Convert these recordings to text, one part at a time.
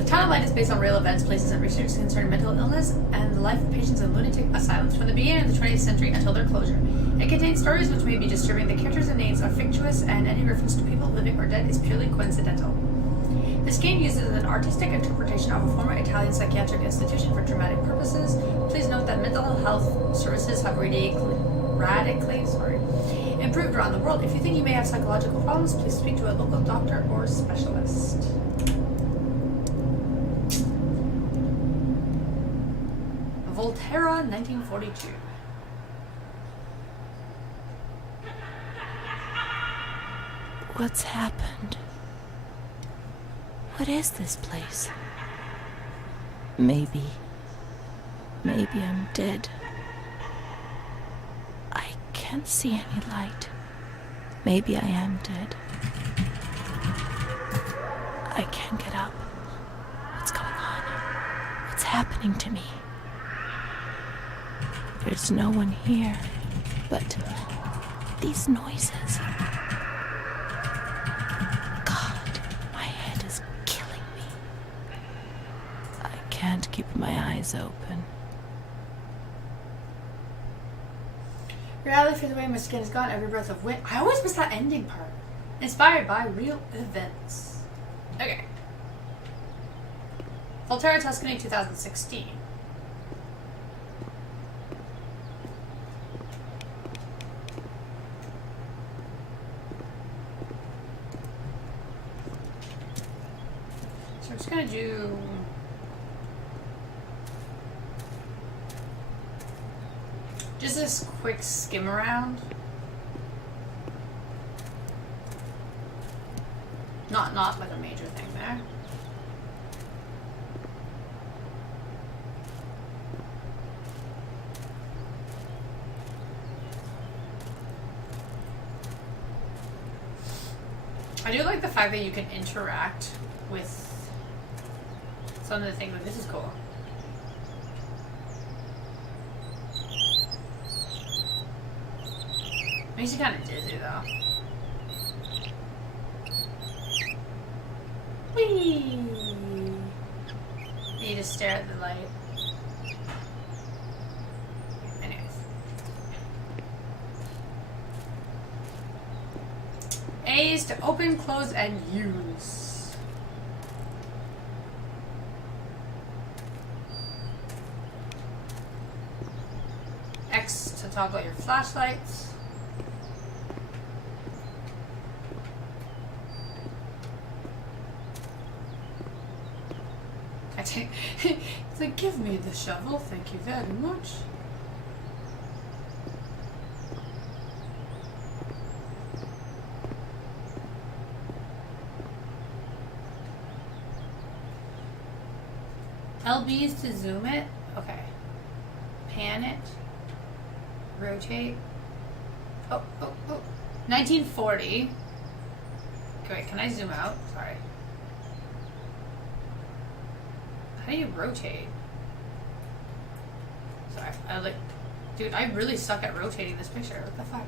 The Town of Light is based on real events, places, and research concerning mental illness and the life of patients in lunatic asylums from the beginning of the 20th century until their closure. It contains stories which may be disturbing. The characters and names are fictitious, and any reference to people living or dead is purely coincidental. This game uses an artistic interpretation of a former Italian psychiatric institution for dramatic purposes. Please note that mental health services have radically improved around the world. If you think you may have psychological problems, please speak to a local doctor or specialist. Volterra, 1942. What's happened? What is this place? Maybe I'm dead. I can't see any light. Maybe I am dead. I can't get up. What's going on? What's happening to me? There's no one here, but these noises. God, my head is killing me. I can't keep my eyes open. Reality fades away, my skin is gone, every breath of wind. I always miss that ending part. Inspired by real events. Okay. Volterra, Tuscany, 2016. So I'm just gonna do just this quick skim around. Not like a major thing there. I do like the fact that you can interact with some of the things, but this is cool. Makes you kind of dizzy though. Whee! You just stare at the light. Anyways. A is to open, close, and use. X to toggle your flashlights. It's like, give me the shovel, thank you very much. LB is to zoom it. Okay. Pan it. Rotate. Oh. 1940. Okay, wait, can I zoom out? Sorry. How do you rotate? Sorry, dude, I really suck at rotating this picture. What the fuck?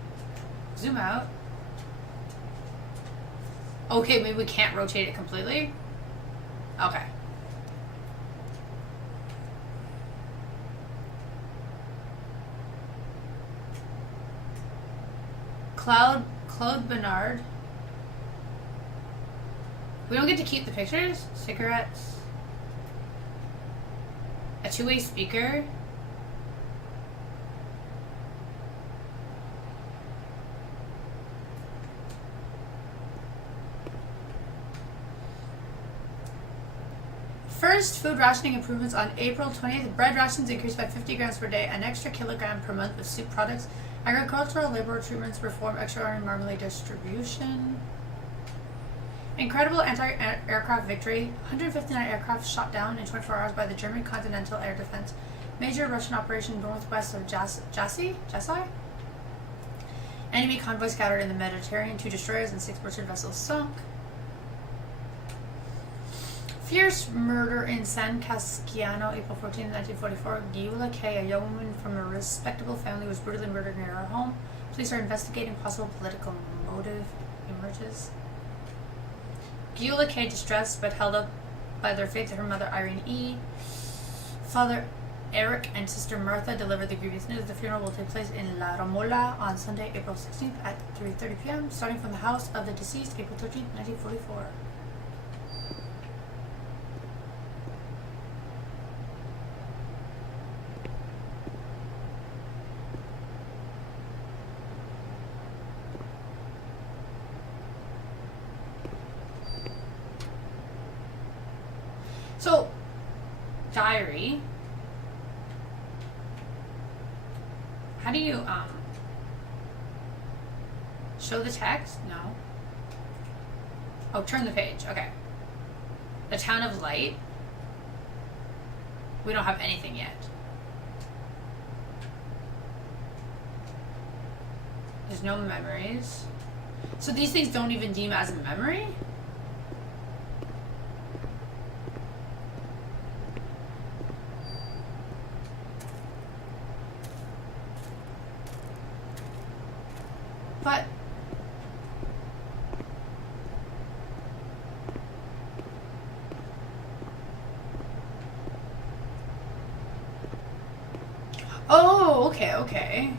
Zoom out. Okay, maybe we can't rotate it completely? Okay. Claude Bernard. We don't get to keep the pictures? Cigarettes. A two-way speaker. First, food rationing improvements on April 20th. Bread rations increased by 50 grams per day, an extra kilogram per month with soup products. Agricultural labor treatments reform, extraordinary marmalade distribution. Incredible anti-aircraft victory. 159 aircraft shot down in 24 hours by the German Continental Air Defense. Major Russian operation northwest of Jassy? Enemy convoy scattered in the Mediterranean. 2 destroyers and 6 merchant vessels sunk. Fierce murder in San Casciano, April 14, 1944. Giula K., a young woman from a respectable family, was brutally murdered near her home. Police are investigating possible political motive emerges. Giula K., distressed but held up by their faith, her mother Irene E., Father Eric, and Sister Martha delivered the grievous news. The funeral will take place in La Romola on Sunday, April 16th at 3:30 p.m., starting from the house of the deceased, April 13th, 1944. So, diary. How do you, show the text? No. Oh, turn the page. Okay. The Town of Light. We don't have anything yet. There's no memories. So these things don't even deem as a memory? But oh, okay.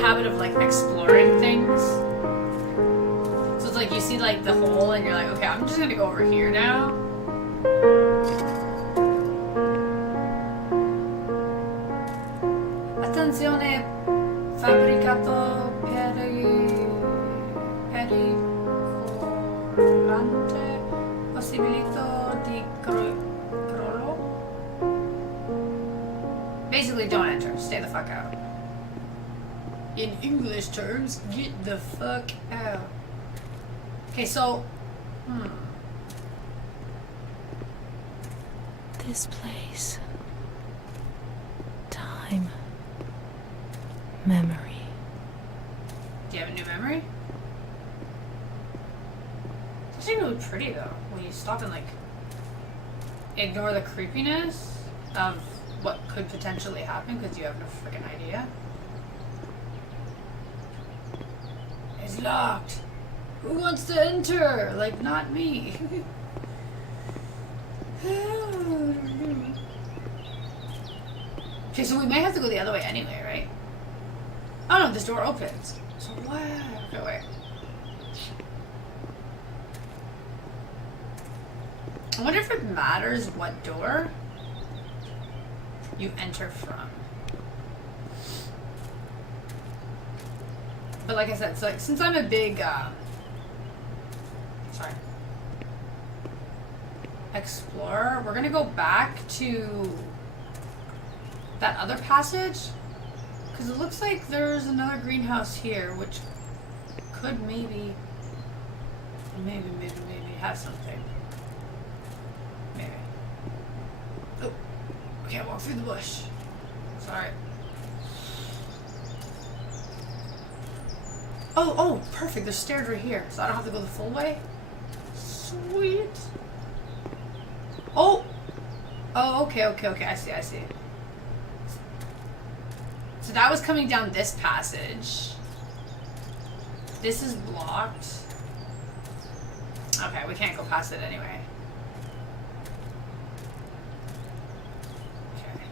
Habit of like exploring things. So it's like you see like the hole and you're like, okay, I'm just gonna go over here now. Attenzione, fabbricato pericolante, possibilità di crollo. Basically, don't enter. Stay the fuck out. In English terms, get the fuck out. Okay, so, This place. Time. Memory. Do you have a new memory? It's actually really pretty though, when you stop and like ignore the creepiness of what could potentially happen because you have no freaking idea. It's locked. Who wants to enter? Like, not me. Okay, so we may have to go the other way anyway, right? Oh no, this door opens. So what? Okay, wait. I wonder if it matters what door you enter from. But like I said, so like, since I'm a big, explorer, we're gonna go back to that other passage, because it looks like there's another greenhouse here, which could maybe have something. Maybe. Oh, I can't walk through the bush. Sorry. Oh, perfect. There's stairs right here, so I don't have to go the full way. Sweet. Oh, okay. I see. So that was coming down this passage. This is blocked. Okay, we can't go past it anyway. Okay.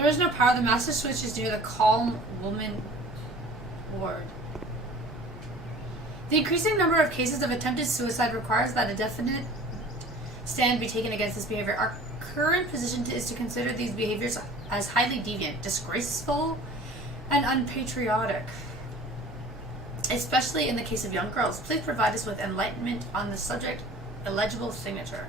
There is no power. The master switch is near the Calm Woman ward. The increasing number of cases of attempted suicide requires that a definite stand be taken against this behavior. Our current position is to consider these behaviors as highly deviant, disgraceful, and unpatriotic, especially in the case of young girls. Please provide us with enlightenment on the subject. Illegible signature.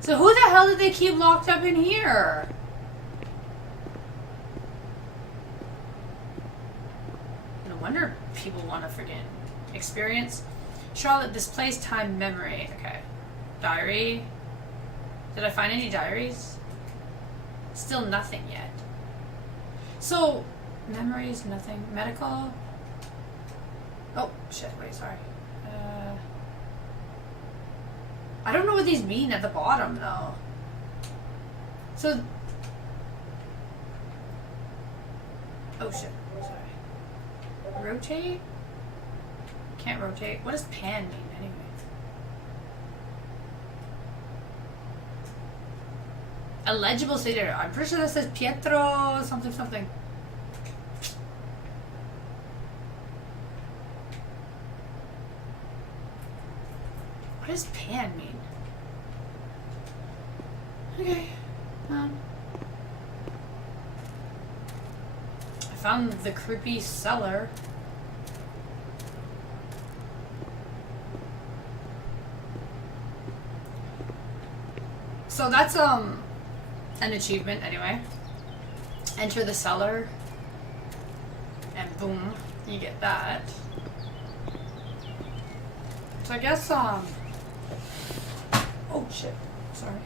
So who the hell did they keep locked up in here? No wonder people want to forget. Experience. Charlotte displays time memory. Okay. Diary. Did I find any diaries? Still nothing yet. So, memories, nothing. Medical. Oh, shit. Wait, sorry. I don't know what these mean at the bottom, though. So... Oh, shit. Sorry. Rotate? Can't rotate. What does pan mean, anyway? Illegible signature. I'm pretty sure that says Pietro something something. What does pan mean? Okay. I found the creepy cellar. So that's an achievement anyway. Enter the cellar. And boom, you get that. So I guess oh shit, sorry.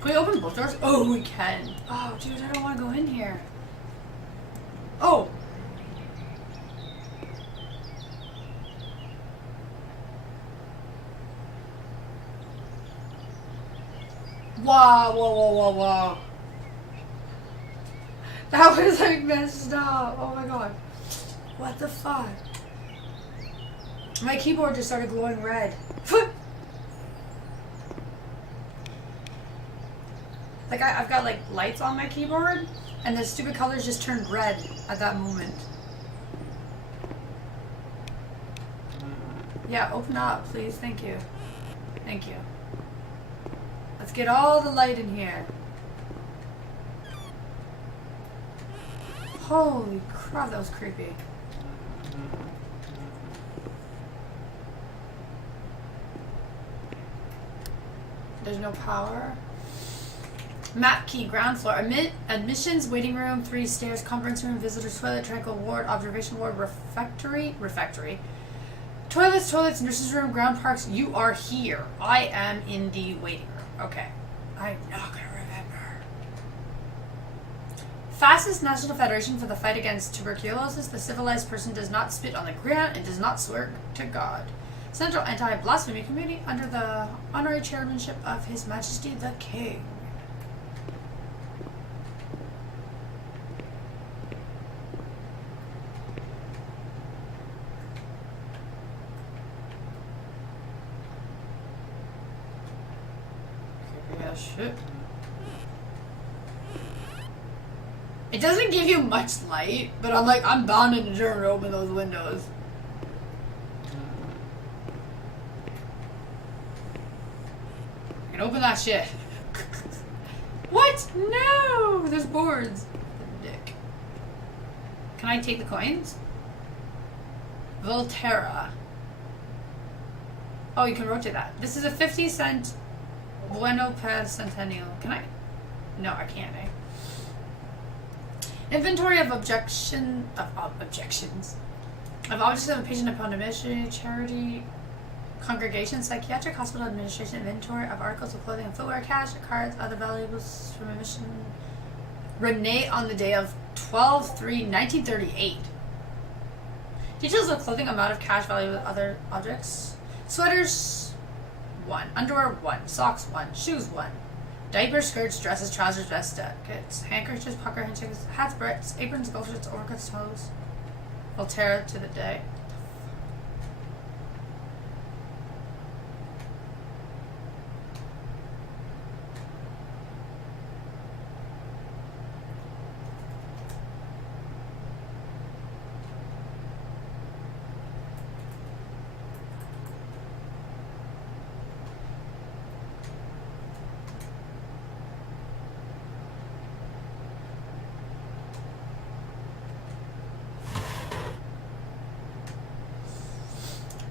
Can we open both doors? Oh, we can. Oh, dude, I don't want to go in here. Oh! Wow, whoa, whoa, whoa, whoa. That was like messed up. Oh my god. What the fuck? My keyboard just started glowing red. Like I've got like lights on my keyboard and the stupid colors just turned red at that moment. Yeah, open up, please. Thank you. Thank you. Let's get all the light in here. Holy crap, that was creepy. There's no power. Map key, ground floor. Admissions, waiting room, 3 stairs, conference room, visitors, toilet, tranquil ward, observation ward, refectory. Toilets, nurses room, ground parks. You are here. I am in the waiting room. Okay. I'm not gonna remember. Fastest National Federation for the fight against tuberculosis. The civilized person does not spit on the ground and does not swear to God. Central Anti-Blasphemy Committee under the honorary chairmanship of His Majesty the King. Yeah, shit. It doesn't give you much light, but I'm bound and determined to open those windows. I can open that shit. What? No! There's boards. Dick. Can I take the coins? Volterra. Oh, you can rotate that. This is a 50-cent Bueno per Centennial. Can I? No, I can't, eh? Inventory of objections. Of objects of a patient upon admission, charity, congregation, psychiatric, hospital administration, inventory of articles of clothing and footwear, cash, cards, other valuables from admission. Renee on the day of 12/3/1938. Details of clothing, amount of cash value with other objects. Sweaters, 1. Underwear 1. Socks 1. Shoes 1. Diapers, skirts, dresses, trousers, vests, jackets, handkerchiefs, pocket handkerchiefs, hats, berets, aprons, golf shirts, overcoats, hose. Volterra to the day.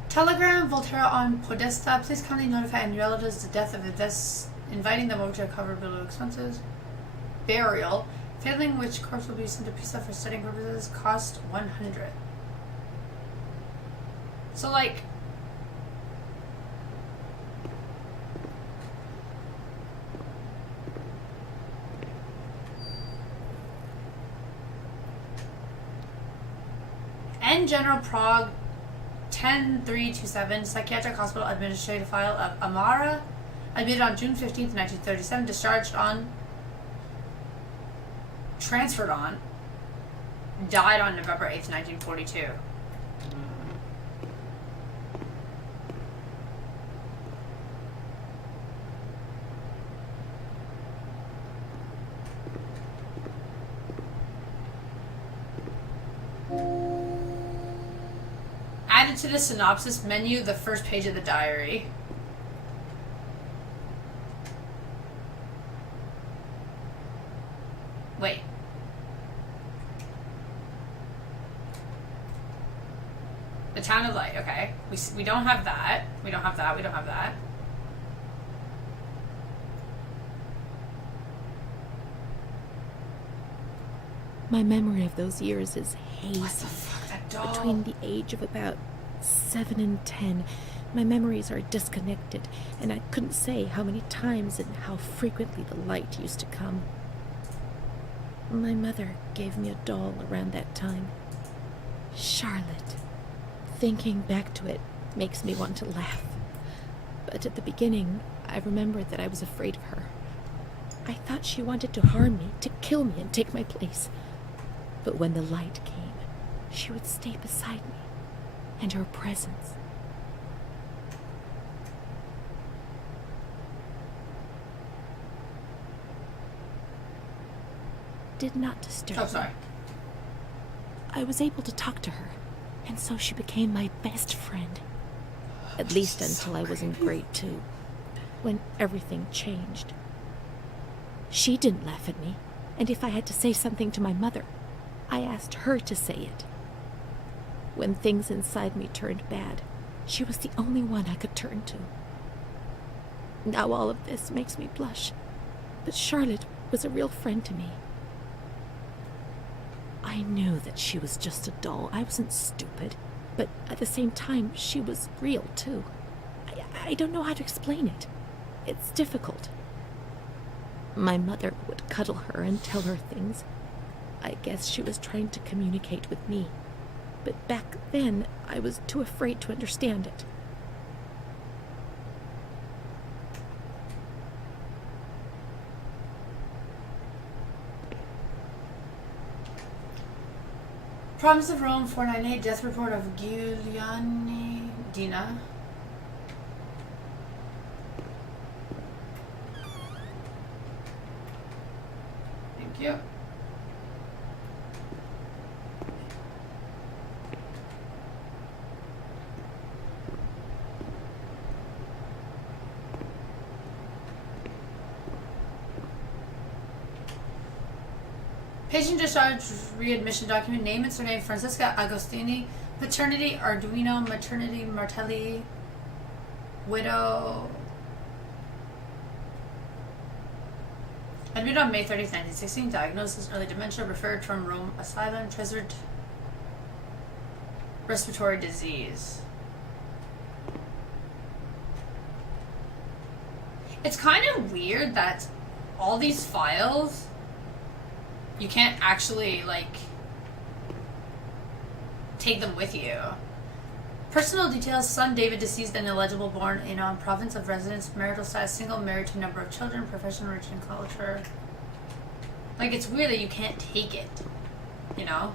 Telegram Volterra on Podesta. Please kindly notify any relatives the death of the deaths, inviting them over to cover below expenses. Burial. Failing which corpse will be sent to Pisa for studying purposes. Cost 100. So like, N General Prague 10327, Psychiatric Hospital Administrative File of Amara, admitted on June 15th, 1937, discharged on, transferred on, died on November 8th, 1942. Added to the synopsis menu, the first page of the diary. Wait. The Town of Light, okay. We don't have that. We don't have that. We don't have that. My memory of those years is hazy. What the fuck, that doll? Between the age of about 7 and 10, my memories are disconnected, and I couldn't say how many times and how frequently the light used to come. My mother gave me a doll around that time. Charlotte. Thinking back to it makes me want to laugh. But at the beginning, I remember that I was afraid of her. I thought she wanted to harm me, to kill me and take my place. But when the light came, she would stay beside me, and her presence. Did not disturb me. Oh, sorry. I was able to talk to her, and so she became my best friend. At least until I was in grade 2, when everything changed. She didn't laugh at me, and if I had to say something to my mother, I asked her to say it. When things inside me turned bad, she was the only one I could turn to. Now all of this makes me blush, but Charlotte was a real friend to me. I knew that she was just a doll. I wasn't stupid, but at the same time, she was real too. I don't know how to explain it. It's difficult. My mother would cuddle her and tell her things. I guess she was trying to communicate with me. But back then, I was too afraid to understand it. Province of Rome, 498, death report of Giuliani Dina. Thank you. Patient discharge readmission document. Name and surname Francesca Agostini. Paternity Arduino. Maternity Martelli. Widow. Admitted on May 30th, 1916. Diagnosis early dementia. Referred from Rome Asylum. Treasured respiratory disease. It's kind of weird that all these files, you can't actually, like, take them with you. Personal details: son David, deceased and illegible, born in province of residence, marital status single, married to number of children, profession, origin, culture. Like, it's weird that you can't take it, you know?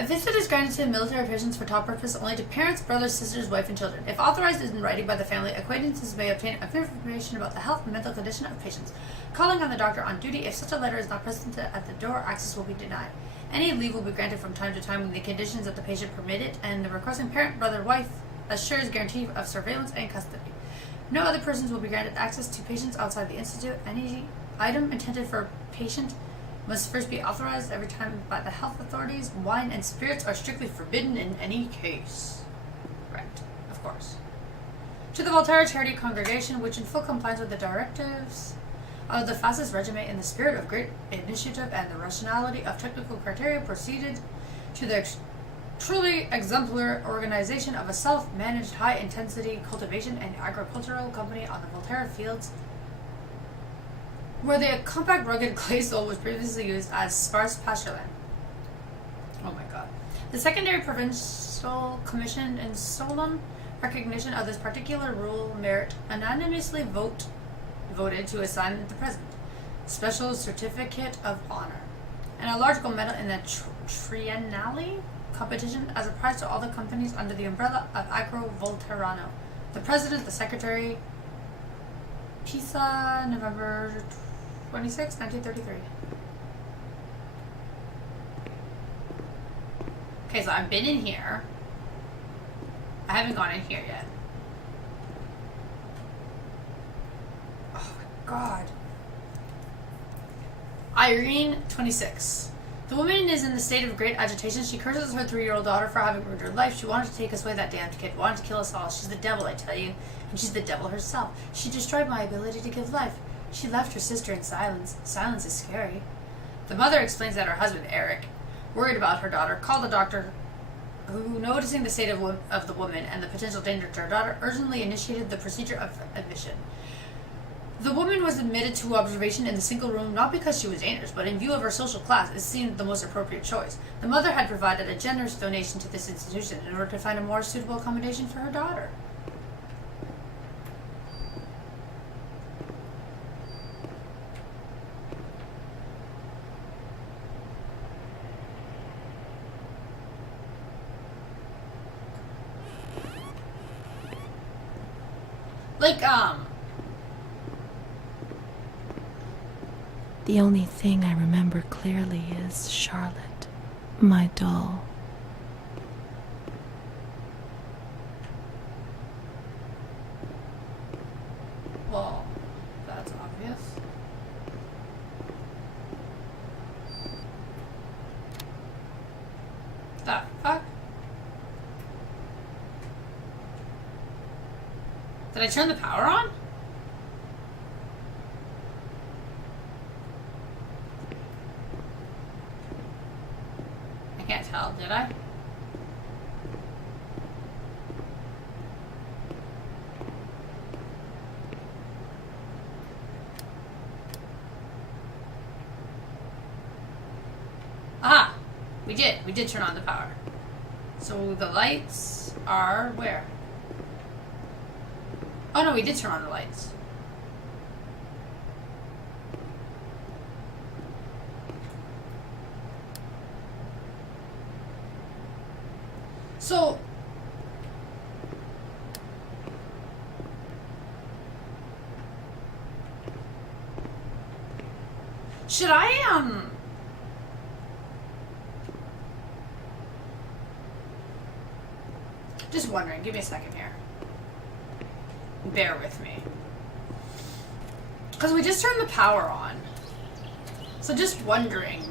A visit is granted to military patients for top purpose only to parents, brothers, sisters, wife, and children. If authorized in writing by the family, acquaintances may obtain information about the health and mental condition of patients. Calling on the doctor on duty, if such a letter is not present at the door, access will be denied. Any leave will be granted from time to time when the conditions of the patient permit it, and the requesting parent, brother, wife assures guarantee of surveillance and custody. No other persons will be granted access to patients outside the institute. Any item intended for a patient must first be authorized every time by the health authorities. Wine and spirits are strictly forbidden in any case. Right, of course. To the Voltaire Charity Congregation, which in full compliance with the directives of the Fascist regiment in the spirit of great initiative and the rationality of technical criteria, proceeded to the truly exemplary organization of a self-managed high-intensity cultivation and agricultural company on the Voltaire fields, where the compact, rugged clay soil was previously used as sparse pastureland. Oh my god. The secondary provincial commission in solemn recognition of this particular rule merit unanimously voted to assign the present special certificate of honor and a large gold medal in the triennale competition as a prize to all the companies under the umbrella of Agro Volterrano. The president, the secretary, Pisa, November 26, 1933. Okay, so I've been in here. I haven't gone in here yet. Oh my god. Irene, 26. The woman is in the state of great agitation. She curses her 3-year-old daughter for having ruined her life. She wanted to take us away, that damned kid. Wanted to kill us all. She's the devil, I tell you. And she's the devil herself. She destroyed my ability to give life. She left her sister in silence. Silence is scary. The mother explains that her husband, Eric, worried about her daughter, called the doctor who, noticing the state of the woman and the potential danger to her daughter, urgently initiated the procedure of admission. The woman was admitted to observation in the single room not because she was dangerous, but in view of her social class, it seemed the most appropriate choice. The mother had provided a generous donation to this institution in order to find a more suitable accommodation for her daughter. The only thing I remember clearly is Charlotte, my doll. Well, that's obvious. The fuck? Did I turn the power on? I can't tell, did I? Ah! We did. We did turn on the power. So the lights are where? Oh no, we did turn on the lights. So should I just wondering, give me a second here. Bear with me. Because we just turned the power on. So just wondering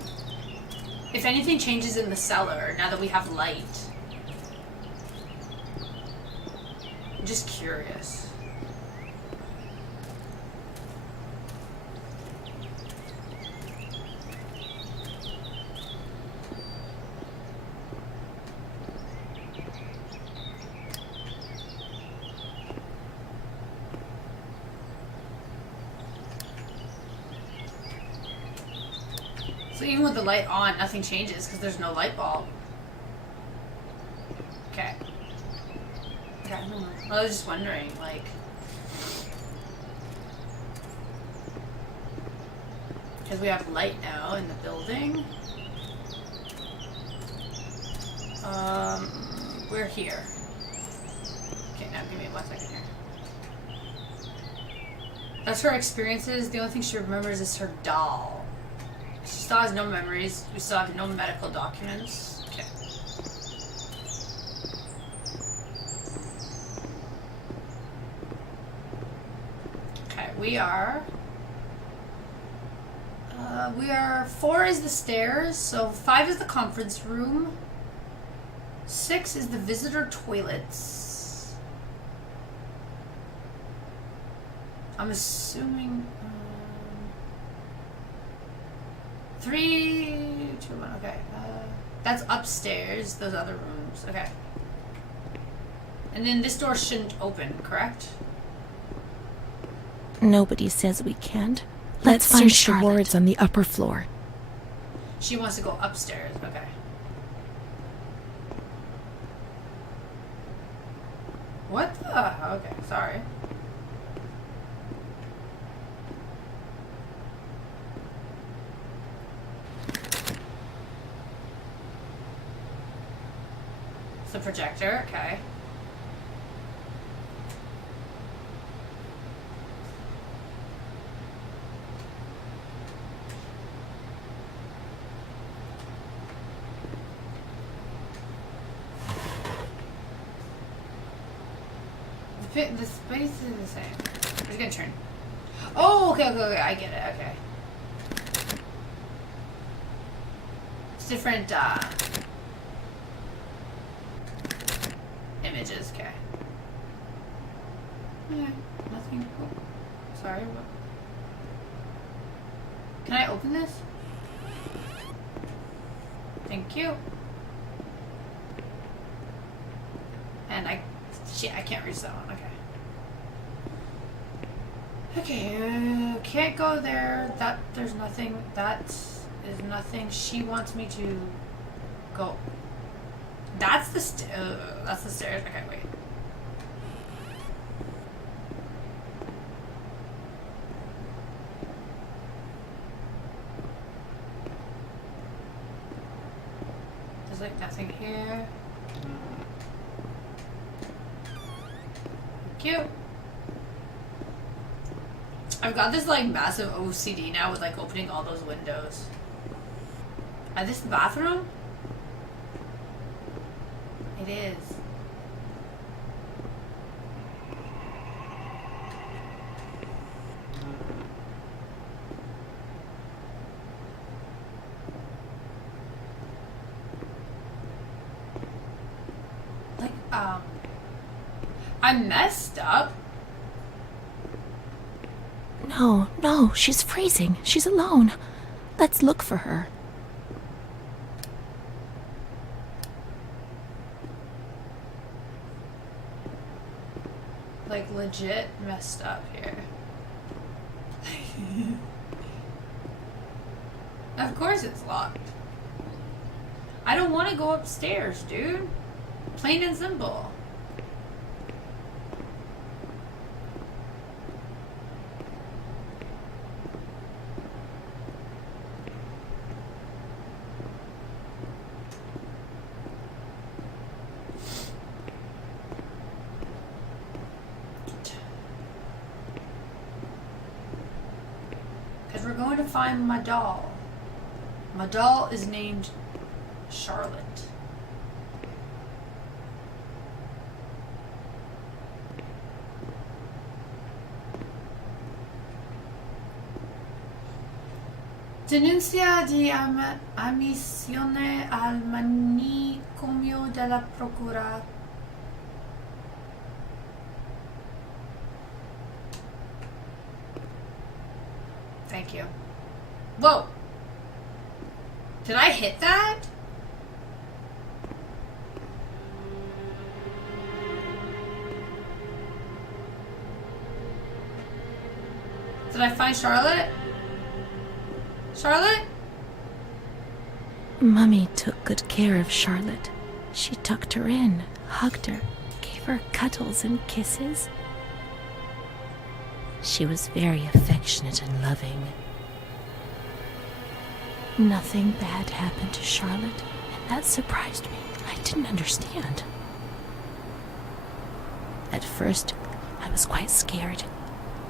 if anything changes in the cellar now that we have light. I'm just curious. So even with the light on, nothing changes because there's no light bulb. Okay. Okay, I was just wondering, like... Because we have light now in the building. We're here. Okay, now give me 1 second here. That's her experiences. The only thing she remembers is her doll. She still has no memories. We still have no medical documents. Okay. Okay, we are 4 is the stairs, so 5 is the conference room. 6 is the visitor toilets. I'm assuming 3, 2, 1. Okay, that's upstairs. Those other rooms. Okay, and then this door shouldn't open, correct? Nobody says we can't. Let's Let's find search the Charlotte. wards on the upper floor. She wants to go upstairs. Okay. What the? Okay, sorry. It's a projector. Okay. The space is the same. I'm just gonna turn. Oh, okay, I get it, okay. It's different, images, okay. Yeah, nothing cool. Sorry, what? Can I open this? Thank you. And shit, I can't reach that one. Okay. Okay, can't go there. There's nothing. That is nothing. She wants me to go. That's the stairs. Okay, wait. There's like nothing here. Cute. I've got this like massive OCD now with like opening all those windows. Is this the bathroom? It is. Like, I messed up. No, she's freezing. She's alone. Let's look for her. Like, legit messed up here. Of course it's locked. I don't want to go upstairs, dude. Plain and simple. Because we're going to find my doll. My doll is named Charlotte. Denuncia di ammissione al manicomio della procura. Thank you. Whoa! Did I hit that? Did I find Charlotte? Charlotte? Mummy took good care of Charlotte. She tucked her in, hugged her, gave her cuddles and kisses. She was very affectionate and loving. Nothing bad happened to Charlotte, and that surprised me. I didn't understand. At first, I was quite scared.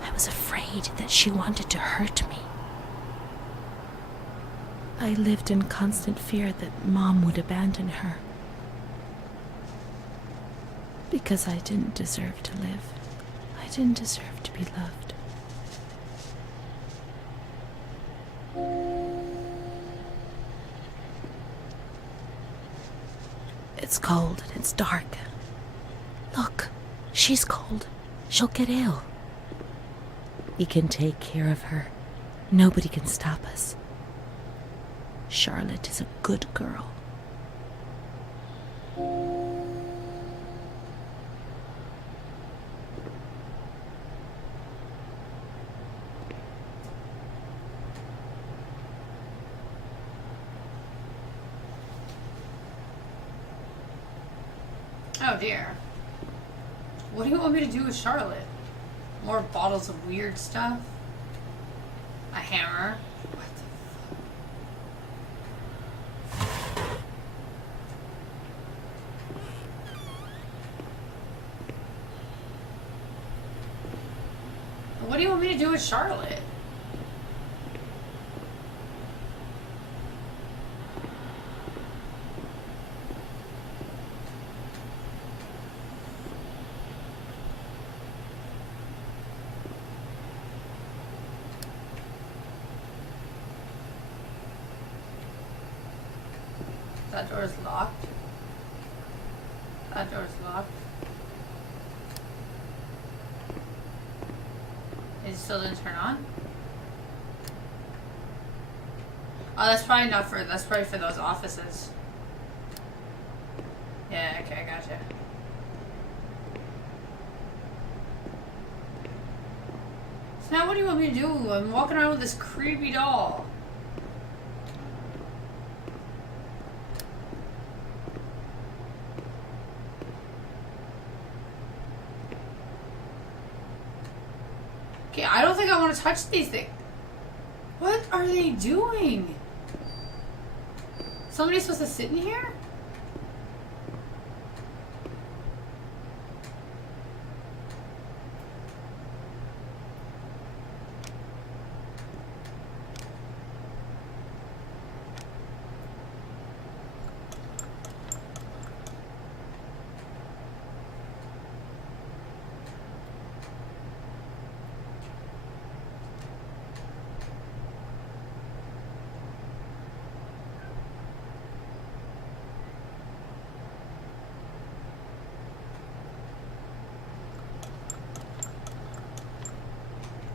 I was afraid that she wanted to hurt me. I lived in constant fear that Mom would abandon her. Because I didn't deserve to live. I didn't deserve to be loved. It's cold and it's dark. Look, she's cold. She'll get ill. We can take care of her. Nobody can stop us. Charlotte is a good girl. Oh dear. What do you want me to do with Charlotte? More bottles of weird stuff? A hammer? What the fuck? What do you want me to do with Charlotte? That door is locked. That door is locked. It still didn't turn on? Oh, that's probably not for, that's probably for those offices. Yeah, okay, I gotcha. So now what do you want me to do? I'm walking around with this creepy doll. Okay, I don't think I want to touch these things. What are they doing? Somebody's supposed to sit in here?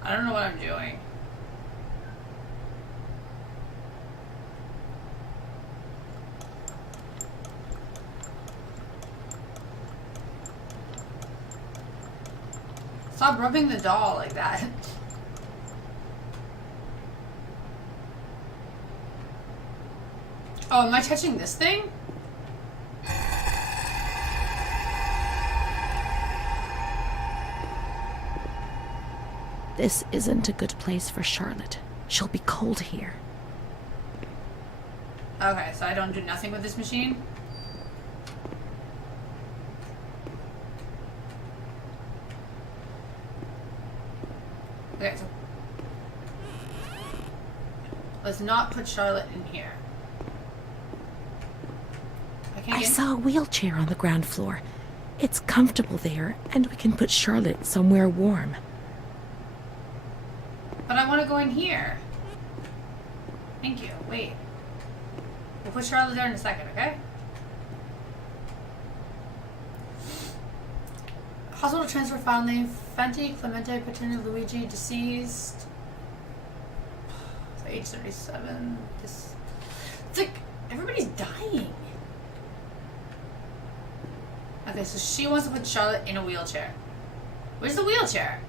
I don't know what I'm doing. Stop rubbing the doll like that. Oh, am I touching this thing? This isn't a good place for Charlotte. She'll be cold here. Okay, so I don't do nothing with this machine? Okay, so let's not put Charlotte in here. I saw a wheelchair on the ground floor. It's comfortable there, and we can put Charlotte somewhere warm. But I want to go in here. Thank you. Wait. We'll put Charlotte there in a second, okay? Hospital transfer file name: Fanti Clemente Paterno Luigi, deceased. So age 37. It's like everybody's dying. Okay, so she wants to put Charlotte in a wheelchair. Where's the wheelchair?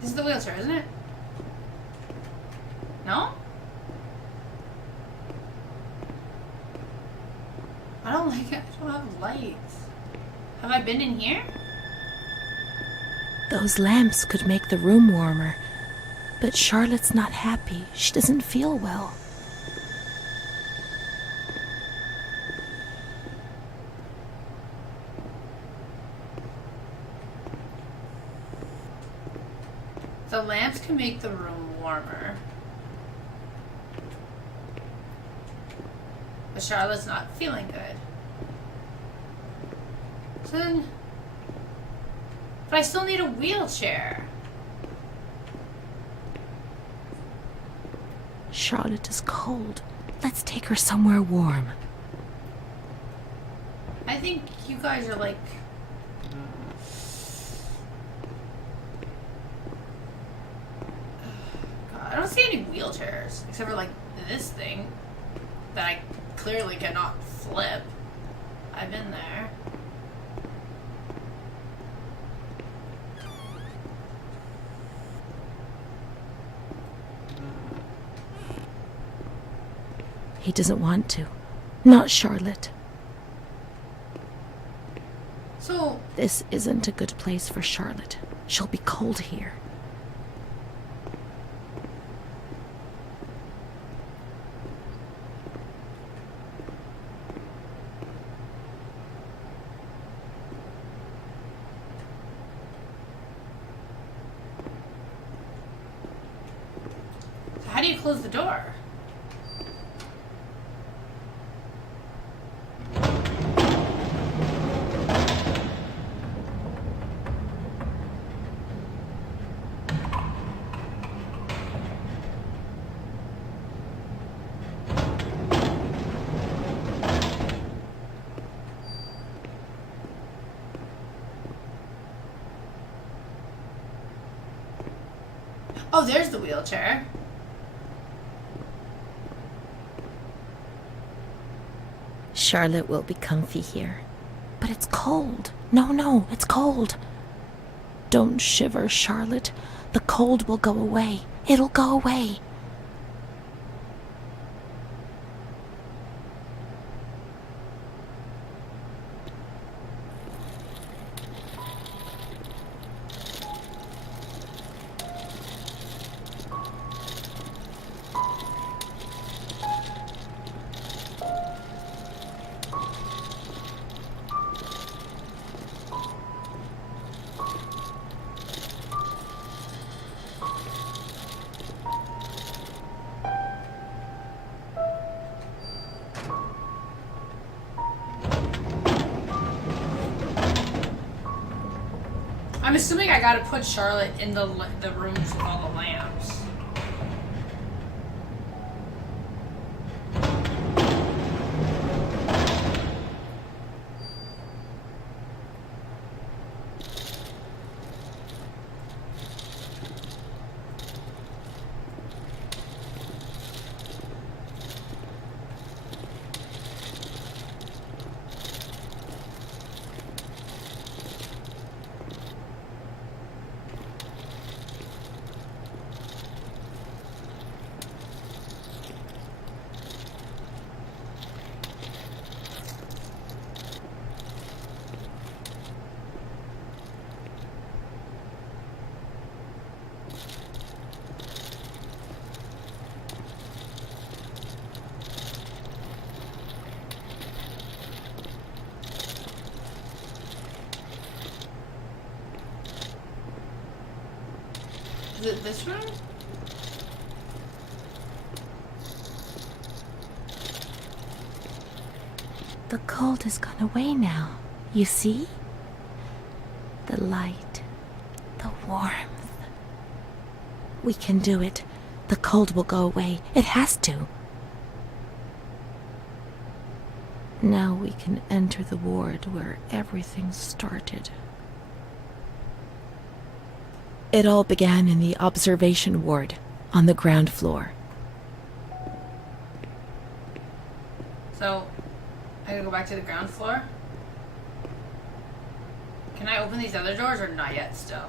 This is the wheelchair, isn't it? No? I don't like it. I don't have lights. Have I been in here? Those lamps could make the room warmer. But Charlotte's not happy. She doesn't feel well. The lamps can make the room warmer. But Charlotte's not feeling good. So then... But I still need a wheelchair. Charlotte is cold. Let's take her somewhere warm. I think you guys are like... God, I don't see any wheelchairs. Except for like this thing that I clearly cannot flip. I've been there. He doesn't want to. Not Charlotte. So... This isn't a good place for Charlotte. She'll be cold here. How do you close the door? Oh, there's the wheelchair. Charlotte will be comfy here. But it's cold. No, it's cold. Don't shiver, Charlotte. The cold will go away. It'll go away. I'm assuming I gotta put Charlotte in the rooms with all the lamps. Is it this room? The cold has gone away now. You see? The light, the warmth. We can do it. The cold will go away. It has to. Now we can enter the ward where everything started. It all began in the observation ward on the ground floor. So, I gotta go back to the ground floor? Can I open these other doors or not yet still?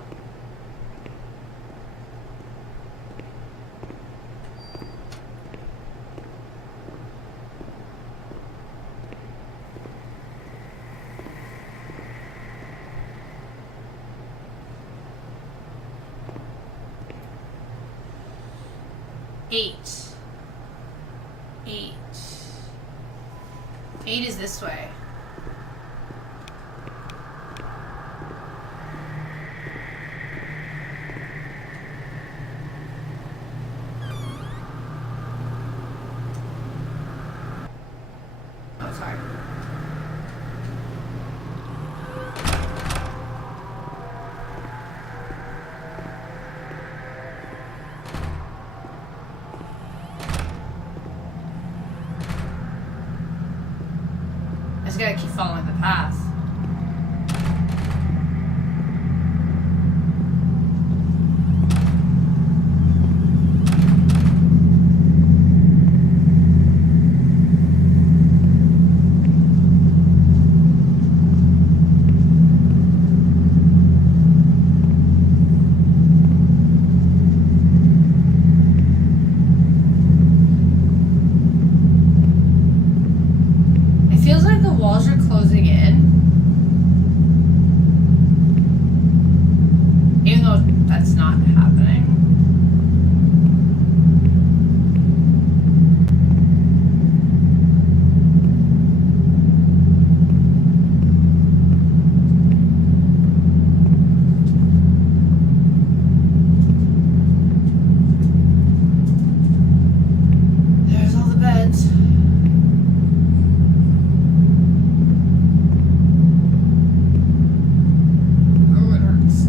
8. 8. 8 is this way. Oh, sorry. I just gotta keep following the path. It feels like the walls are closing in. Even though that's not happening. There's all the beds. Oh, it hurts.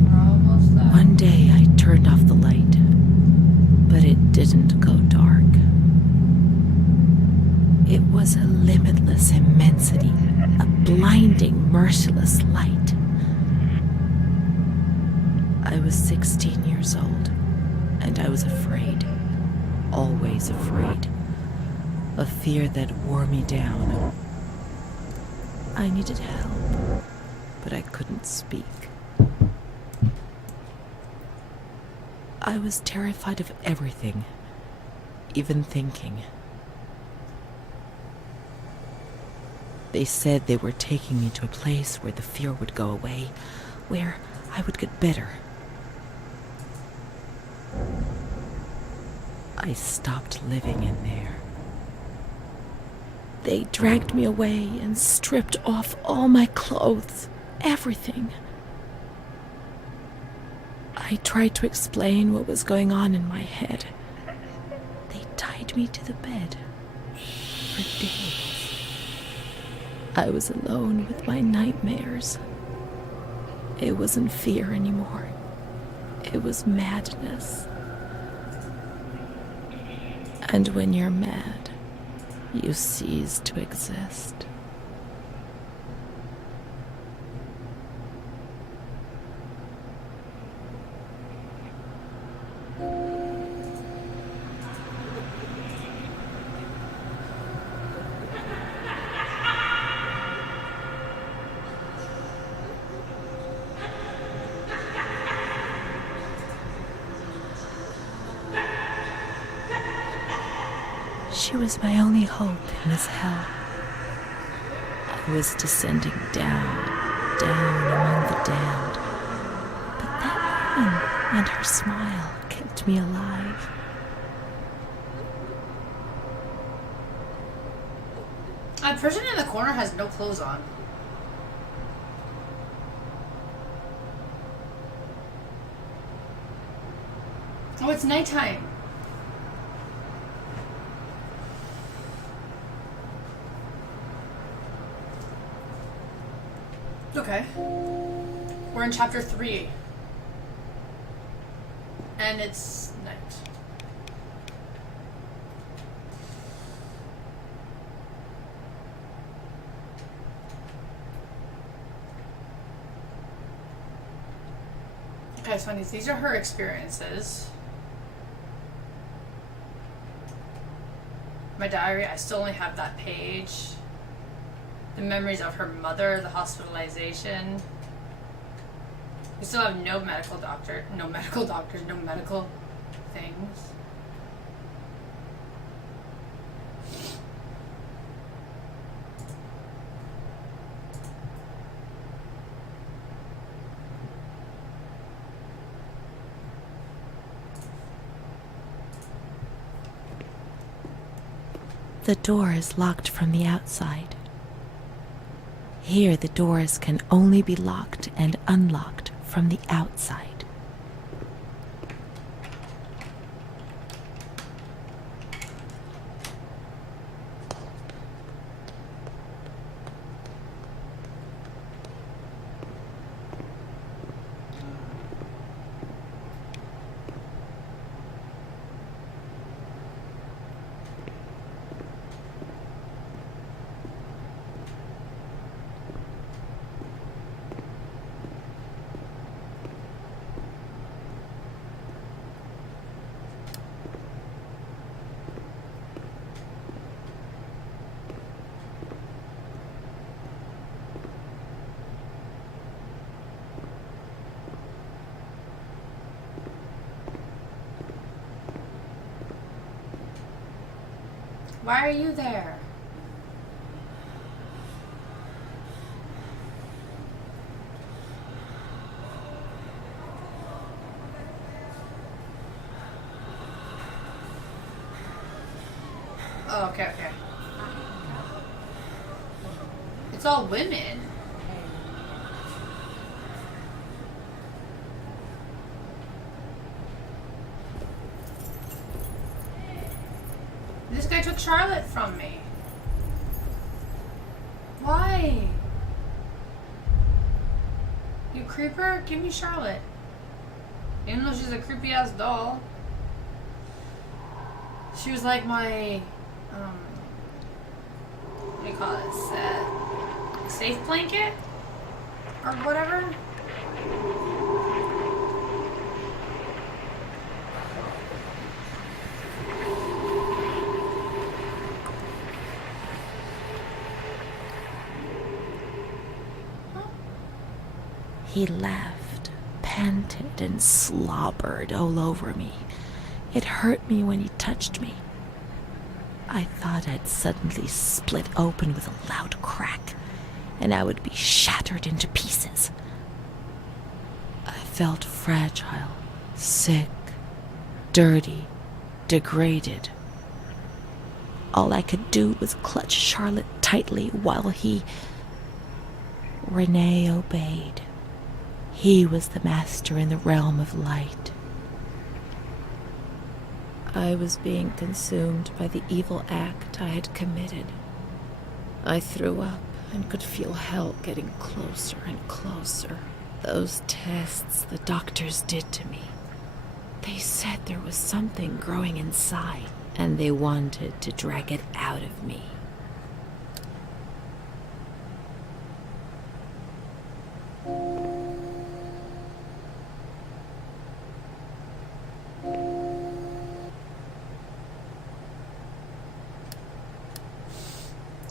We're almost there. One day I turned off the light, but it didn't go dark. It was a limitless immensity, a blinding, merciless light. I was 16 years old, and I was afraid, always afraid, a fear that wore me down. I needed help, but I couldn't speak. I was terrified of everything, even thinking. They said they were taking me to a place where the fear would go away, where I would get better. I stopped living in there. They dragged me away and stripped off all my clothes, everything. I tried to explain what was going on in my head. They tied me to the bed for days. I was alone with my nightmares. It wasn't fear anymore. It was madness. And when you're mad, you cease to exist. She was my only hope in this hell. I was descending down, down among the damned. But that woman and her smile kept me alive. That person in the corner has no clothes on. Oh, it's nighttime. Okay. We're in chapter 3. And it's night. Okay, so these are her experiences. My diary, I still only have that page. The memories of her mother, the hospitalization. We still have no medical things. The door is locked from the outside. Here, the doors can only be locked and unlocked from the outside. Why are you there? Oh, okay. It's all women. This guy took Charlotte from me. Why? You creeper? Give me Charlotte. Even though she's a creepy ass doll. She was like my, what do you call it? Safe blanket? Or whatever? He laughed, panted, and slobbered all over me. It hurt me when he touched me. I thought I'd suddenly split open with a loud crack, and I would be shattered into pieces. I felt fragile, sick, dirty, degraded. All I could do was clutch Charlotte tightly while Renee obeyed. He was the master in the realm of light. I was being consumed by the evil act I had committed. I threw up and could feel hell getting closer and closer. Those tests the doctors did to me. They said there was something growing inside, and they wanted to drag it out of me.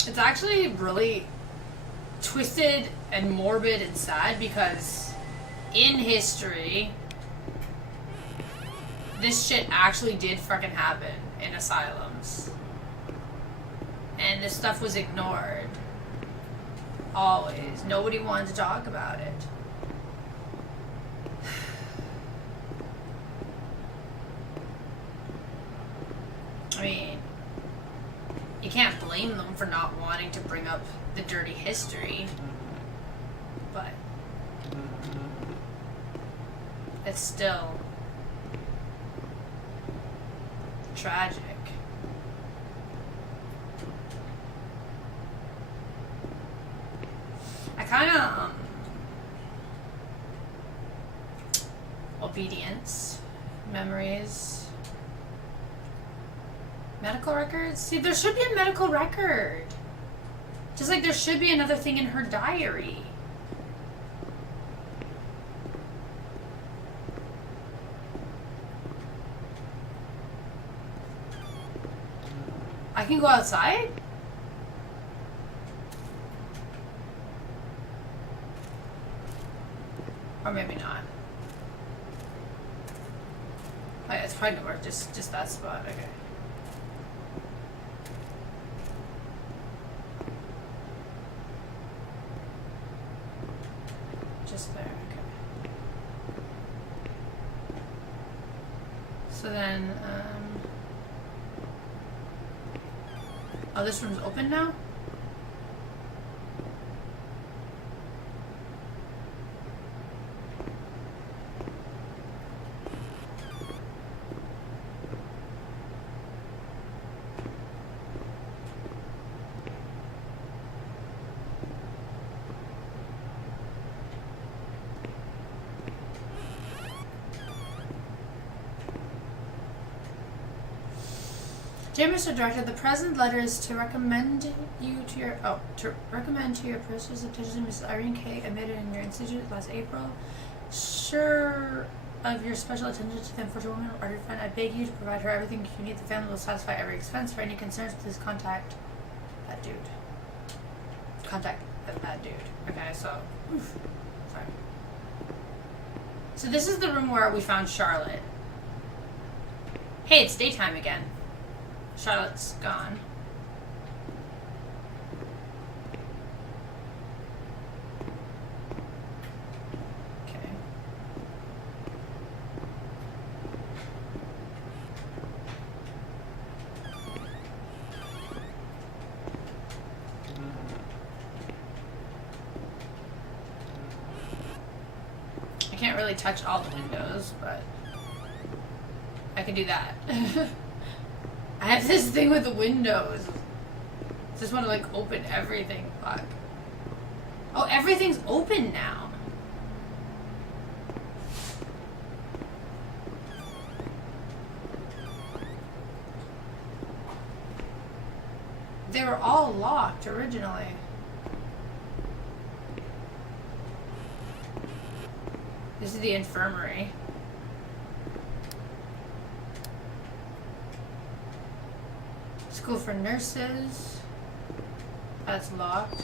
It's actually really twisted and morbid and sad because in history, this shit actually did fucking happen in asylums. And this stuff was ignored. Always. Nobody wanted to talk about it. I mean, you can't blame them for not wanting to bring up the dirty history, but it's still tragic. I kind of, obedience, memories, medical records. See, there should be a medical record. Just like there should be another thing in her diary. I can go outside? Or maybe not. Oh yeah, it's probably nowhere, just that spot, okay. Just there, okay. So then, Oh, this room's open now? Dear Mr. Director, the present letter is to recommend you to your precious attention Mrs. Irene K. admitted in your institute last April. Sure of your special attention to the unfortunate woman or your friend, I beg you to provide her everything you need. The family will satisfy every expense. For any concerns, please contact that dude. Contact that dude. Okay, so sorry. So this is the room where we found Charlotte. Hey, it's daytime again. Charlotte's gone. Okay. I can't really touch all the windows, but I can do that. I have this thing with the windows. I just want to like open everything. Fuck. Oh, everything's open now. They were all locked originally. This is the infirmary. School for nurses. That's locked.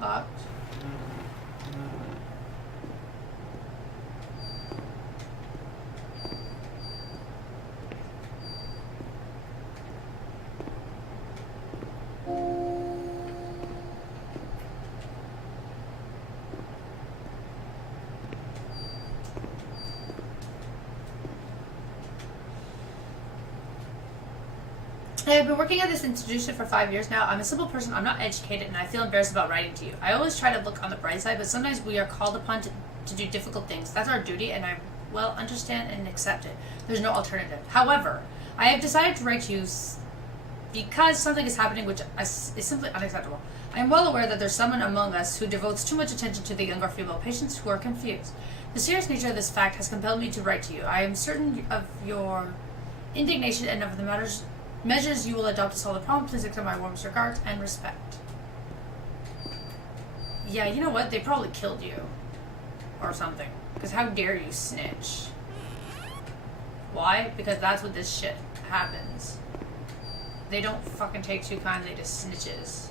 Locked. I've been working at this institution for 5 years now. I'm a simple person, I'm not educated, and I feel embarrassed about writing to you. I always try to look on the bright side, but sometimes we are called upon to do difficult things. That's our duty, and I well understand and accept it. There's no alternative. However, I have decided to write to you because something is happening which is simply unacceptable. I am well aware that there's someone among us who devotes too much attention to the younger female patients who are confused. The serious nature of this fact has compelled me to write to you. I am certain of your indignation and of the measures you will adopt to solve the problem. Please accept my warmest regards and respect. Yeah, you know what? They probably killed you. Or something. Because how dare you snitch? Why? Because that's what this shit happens. They don't fucking take too kindly to snitches.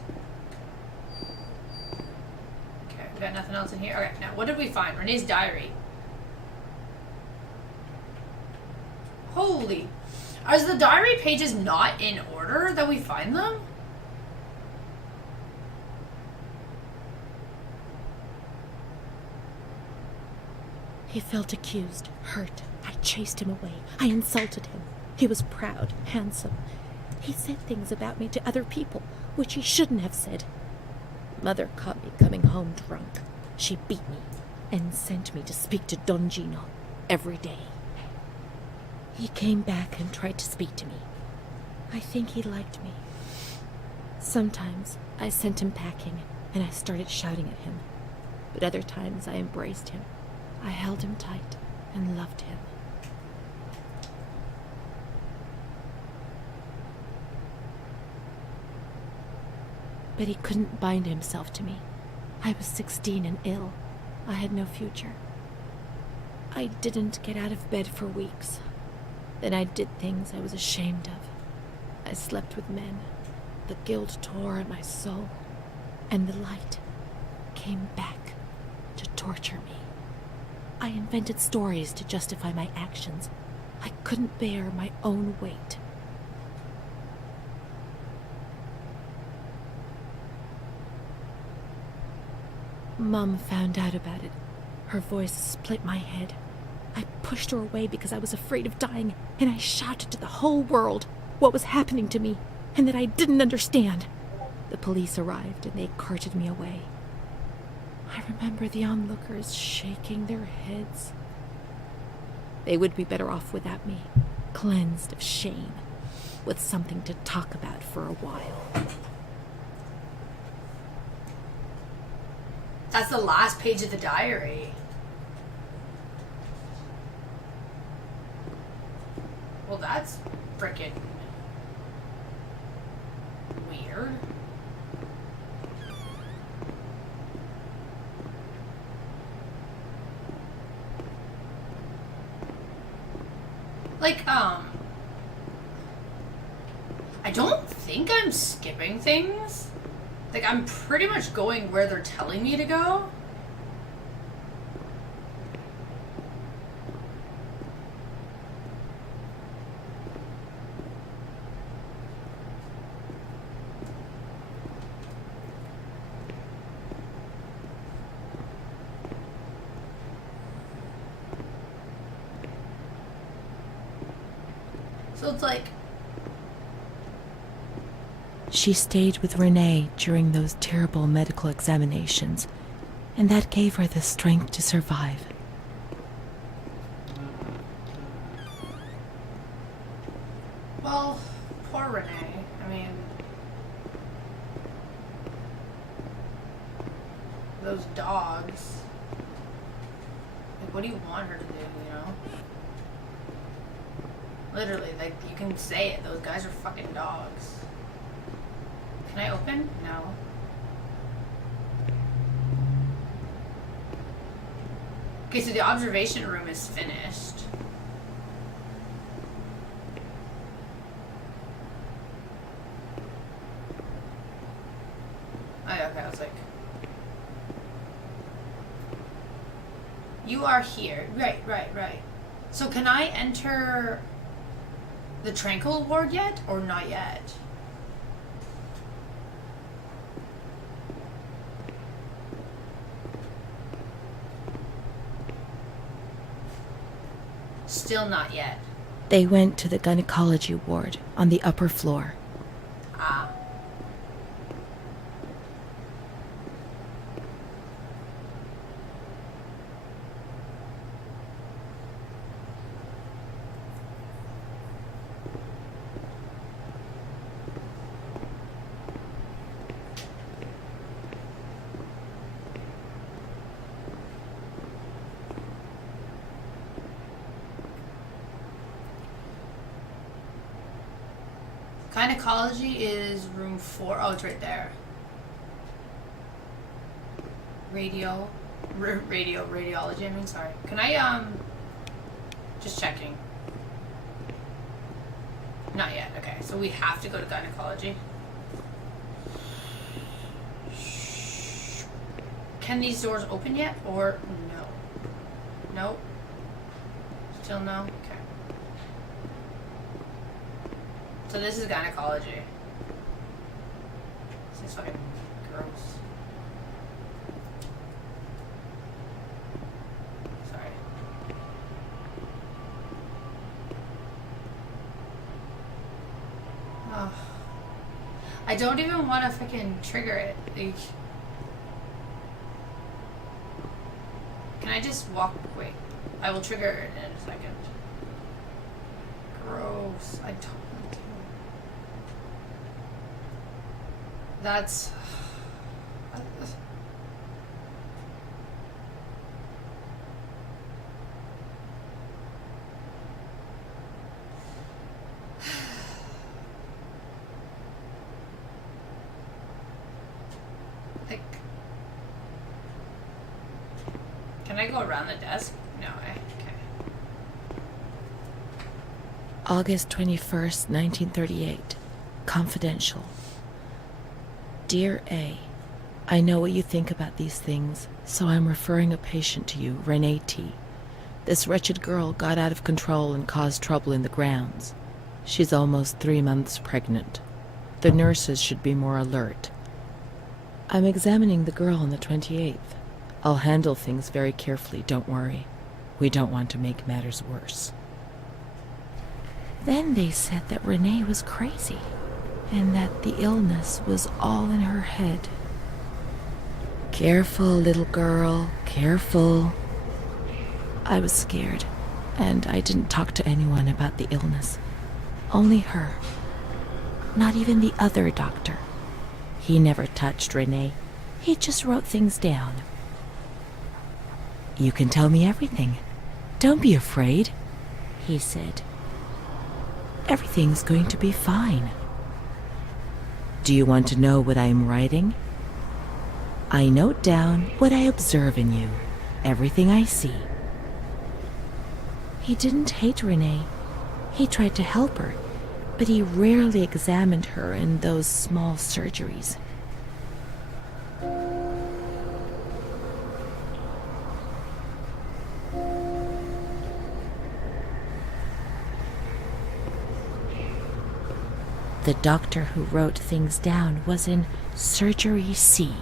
Okay, we got nothing else in here. Okay, now what did we find? Renee's diary. Holy... Are the diary pages not in order that we find them? He felt accused, hurt. I chased him away. I insulted him. He was proud, handsome. He said things about me to other people, which he shouldn't have said. Mother caught me coming home drunk. She beat me and sent me to speak to Don Gino every day. He came back and tried to speak to me. I think he liked me. Sometimes I sent him packing and I started shouting at him. But other times I embraced him. I held him tight and loved him. But he couldn't bind himself to me. I was 16 and ill. I had no future. I didn't get out of bed for weeks. Then I did things I was ashamed of. I slept with men. The guilt tore at my soul. And the light came back to torture me. I invented stories to justify my actions. I couldn't bear my own weight. Mom found out about it. Her voice split my head. I pushed her away because I was afraid of dying, and I shouted to the whole world, what was happening to me, and that I didn't understand. The police arrived and they carted me away. I remember the onlookers shaking their heads. They would be better off without me, cleansed of shame, with something to talk about for a while. That's the last page of the diary. Well, that's frickin' weird. Like, I don't think I'm skipping things. Like, I'm pretty much going where they're telling me to go. So it's like... She stayed with Renee during those terrible medical examinations, and that gave her the strength to survive. Well, poor Renee. I mean... those dogs. Like, what do you want her to do, you know? Literally, like, you can say it. Those guys are fucking dogs. Can I open? No. Okay, so the observation room is finished. Oh, yeah, okay, I was like... You are here. Right. So can I enter the Tranquil ward yet, or not yet? Still not yet. They went to the gynecology ward on the upper floor. Ah. Gynecology is room 4. Oh, it's right there. Radiology, I mean, sorry. Can I, just checking. Not yet, okay. So we have to go to gynecology. Can these doors open yet, or no? Nope. Still no? Okay. So this is gynecology. This is fucking gross. Sorry. Oh. I don't even want to fucking trigger it. Like, can I just walk? Wait. I will trigger it in a second. Gross. I don't want to. That's... like... Can I go around the desk? No, okay. August 21st, 1938. Confidential. Dear A, I know what you think about these things, so I'm referring a patient to you, Renee T. This wretched girl got out of control and caused trouble in the grounds. She's almost 3 months pregnant. The nurses should be more alert. I'm examining the girl on the 28th. I'll handle things very carefully, don't worry. We don't want to make matters worse. Then they said that Renee was crazy, and that the illness was all in her head. Careful, little girl, careful. I was scared, and I didn't talk to anyone about the illness. Only her. Not even the other doctor. He never touched Renee. He just wrote things down. You can tell me everything. Don't be afraid, he said. Everything's going to be fine. Do you want to know what I am writing? I note down what I observe in you, everything I see. He didn't hate Renee. He tried to help her, but he rarely examined her in those small surgeries. The doctor who wrote things down was in Surgery C.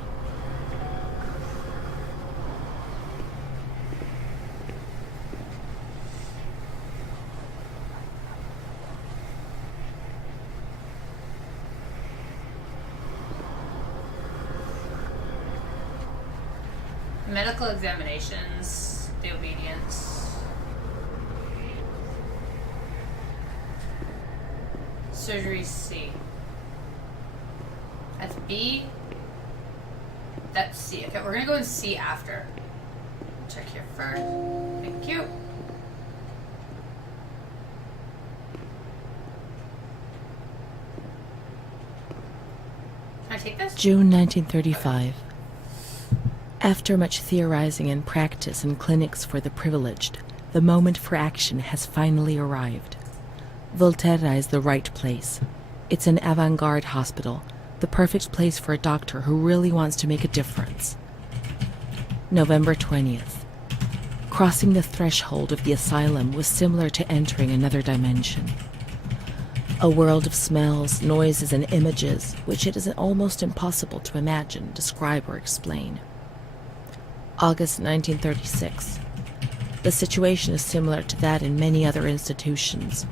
Medical examinations, the obedience. Surgery C. That's B. That's C. Okay, we're gonna go in C after. Check here first. Thank you. Can I take this? June 1935. After much theorizing and practice in clinics for the privileged, the moment for action has finally arrived. Volterra is the right place. It's an avant-garde hospital, the perfect place for a doctor who really wants to make a difference. November 20th. Crossing the threshold of the asylum was similar to entering another dimension. A world of smells, noises, and images which it is almost impossible to imagine, describe, or explain. August 1936. The situation is similar to that in many other institutions.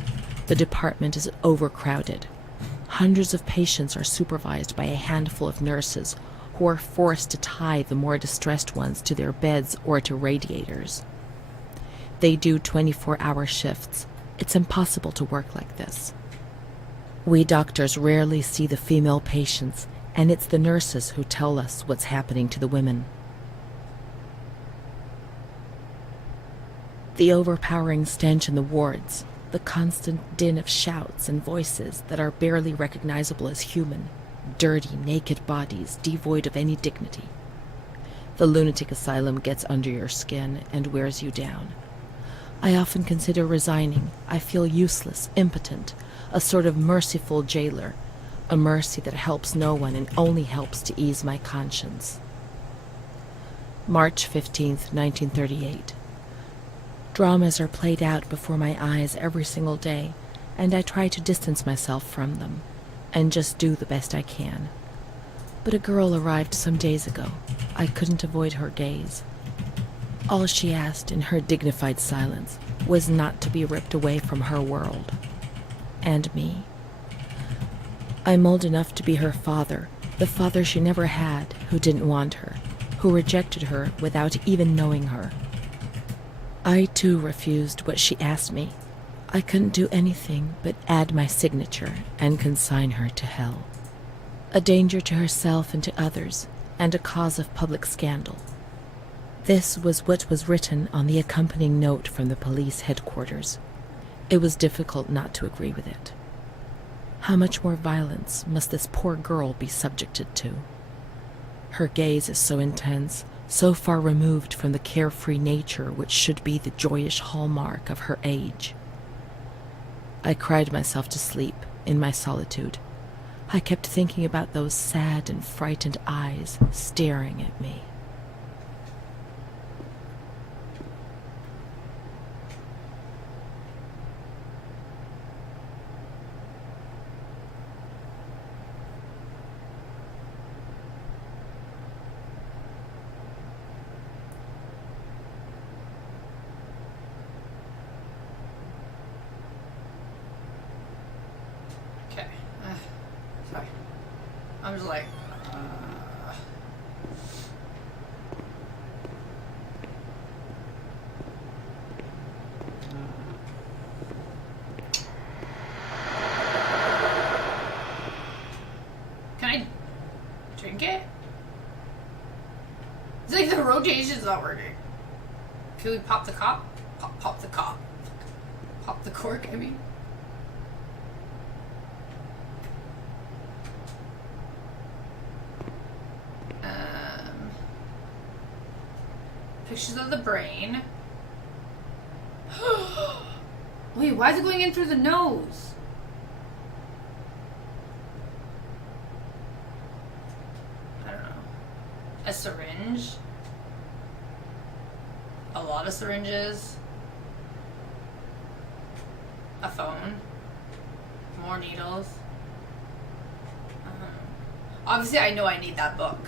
The department is overcrowded. Hundreds of patients are supervised by a handful of nurses who are forced to tie the more distressed ones to their beds or to radiators. They do 24-hour shifts. It's impossible to work like this. We doctors rarely see the female patients, and it's the nurses who tell us what's happening to the women. The overpowering stench in the wards, the constant din of shouts and voices that are barely recognizable as human, dirty, naked bodies devoid of any dignity. The lunatic asylum gets under your skin and wears you down. I often consider resigning. I feel useless, impotent, a sort of merciful jailer, a mercy that helps no one and only helps to ease my conscience. March 15th, 1938. Dramas are played out before my eyes every single day, and I try to distance myself from them, and just do the best I can. But a girl arrived some days ago. I couldn't avoid her gaze. All she asked in her dignified silence was not to be ripped away from her world. And me. I'm old enough to be her father, the father she never had, who didn't want her, who rejected her without even knowing her. I, too, refused what she asked me. I couldn't do anything but add my signature and consign her to hell. A danger to herself and to others, and a cause of public scandal. This was what was written on the accompanying note from the police headquarters. It was difficult not to agree with it. How much more violence must this poor girl be subjected to? Her gaze is so intense, so far removed from the carefree nature which should be the joyous hallmark of her age. I cried myself to sleep in my solitude. I kept thinking about those sad and frightened eyes staring at me. just like, Can I drink it? It's like the rotation's not working. Can we pop the cork? Pop the cork. Pop the cork, I mean. Pictures of the brain. Wait, why is it going in through the nose? I don't know. A syringe. A lot of syringes. A phone. More needles. Obviously, I know I need that book.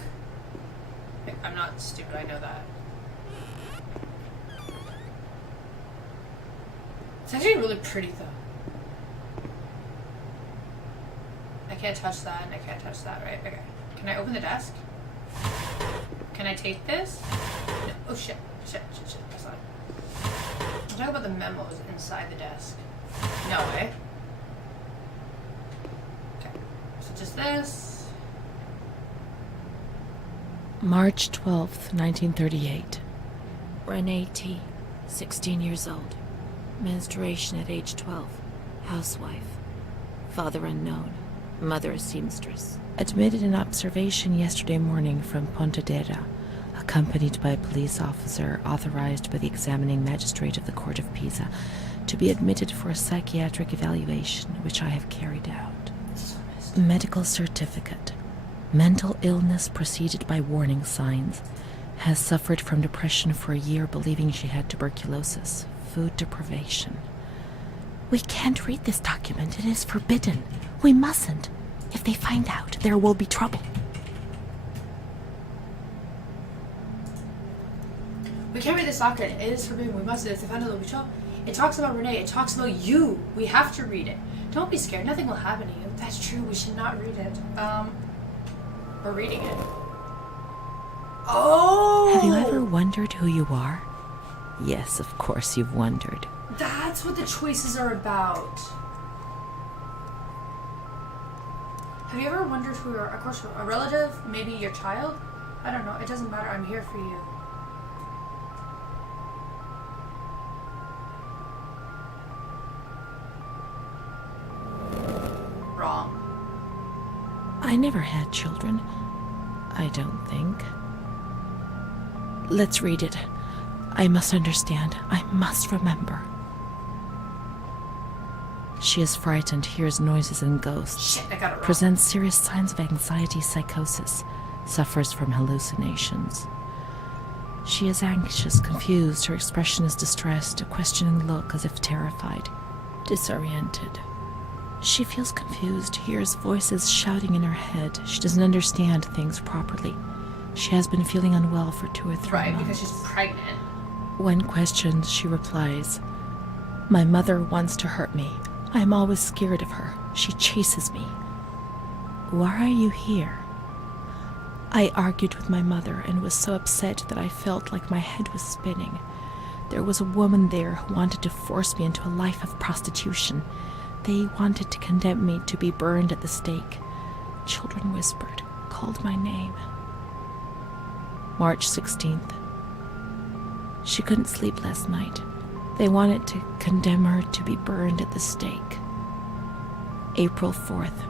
I'm not stupid, I know that. It's actually really pretty, though. I can't touch that, and I can't touch that, right? Okay. Can I open the desk? Can I take this? No. Oh, shit. Shit. That's not. I'm talking about the memos inside the desk. No way. Okay. So just this. March 12th, 1938. Renee T., 16 years old. Menstruation at age 12. Housewife. Father unknown. Mother a seamstress. Admitted in observation yesterday morning from Pontedera, accompanied by a police officer authorized by the examining magistrate of the Court of Pisa to be admitted for a psychiatric evaluation, which I have carried out. Medical certificate. Mental illness preceded by warning signs. Has suffered from depression for a year, believing she had tuberculosis. Food deprivation. We can't read this document. It is forbidden. We mustn't. If they find out, there will be trouble. We can't read this document. It is forbidden. We must. If they find out, there'll be trouble. It talks about Renee. It talks about you. We have to read it. Don't be scared. Nothing will happen to you. That's true. We should not read it. We're reading it. Oh! Have you ever wondered who you are? Yes, of course you've wondered. That's what the choices are about. Have you ever wondered who you are? Of course, a relative, maybe your child? I don't know. It doesn't matter. I'm here for you. Wrong. I never had children. I don't think. Let's read it. I must understand. I must remember. She is frightened, hears noises and ghosts. Shit, I got it wrong. Presents serious signs of anxiety, psychosis. Suffers from hallucinations. She is anxious, confused. Her expression is distressed, a questioning look as if terrified. Disoriented. She feels confused, hears voices shouting in her head. She doesn't understand things properly. She has been feeling unwell for 2 or 3 Right, months. because she's pregnant. When questioned, she replies, "My mother wants to hurt me. I am always scared of her. She chases me." "Why are you here?" "I argued with my mother and was so upset that I felt like my head was spinning. There was a woman there who wanted to force me into a life of prostitution. They wanted to condemn me to be burned at the stake. Children whispered, called my name." March 16th. She couldn't sleep last night. They wanted to condemn her to be burned at the stake. April 4th.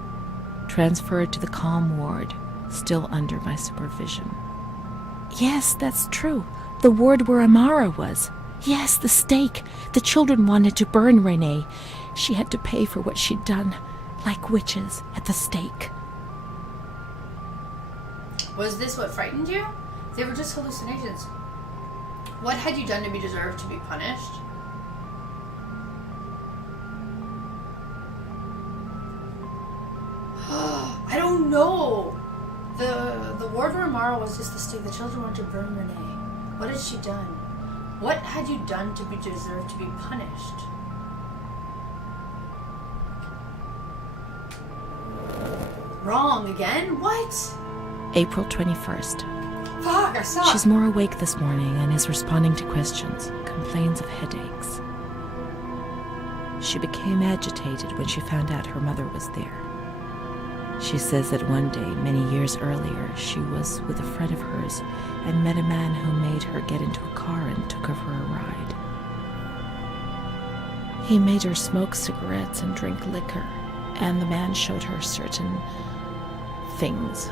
Transferred to the calm ward, still under my supervision. "Yes, that's true. The ward where Amara was. Yes, the stake. The children wanted to burn Renee. She had to pay for what she'd done, like witches at the stake." Was this what frightened you? They were just hallucinations. What had you done to be deserved to be punished? I don't know. The ward where Amara was just the stake. The children wanted to burn Renee. What had she done? What had you done to be deserved to be punished? wrong again? What? April 21st. Fuck, I suck. She's more awake this morning and is responding to questions, complains of headaches. She became agitated when she found out her mother was there. She says that one day, many years earlier, she was with a friend of hers and met a man who made her get into a car and took her for a ride. He made her smoke cigarettes and drink liquor, and the man showed her certain things.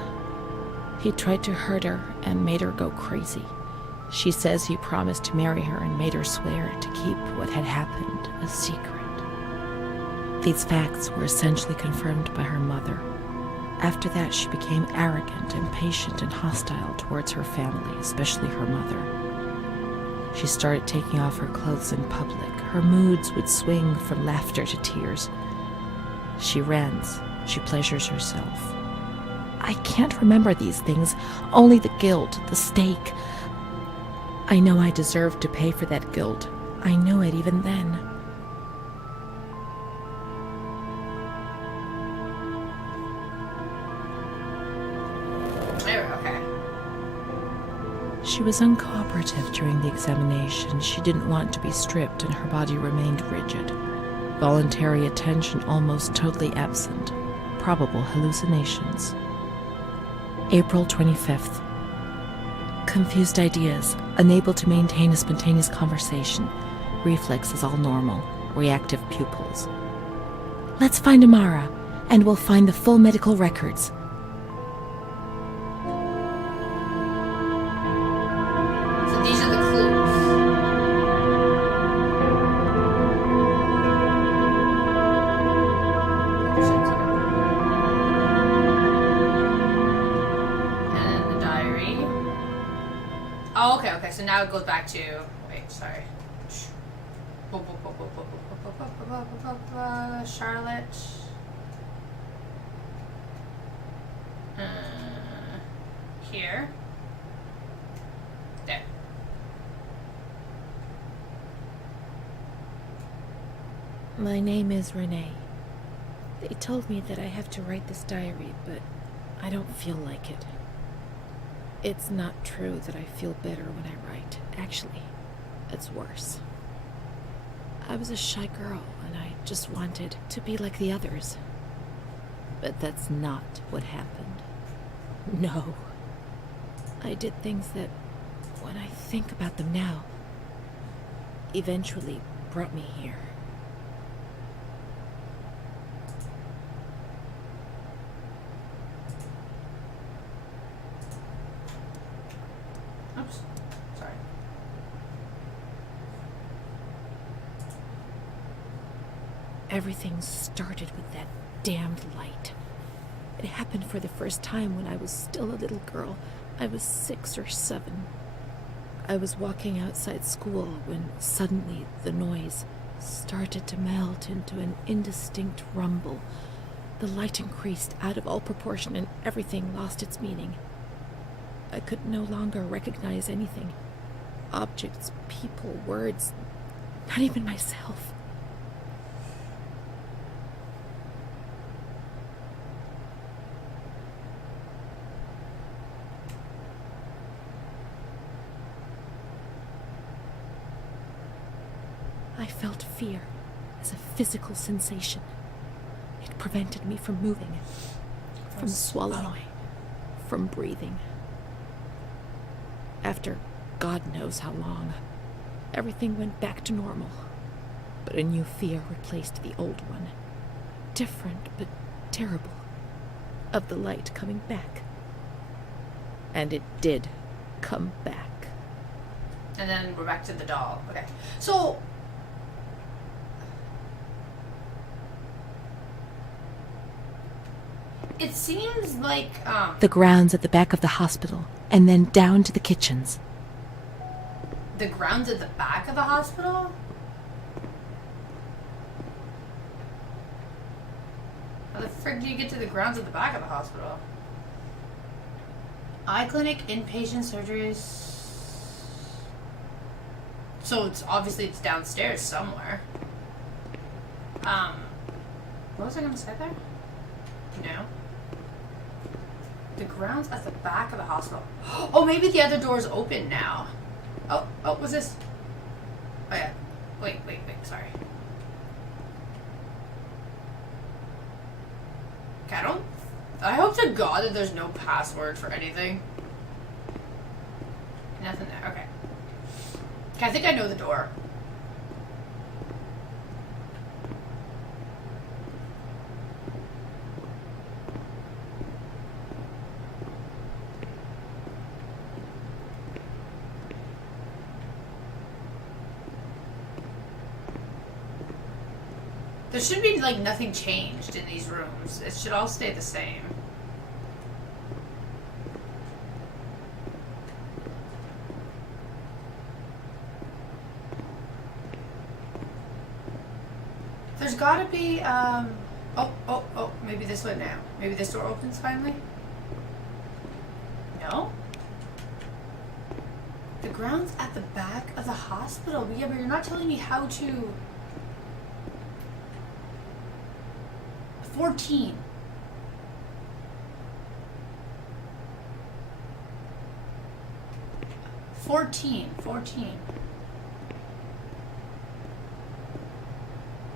He tried to hurt her and made her go crazy. She says he promised to marry her and made her swear to keep what had happened a secret. These facts were essentially confirmed by her mother. After that, she became arrogant, impatient, and hostile towards her family, especially her mother. She started taking off her clothes in public. Her moods would swing from laughter to tears. She rants. She pleasures herself. I can't remember these things, only the guilt, the stake. I know I deserved to pay for that guilt. I knew it even then. Okay. She was uncooperative during the examination. She didn't want to be stripped, and her body remained rigid. Voluntary attention almost totally absent. Probable hallucinations. April 25th. Confused ideas, unable to maintain a spontaneous conversation. Reflexes all normal. Reactive pupils. Let's find Amara, and we'll find the full medical records. So these are the clues. And then the diary. Oh, okay. So now it goes back to. Wait, sorry. Charlotte. Here. There. My name is Renee. They told me that I have to write this diary, but I don't feel like it. It's not true that I feel better when I write. Actually, it's worse. I was a shy girl, and I just wanted to be like the others. But that's not what happened. No. I did things that, when I think about them now, eventually brought me here. Oops. Sorry. Everything started with that damned light. It happened for the first time when I was still a little girl. I was 6 or 7. I was walking outside school when suddenly the noise started to melt into an indistinct rumble. The light increased out of all proportion and everything lost its meaning. I could no longer recognize anything. Objects, people, words, not even myself. I felt fear as a physical sensation. It prevented me from moving, from swallowing, from breathing. After God knows how long, everything went back to normal. But a new fear replaced the old one. Different, but terrible. Of the light coming back. And it did come back. And then we're back to the doll. Okay. So it seems like The grounds at the back of the hospital, and then down to the kitchens. the grounds at the back of the hospital? How the frick do you get to the grounds at the back of the hospital? Eye clinic, inpatient surgeries. So it's obviously it's downstairs somewhere. What was I gonna say there? No. The grounds at the back of the hospital. Oh, maybe the other door's open now. Oh, what's this? Oh yeah. Wait, sorry. Okay, I hope to God that there's no password for anything. Nothing there, okay. Okay, I think I know the door. There should be, like, nothing changed in these rooms. It should all stay the same. There's gotta be, oh, maybe this way now. Maybe this door opens finally? No? The grounds at the back of the hospital. Yeah, but you're not telling me how to... 14.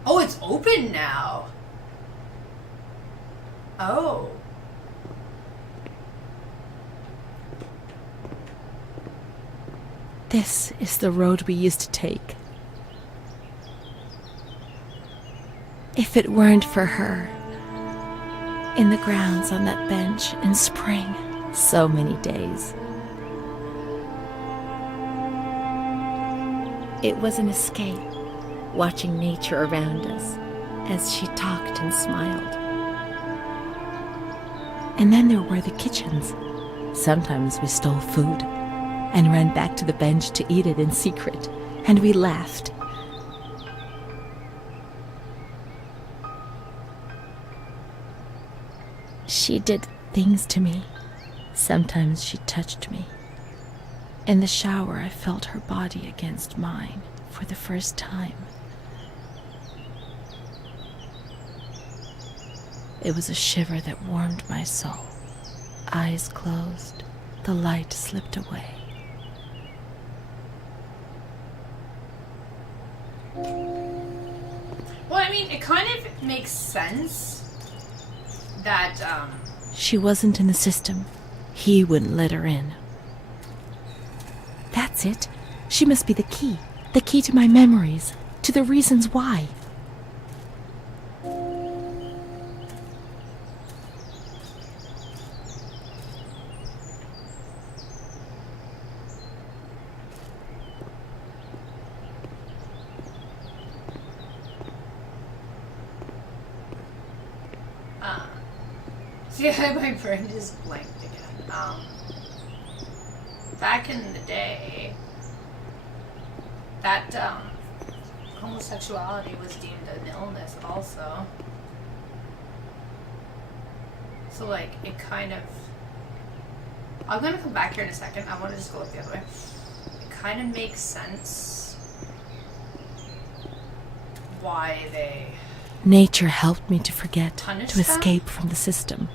Oh, it's open now. Oh. This is the road we used to take. If it weren't for her, in the grounds on that bench in spring, so many days. It was an escape, watching nature around us as she talked and smiled. And then there were the kitchens. Sometimes we stole food and ran back to the bench to eat it in secret, and we laughed. She did things to me. Sometimes she touched me. In the shower, I felt her body against mine for the first time. It was a shiver that warmed my soul. Eyes closed, the light slipped away. Well, I mean, it kind of makes sense that, She wasn't in the system. He wouldn't let her in. That's it. She must be the key to my memories, to the reasons why. see, my brain just blanked again. Back in the day, that, homosexuality was deemed an illness also. So, like, it kind of... I'm gonna come back here in a second. I want to just go look the other way. It kind of makes sense why they... Nature helped me to forget, Punish to them? escape from the system.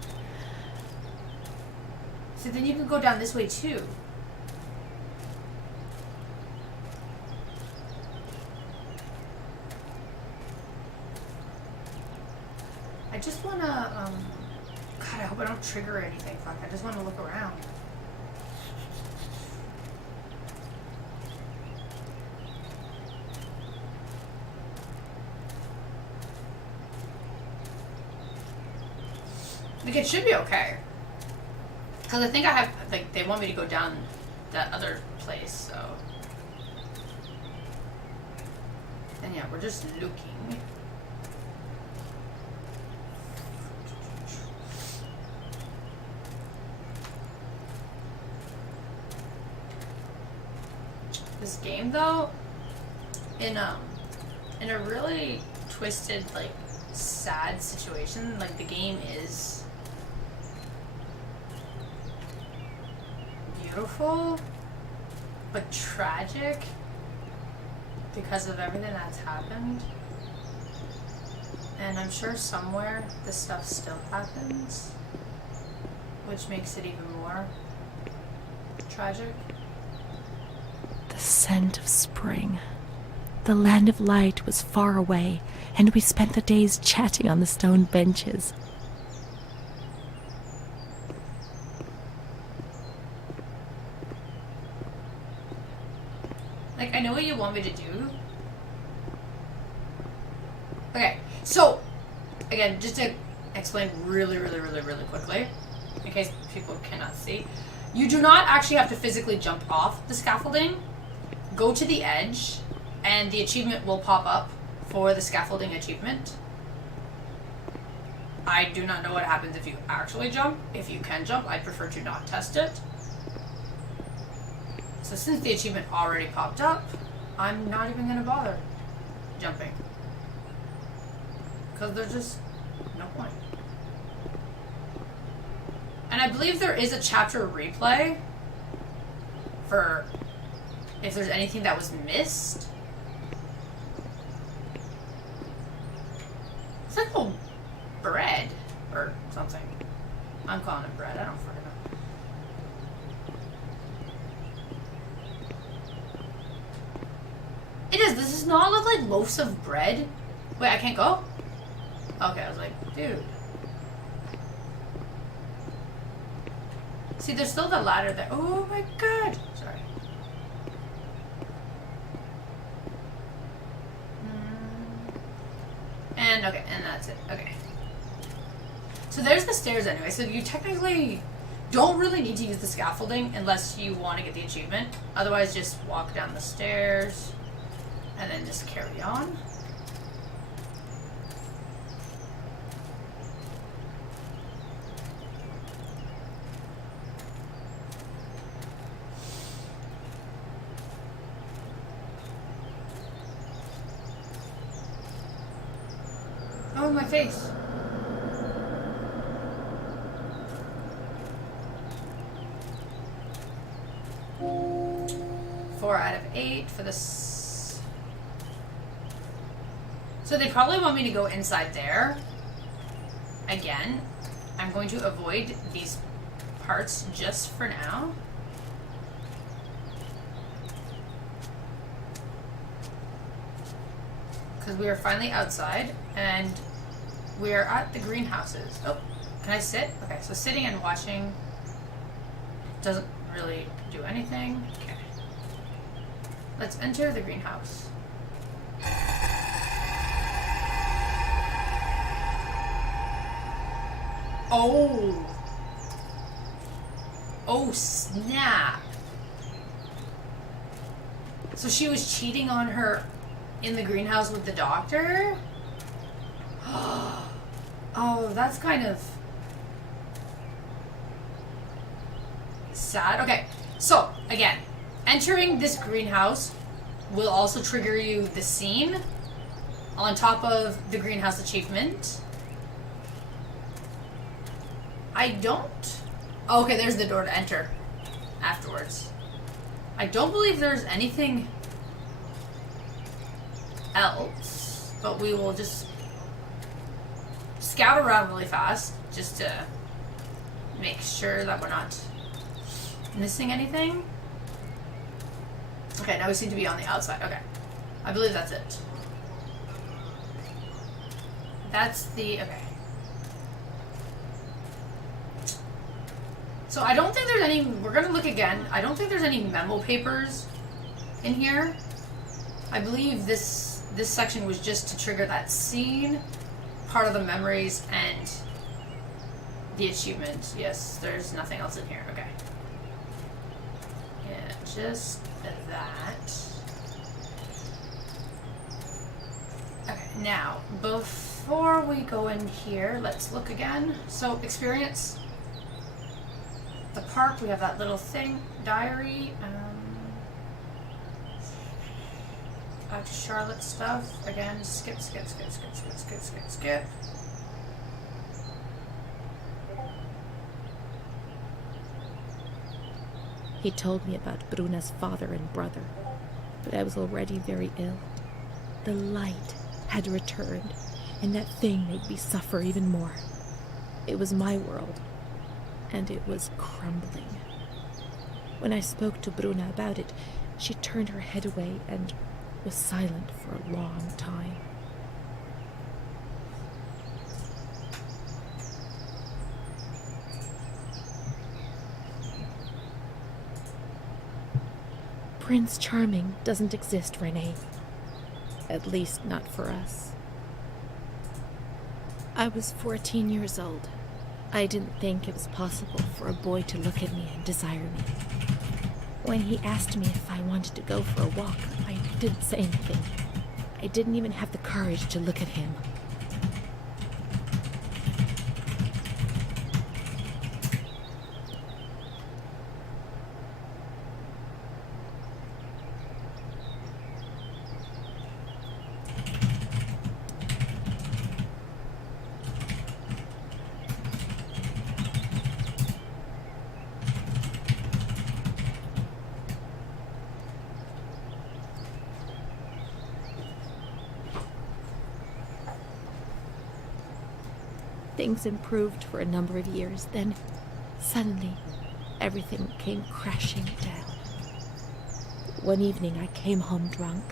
So then you can go down this way too. I just wanna, God, I hope I don't trigger anything. Fuck, I just wanna look around. Like, it should be okay. Because I think I have, like, they want me to go down that other place, so. And yeah, we're just looking. This game, though, in a really twisted, like, sad situation, like, the game is beautiful, but tragic because of everything that's happened. And I'm sure somewhere this stuff still happens. which makes it even more tragic. The scent of spring. The land of light was far away, and we spent the days chatting on the stone benches. Like, I know what you want me to do. Okay, so, again, just to explain really quickly, in case people cannot see, you do not actually have to physically jump off the scaffolding. Go to the edge, and the achievement will pop up for the scaffolding achievement. I do not know what happens if you actually jump. If you can jump, I prefer to not test it. So since the achievement already popped up, I'm not even going to bother jumping. Because there's just no point. And I believe there is a chapter replay for if there's anything that was missed. It's like a bread or something. I'm calling it bread. I don't fucking know. It is. This does not look like loaves of bread. Wait, I can't go? Okay, I was like, dude. See, there's still the ladder there. Oh my god. Sorry. And, okay, and that's it. Okay. So there's the stairs anyway. So you technically don't really need to use the scaffolding unless you want to get the achievement. Otherwise, just walk down the stairs and then just carry on. Oh, my face. Four out of 8 for this. So they probably want me to go inside there. Again, I'm going to avoid these parts just for now. Because we are finally outside, and we are at the greenhouses. Oh, can I sit? Okay, so sitting and watching doesn't really do anything. Okay. Let's enter the greenhouse. Oh! Oh, snap! So she was cheating on her in the greenhouse with the doctor? Oh, that's kind of sad. Okay, so again, entering this greenhouse will also trigger you the scene on top of the greenhouse achievement. I don't... Oh, okay, there's the door to enter afterwards. I don't believe there's anything else, but we will just scout around really fast just to make sure that we're not missing anything. Okay, now we seem to be on the outside. Okay, I believe that's it. That's the... okay. So I don't think there's any... We're gonna look again. I don't think there's any memo papers in here. I believe this section was just to trigger that scene, part of the memories, and the achievement. Yes, there's nothing else in here. Okay. Yeah, just that. Okay, now, before we go in here, let's look again. So, experience. The park, we have that little thing. Diary. Back to Charlotte's stuff. Again, skip. He told me about Bruna's father and brother, but I was already very ill. The light had returned, and that thing made me suffer even more. It was my world, and it was crumbling. When I spoke to Bruna about it, she turned her head away and was silent for a long time. Prince Charming doesn't exist, Renee. At least not for us. I was 14 years old. I didn't think it was possible for a boy to look at me and desire me. When he asked me if I wanted to go for a walk, I didn't say anything. I didn't even have the courage to look at him. Things improved for a number of years, then suddenly everything came crashing down. One evening I came home drunk,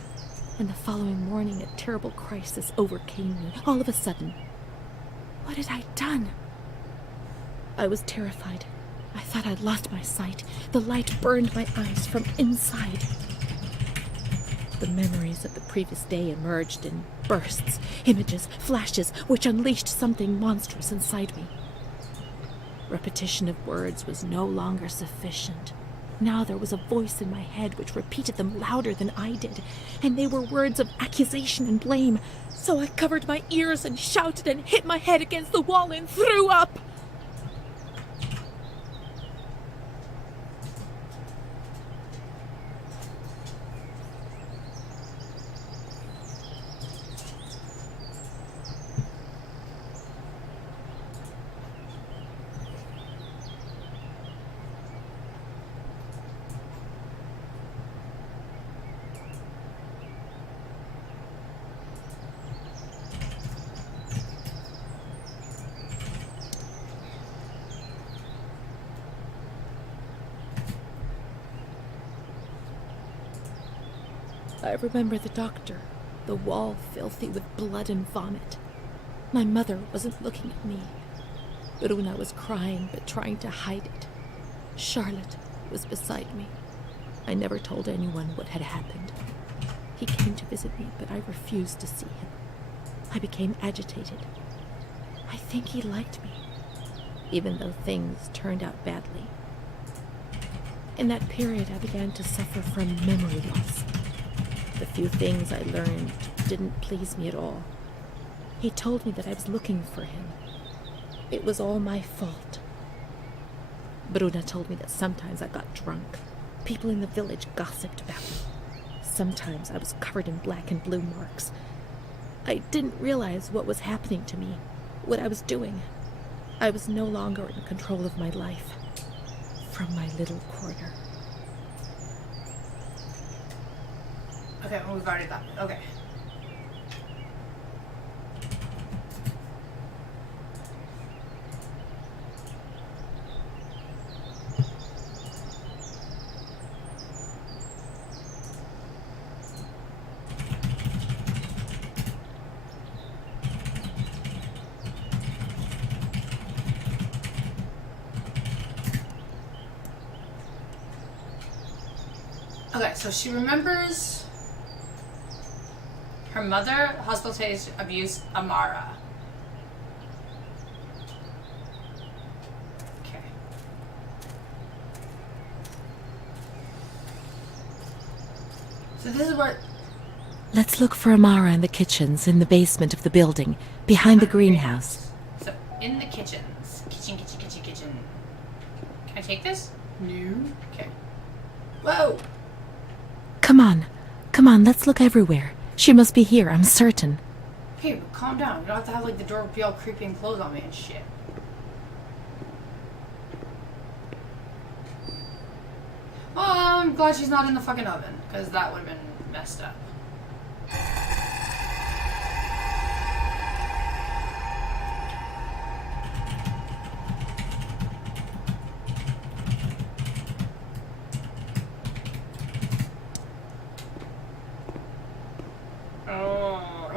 and the following morning a terrible crisis overcame me all of a sudden. What had I done? I was terrified. I thought I'd lost my sight. The light burned my eyes from inside. The memories of the previous day emerged in bursts, images, flashes, which unleashed something monstrous inside me. Repetition of words was no longer sufficient. Now there was a voice in my head which repeated them louder than I did, and they were words of accusation and blame. So I covered my ears and shouted and hit my head against the wall and threw up. I remember the doctor, the wall filthy with blood and vomit. My mother wasn't looking at me. Bruna was crying but trying to hide it. Charlotte was beside me. I never told anyone what had happened. He came to visit me, but I refused to see him. I became agitated. I think he liked me, even though things turned out badly. In that period, I began to suffer from memory loss. The few things I learned didn't please me at all. He told me that I was looking for him. It was all my fault. Bruna told me that sometimes I got drunk. People in the village gossiped about me. Sometimes I was covered in black and blue marks. I didn't realize what was happening to me, what I was doing. I was no longer in control of my life. From my little corner. Okay, well, we've already got it. Okay. Okay, so she remembers her mother hospitalized, abused Amara. Okay. So this is what... Let's look for Amara in the kitchens in the basement of the building, behind the greenhouse. So, in the kitchens. Kitchen. Can I take this? No. Okay. Whoa! Come on, let's look everywhere. She must be here, I'm certain. Okay, but calm down. You don't have to have, like, the door be all creepy and close on me and shit. Well, I'm glad she's not in the fucking oven, because that would have been messed up.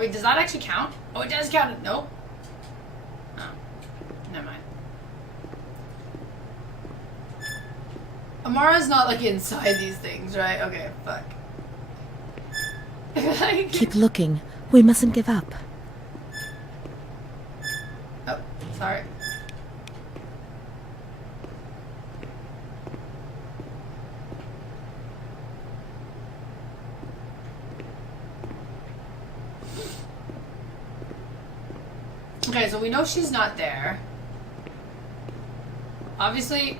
Wait, does that actually count? Oh, it does count. Nope. Oh. Never mind. Amara's not, like, inside these things, right? Okay, fuck. Like... Keep looking. We mustn't give up. Oh, sorry. Okay, so we know she's not there. Obviously,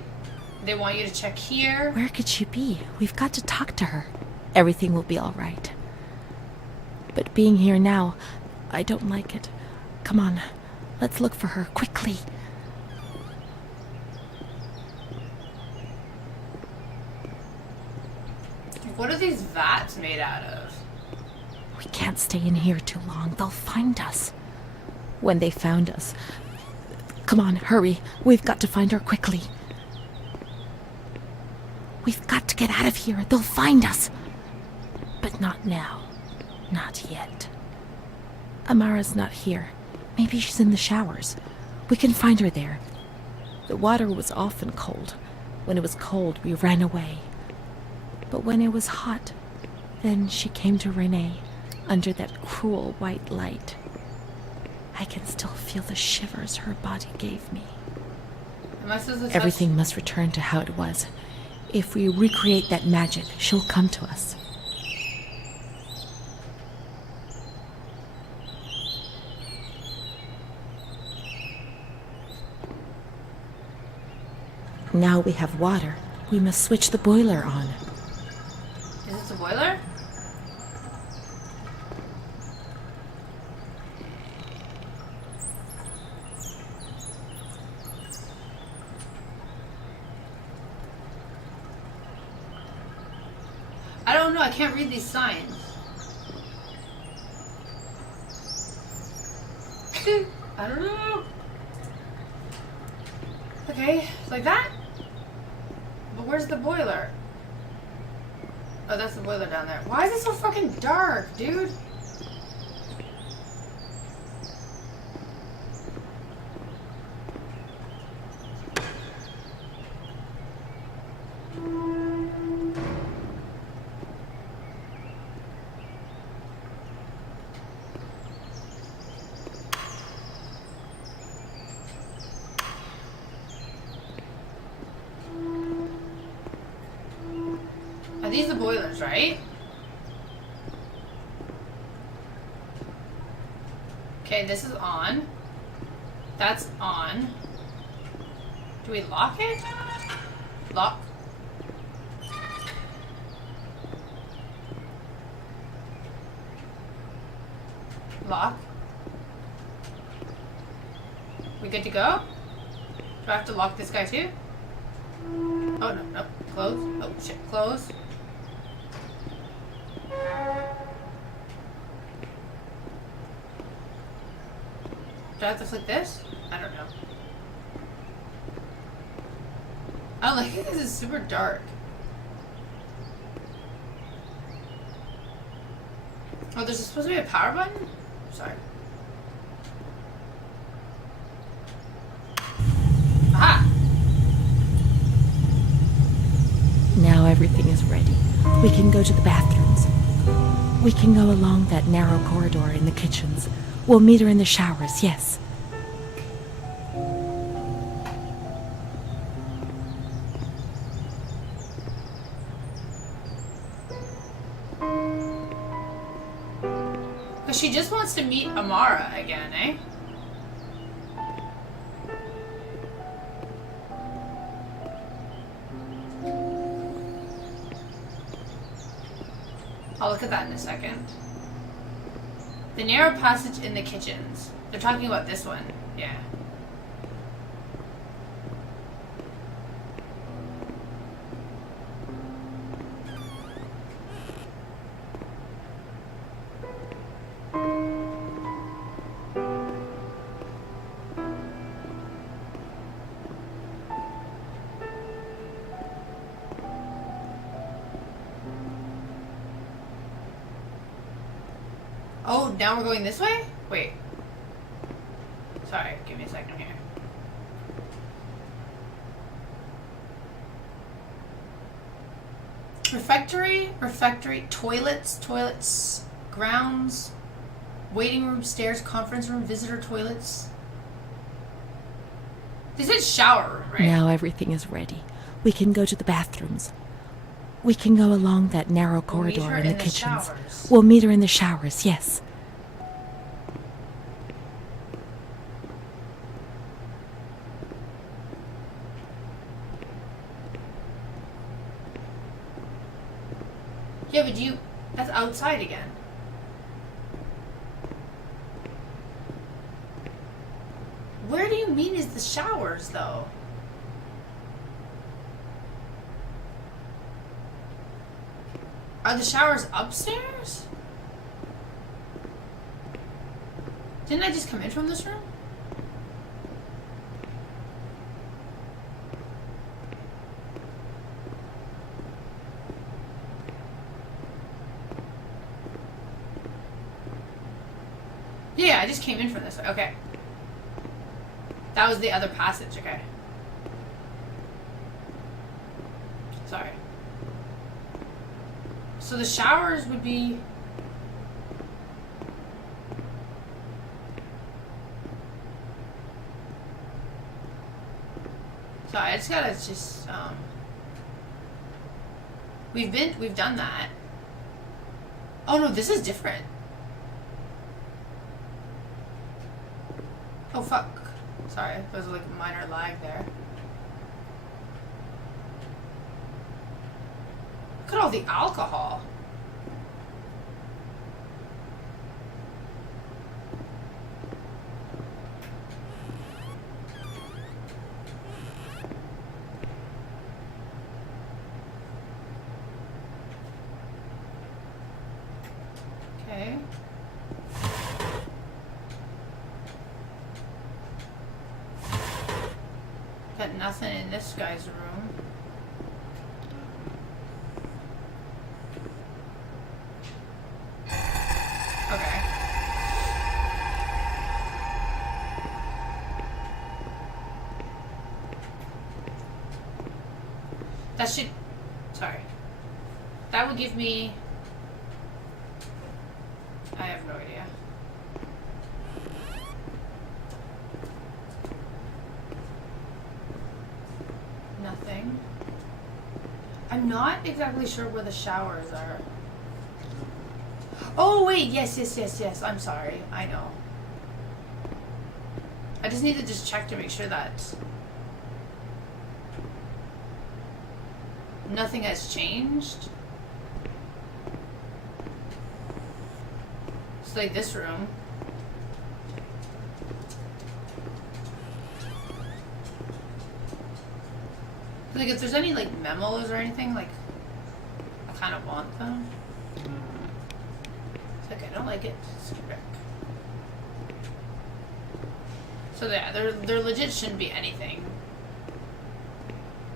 they want you to check here. Where could she be? We've got to talk to her. Everything will be all right. But being here now, I don't like it. Come on, let's look for her quickly. What are these vats made out of? We can't stay in here too long. They'll find us. When they found us... Come on, hurry. We've got to find her quickly. We've got to get out of here. They'll find us. But not now. Not yet. Amara's not here. Maybe she's in the showers. We can find her there. The water was often cold. When it was cold, we ran away. But when it was hot, then she came to Renee, under that cruel white light. I can still feel the shivers her body gave me. Am I supposed to touch? Everything must return to how it was. If we recreate that magic, she'll come to us. Now we have water. We must switch the boiler on. Is this a boiler? I don't know, I can't read these signs. I don't know. Okay, like that? But where's the boiler? Oh, that's the boiler down there. Why is it so fucking dark, dude? Are these the boilers, right? Okay, this is on. That's on. Do we lock it? Lock. Lock. We good to go? Do I have to lock this guy too? Oh, no, no. Close. Oh, shit. Close. Do I have to flick this? I don't know. I don't like it because it's super dark. Oh, there's supposed to be a power button? Sorry. Aha! Now everything is ready. We can go to the bathrooms. We can go along that narrow corridor in the kitchens. We'll meet her in the showers, yes. But she just wants to meet Amara again, eh? I'll look at that in a second. The narrow passage in the kitchens. They're talking about this one. Yeah. Oh, now we're going this way? Wait. Sorry, give me a second here. Refectory, toilets, grounds, waiting room, stairs, conference room, visitor toilets. This is shower room, right? Now everything is ready. We can go to the bathrooms. We can go along that narrow corridor in the kitchens. Showers. We'll meet her in the showers, yes. Yeah, but that's outside again. Where do you mean is the showers, though? Are the showers upstairs? Didn't I just come in from this room? Yeah, I just came in from this way. Okay. That was the other passage, okay. Sorry. So the showers would be... Sorry, I just gotta we've done that. Oh no, this is different. Oh fuck. Sorry, there was like a minor lag there. Look at all the alcohol. Okay. Got nothing in this guy's room. Okay. That should... Sorry. That would give me... I have no idea. Nothing. I'm not exactly sure where the showers are. Oh, wait. Yes. I'm sorry. I know. I just need to just check to make sure that nothing has changed. It's like this room. Like, if there's any, like, memos or anything, like, I kind of want them. It's like, I don't like it. It's correct. So, yeah, there legit shouldn't be anything.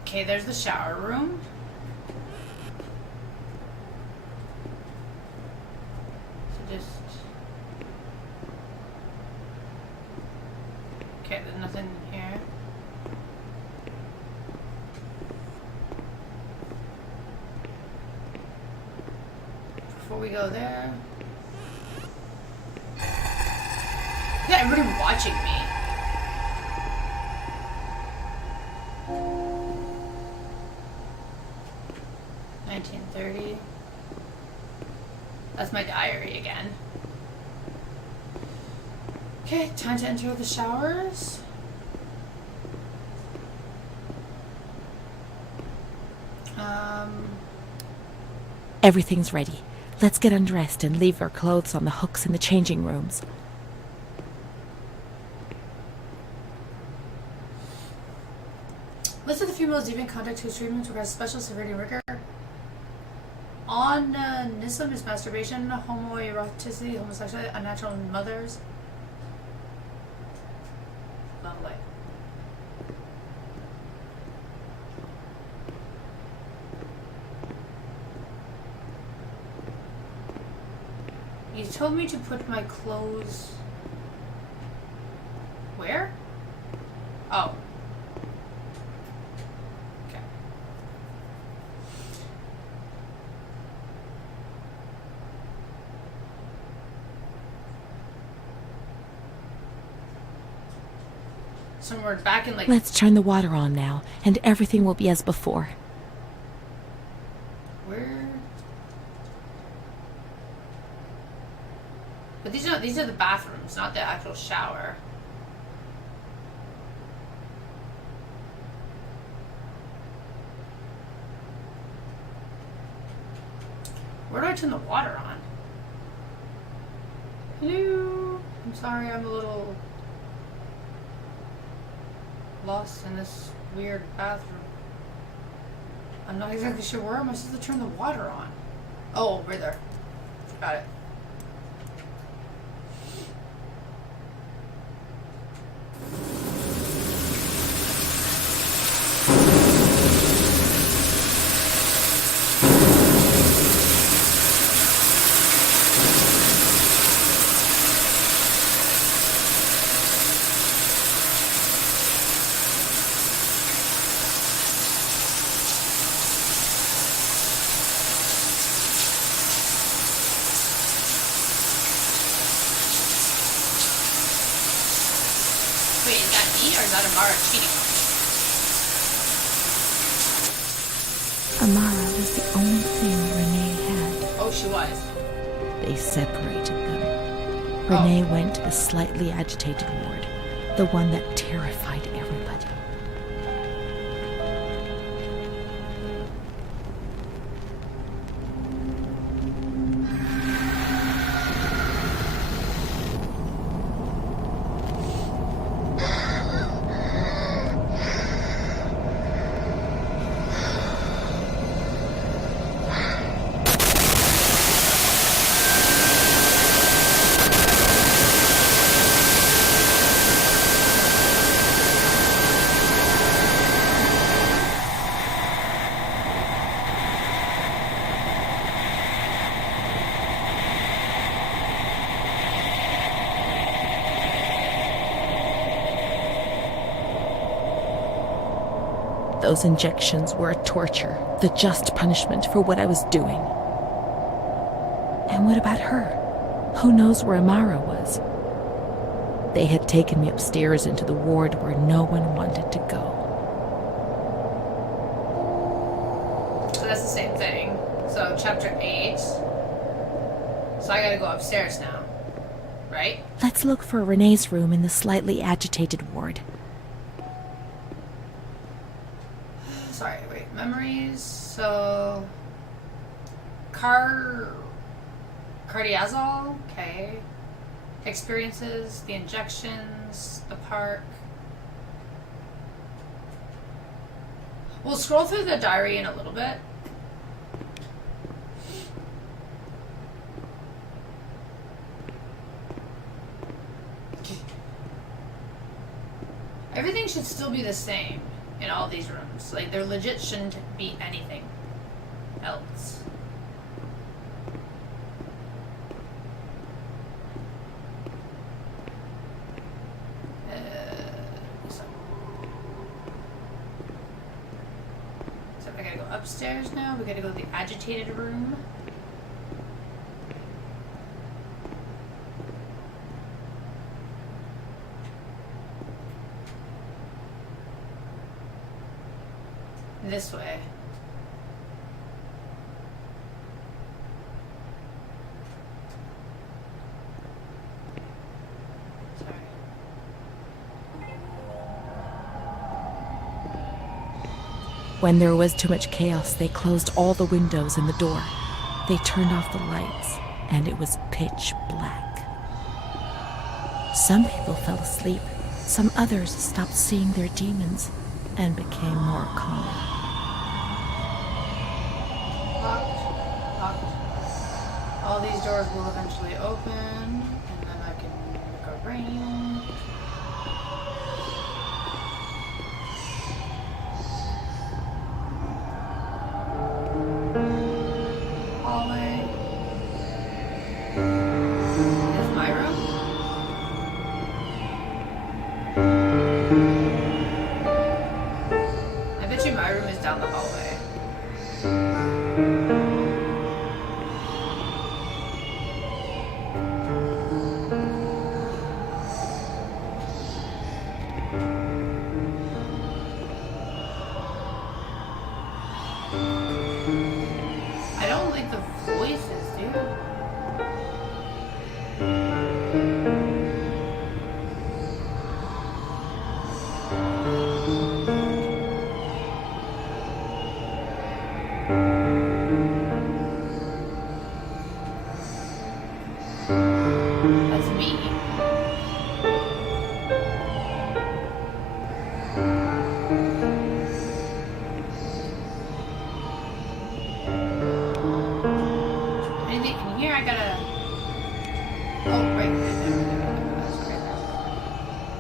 Okay, there's the shower room. So, just... Okay, there's nothing here. Before we go there... Yeah, everybody watching me. $1930. That's my diary again. Okay, time to enter the showers. Everything's ready. Let's get undressed and leave our clothes on the hooks in the changing rooms. List of the females deep in contact whose treatments require special severity and rigor. Onanism is masturbation, homoeroticity, homosexuality, unnatural mothers. Lovely. Use He told me to put my clothes... Where? Oh. Okay. So we're back in like... Let's turn the water on now, and everything will be as before. Where? But these are the bathrooms, not the actual shower. Where do I turn the water on? Hello? I'm sorry, I'm a little lost in this weird bathroom. I'm not exactly sure where am I supposed to turn the water on. Oh, right there. Got it. Wait, is that me or is that Amara cheating on me? Amara was the only thing Renee had. Oh, she was. They separated them. Renee went to the slightly agitated ward, the one that terrified everybody. Those injections were a torture, the just punishment for what I was doing. And what about her? Who knows where Amara was? They had taken me upstairs into the ward where no one wanted to go. So that's the same thing. So chapter 8. So I gotta go upstairs now. Right? Let's look for Renee's room in the slightly agitated ward. Sorry, wait. Memories. So cardiazol. Okay. Experiences. The injections. The park. We'll scroll through the diary in a little bit. Everything should still be the same in all these rooms. Like, there legit shouldn't be anything else. So I gotta go upstairs now. We gotta go to the agitated room. This way. Sorry. When there was too much chaos, they closed all the windows and the door. They turned off the lights, and it was pitch black. Some people fell asleep. Some others stopped seeing their demons and became more calm. Locked. All these doors will eventually open, and then I can make a rain. Hallway. I bet you my room is down the hallway. I don't like the voices, dude. That's me. Anything in here? I gotta. Oh, right there.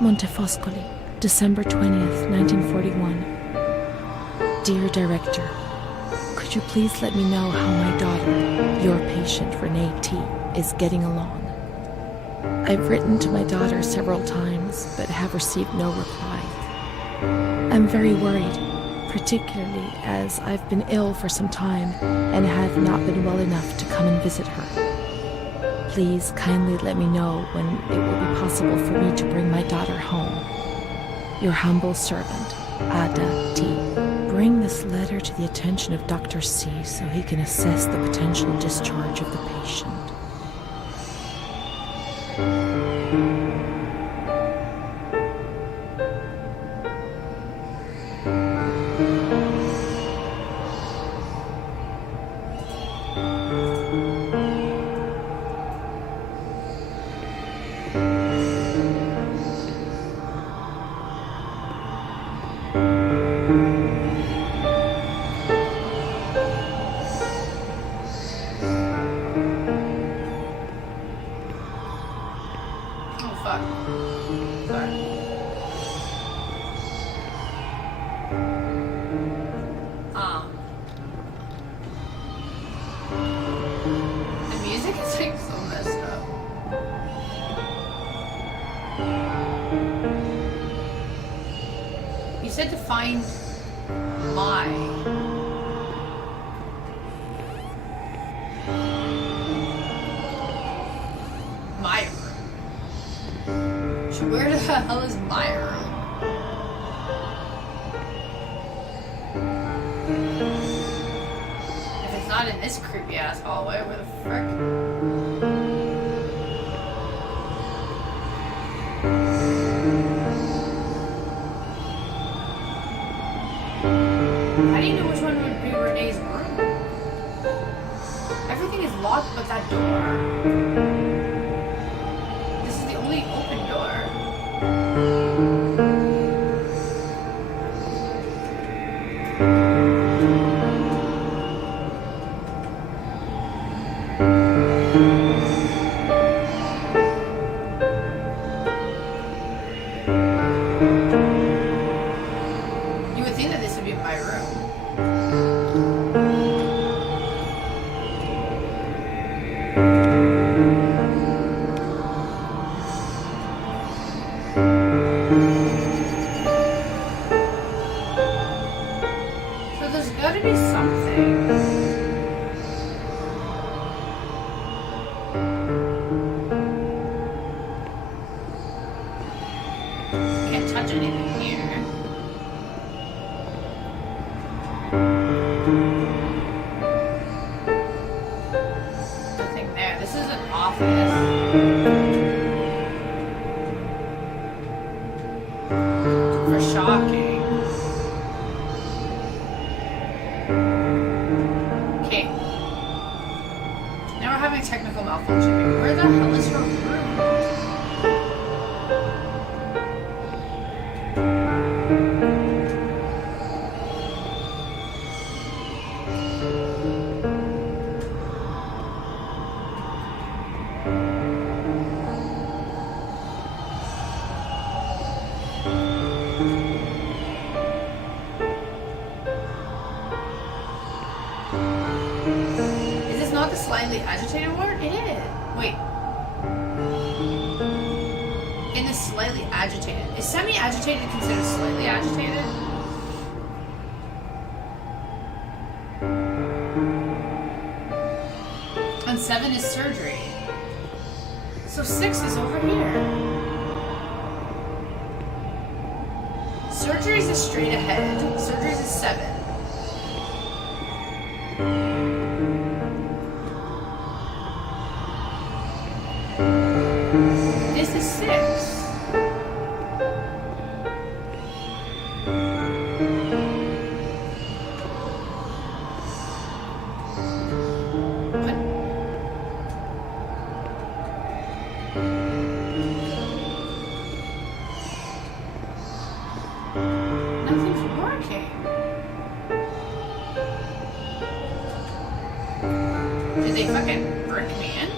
Montefoscoli, December 20th, 1941. Dear Director, could you please let me know how my daughter, your patient Renee T., is getting along? I've written to my daughter several times, but have received no reply. I'm very worried, particularly as I've been ill for some time and have not been well enough to come and visit her. Please kindly let me know when it will be possible for me to bring my daughter home. Your humble servant, Ada T. Bring this letter to the attention of Dr. C so he can assess the potential discharge of the patient. Oh, fuck. Sorry. The music is like so messed up. You said to find my. My room. So where the hell is my room? If it's not in this creepy ass hallway, where the frick? How do you know which one would be Renee's room? Everything is locked but that door. This is the only open door. You would think that this would be my room. So there's gotta be something. Can't touch anything here. Nothing there. This is an office. For shocking. Okay. Now we're having technical malfunctioning. Where the hell is your room? Is this not the slightly agitated ward? It is. Wait. In the slightly agitated. Is semi-agitated considered slightly agitated? And 7 is surgery. So 6 is over here. Surgeries is straight ahead. Surgeries is 7. This is 6. What? Nothing's working. Did they fucking brick me in?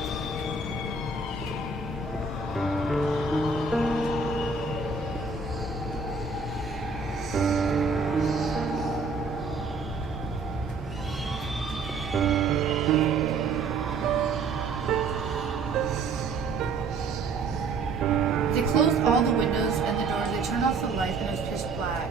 They closed all the windows and the doors. They turned off the light and it was pitch black.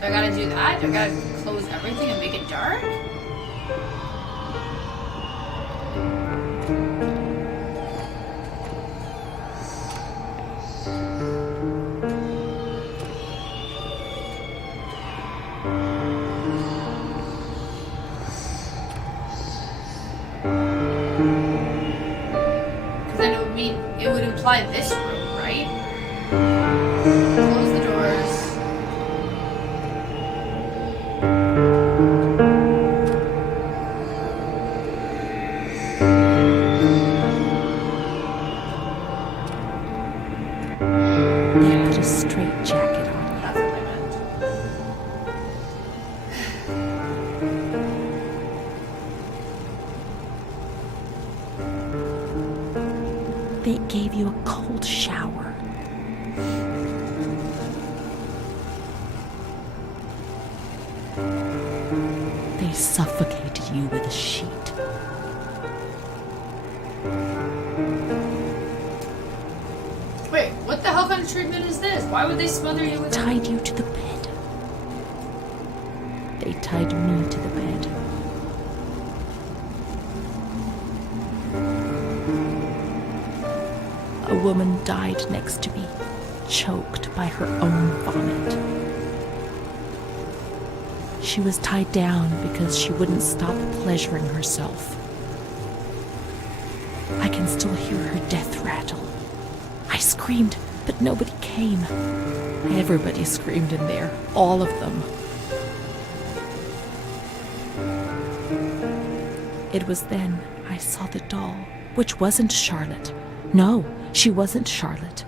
Do I gotta do that? Do I gotta close everything and make it dark? Because then it would imply this room, right? Close the doors. They put a straight jacket on you. That's what I meant. They gave you a cold shower. They suffocated you with a sheet. Wait, what the hell kind of treatment is this? Why would they smother you with Tied you to the bed. They tied me to the bed. A woman died next to me, choked by her own vomit. She was tied down because she wouldn't stop pleasuring herself. I can still hear her death rattle. I screamed, but nobody came. Everybody screamed in there, all of them. It was then I saw the doll, which wasn't Charlotte. No, she wasn't Charlotte.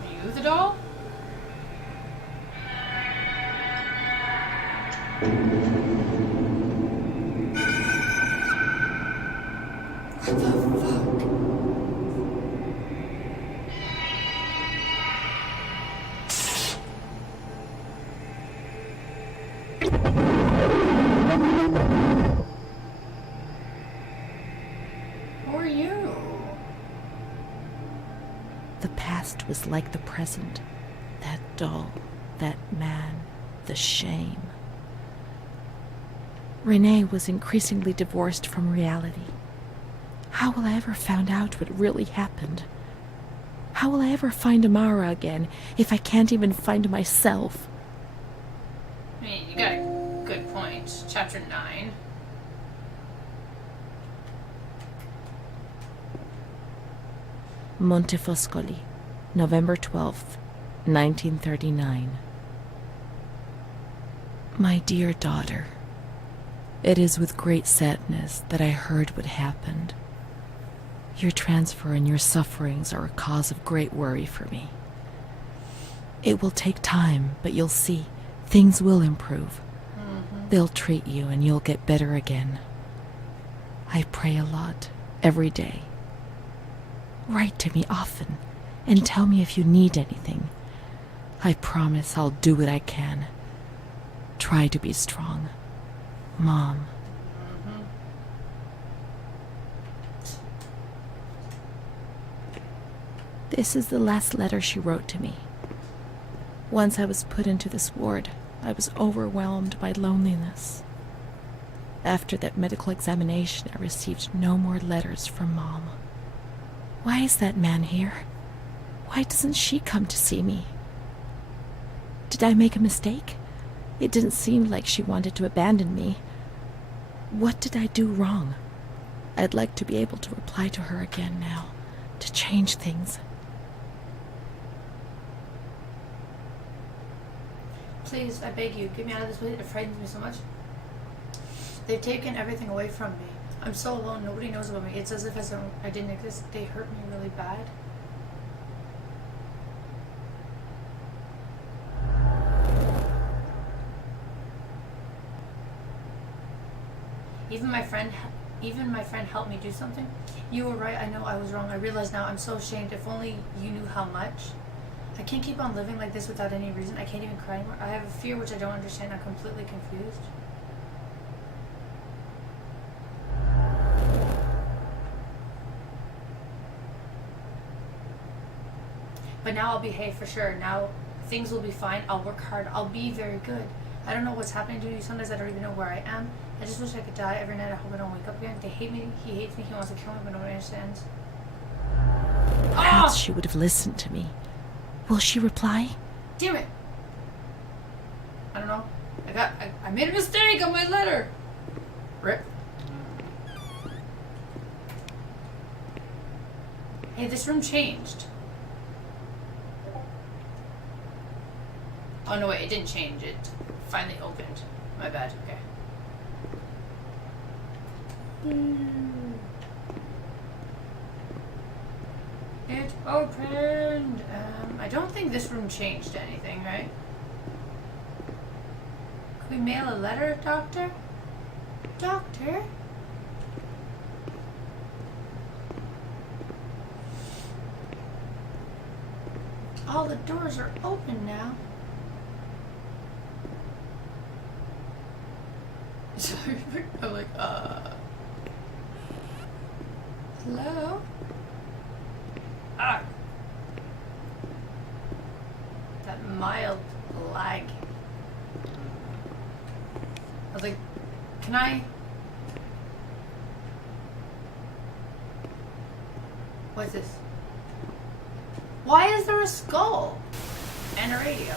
Are you the doll? What the fuck? Who are you? The past was like the present. That doll, that man, the shame. Renee was increasingly divorced from reality. How will I ever find out what really happened? How will I ever find Amara again if I can't even find myself? I mean, you got a good point. Chapter 9. Montefoscoli, November 12th, 1939. My dear daughter, it is with great sadness that I heard what happened. Your transfer and your sufferings are a cause of great worry for me. It will take time, but you'll see, things will improve. They'll treat you and you'll get better again. I pray a lot, every day. Write to me often, and tell me if you need anything. I promise I'll do what I can. Try to be strong. Mom. This is the last letter she wrote to me. Once I was put into this ward, I was overwhelmed by loneliness. After that medical examination, I received no more letters from Mom. Why is that man here? Why doesn't she come to see me? Did I make a mistake? It didn't seem like she wanted to abandon me. What did I do wrong? I'd like to be able to reply to her again now, to change things. Please, I beg you, get me out of this place. It frightens me so much. They've taken everything away from me. I'm so alone. Nobody knows about me. It's as if I didn't exist. They hurt me really bad. Even my friend helped me do something. You were right. I know I was wrong. I realize now. I'm so ashamed. If only you knew how much. I can't keep on living like this without any reason. I can't even cry anymore. I have a fear which I don't understand. I'm completely confused. But now I'll behave for sure. Now things will be fine. I'll work hard. I'll be very good. I don't know what's happening to you. Sometimes I don't even know where I am. I just wish I could die every night. I hope I don't wake up again. They hate me. He hates me. He wants to kill me, but nobody understands. Perhaps she would have listened to me. Will she reply? Damn it. I don't know. I made a mistake on my letter. Rip. Hey, this room changed. Oh no, wait, it didn't change. It finally opened. My bad. Okay. It opened. I don't think this room changed anything, right? Could we mail a letter, Doctor? Doctor? All the doors are open now. Sorry, I'm like, hello? Ah! That mild lag. I was like, can I? What's this? Why is there a skull? And a radio.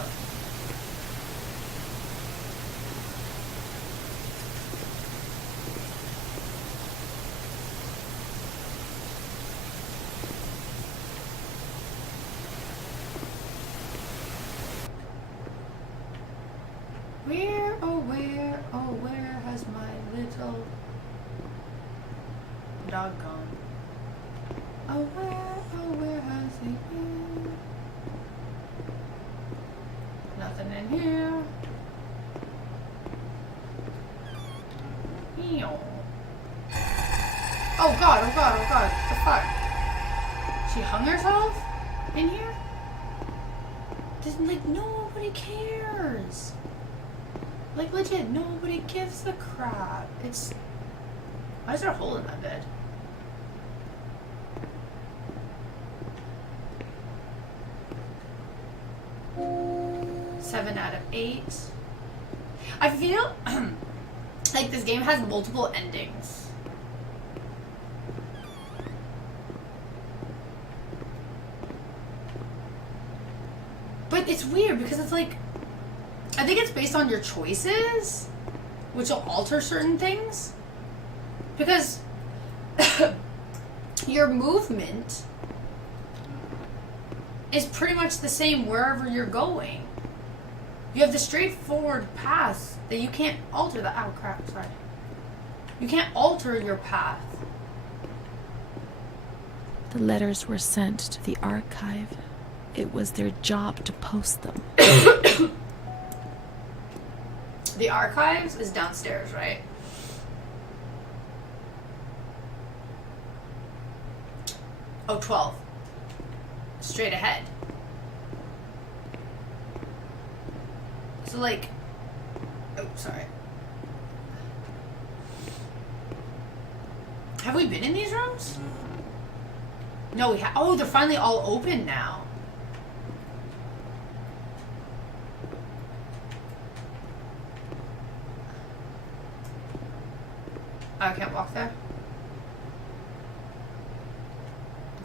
Where has my little dog gone? Oh, where has he been? Nothing in here. Ew. Oh god, what the fuck? She hung herself? In here? Just like, nobody cares. Like, legit, nobody gives a crap. It's... Why is there a hole in my bed? Seven out of 8. I feel like this game has multiple endings. But it's weird because it's like, I think it's based on your choices, which will alter certain things. Because your movement is pretty much the same wherever you're going. You have the straightforward path that you can't alter the... Oh crap, sorry. You can't alter your path. The letters were sent to the archive. It was their job to post them. The archives is downstairs, right? Oh, 12. Straight ahead. So, like... Oh, sorry. Have we been in these rooms? No, we have. Oh, they're finally all open now. I can't walk there.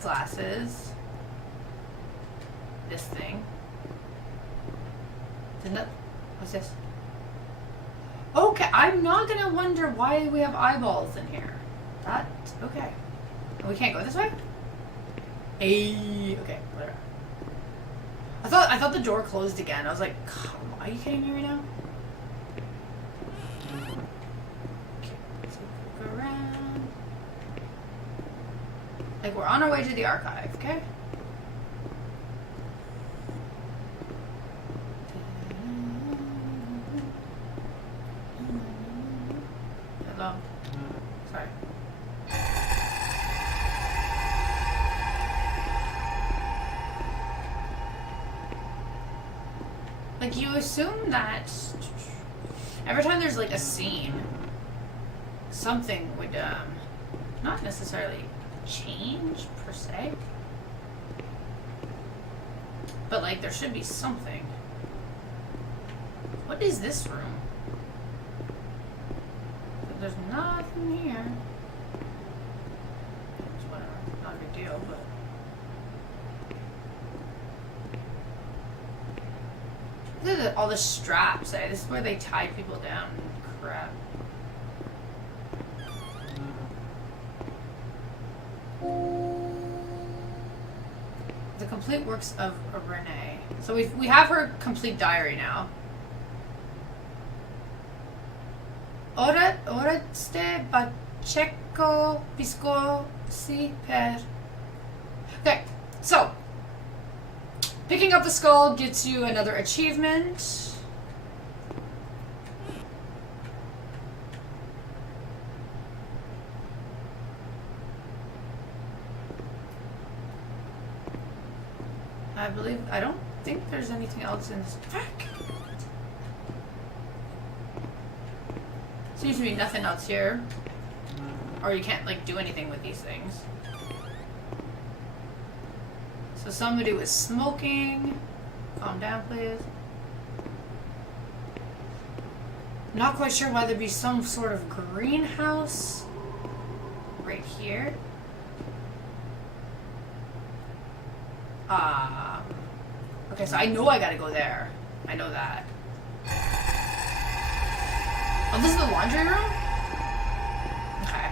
Glasses. This thing. What's this? Okay, I'm not gonna wonder why we have eyeballs in here. That's okay. We can't go this way? Hey, okay, whatever. I thought the door closed again. I was like, are you kidding me right now? Okay, let's go around. Like, we're on our way to the archive, okay? Hello. Sorry. Like, you assume that every time there's, like, a scene, something would, not necessarily change, per se. But, like, there should be something. What is this room? There's nothing here. It's whatever. Not a big deal, but... Look at all the straps, eh? This is where they tie people down. Crap. The complete works of Renee. So we have her complete diary now. Ora ste Pacheco Pisco si per. Okay, so picking up the skull gets you another achievement. I don't think there's anything else in this. Fuck! Seems to be nothing else here. Or you can't, like, do anything with these things. So somebody was smoking. Calm down, please. Not quite sure why there'd be some sort of greenhouse right here. Okay, so I know I gotta go there. I know that. Oh, this is the laundry room? Okay.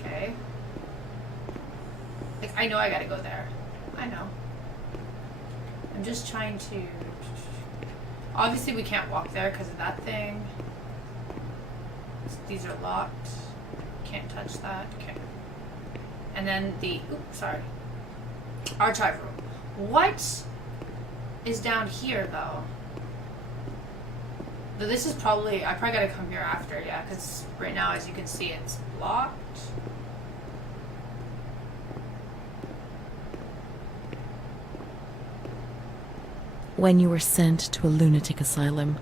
Okay. Like, I know I gotta go there. I know. I'm just trying to... Obviously we can't walk there because of that thing. These are locked. Can't touch that. Okay. And then the... Oops, sorry. Archive room. What is down here, though? This is probably... I probably gotta come here after, yeah, because right now, as you can see, it's locked. When you were sent to a lunatic asylum,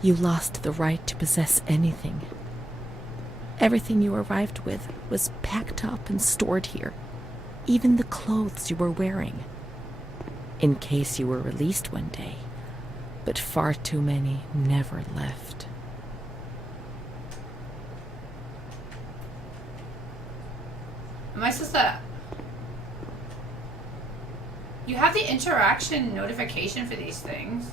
you lost the right to possess anything. Everything you arrived with was packed up and stored here, even the clothes you were wearing, in case you were released one day, but far too many never left. Am I supposed to... You have the interaction notification for these things.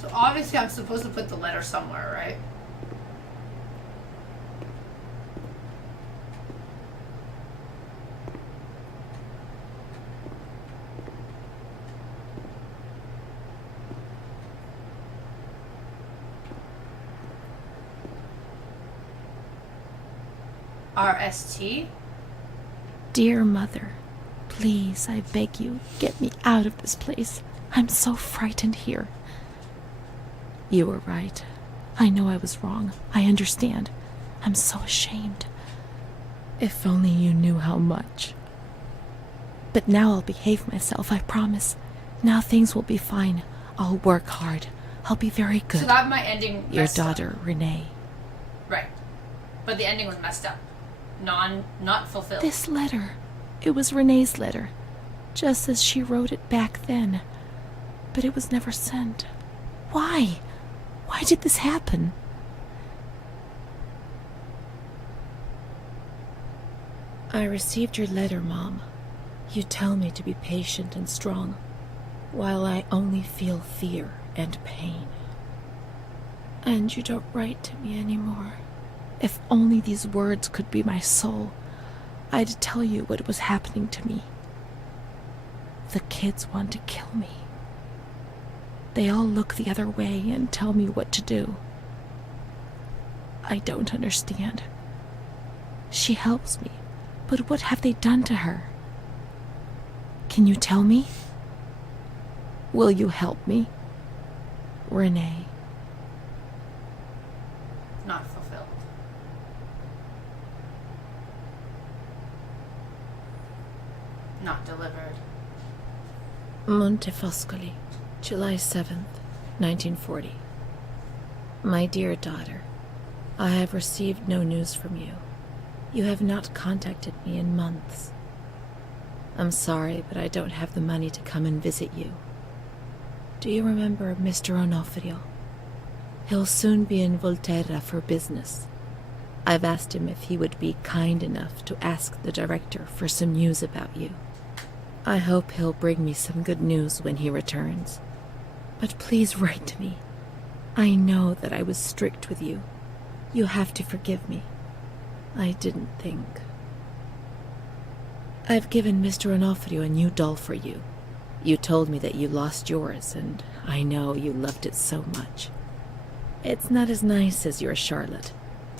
So obviously I'm supposed to put the letter somewhere, right? RST? Dear Mother, please, I beg you, get me out of this place. I'm so frightened here. You were right. I know I was wrong. I understand. I'm so ashamed. If only you knew how much. But now I'll behave myself, I promise. Now things will be fine. I'll work hard. I'll be very good. So that my ending Your messed up. daughter, Renee. Right. But the ending was messed up. Not fulfilled. This letter. It was Renee's letter. Just as she wrote it back then. But it was never sent. Why? Why did this happen? I received your letter, Mom. You tell me to be patient and strong, while I only feel fear and pain. And you don't write to me anymore. If only these words could be my soul, I'd tell you what was happening to me. The kids want to kill me. They all look the other way and tell me what to do. I don't understand. She helps me, but what have they done to her? Can you tell me? Will you help me? Renee. Not fulfilled. Not delivered. Montefoscoli, July 7th, 1940. My dear daughter, I have received no news from you. You have not contacted me in months. I'm sorry, but I don't have the money to come and visit you. Do you remember Mr. Onofrio? He'll soon be in Volterra for business. I've asked him if he would be kind enough to ask the director for some news about you. I hope he'll bring me some good news when he returns. But please write to me. I know that I was strict with you. You have to forgive me. I didn't think. I've given Mr. Onofrio a new doll for you. You told me that you lost yours, and I know you loved it so much. It's not as nice as your Charlotte,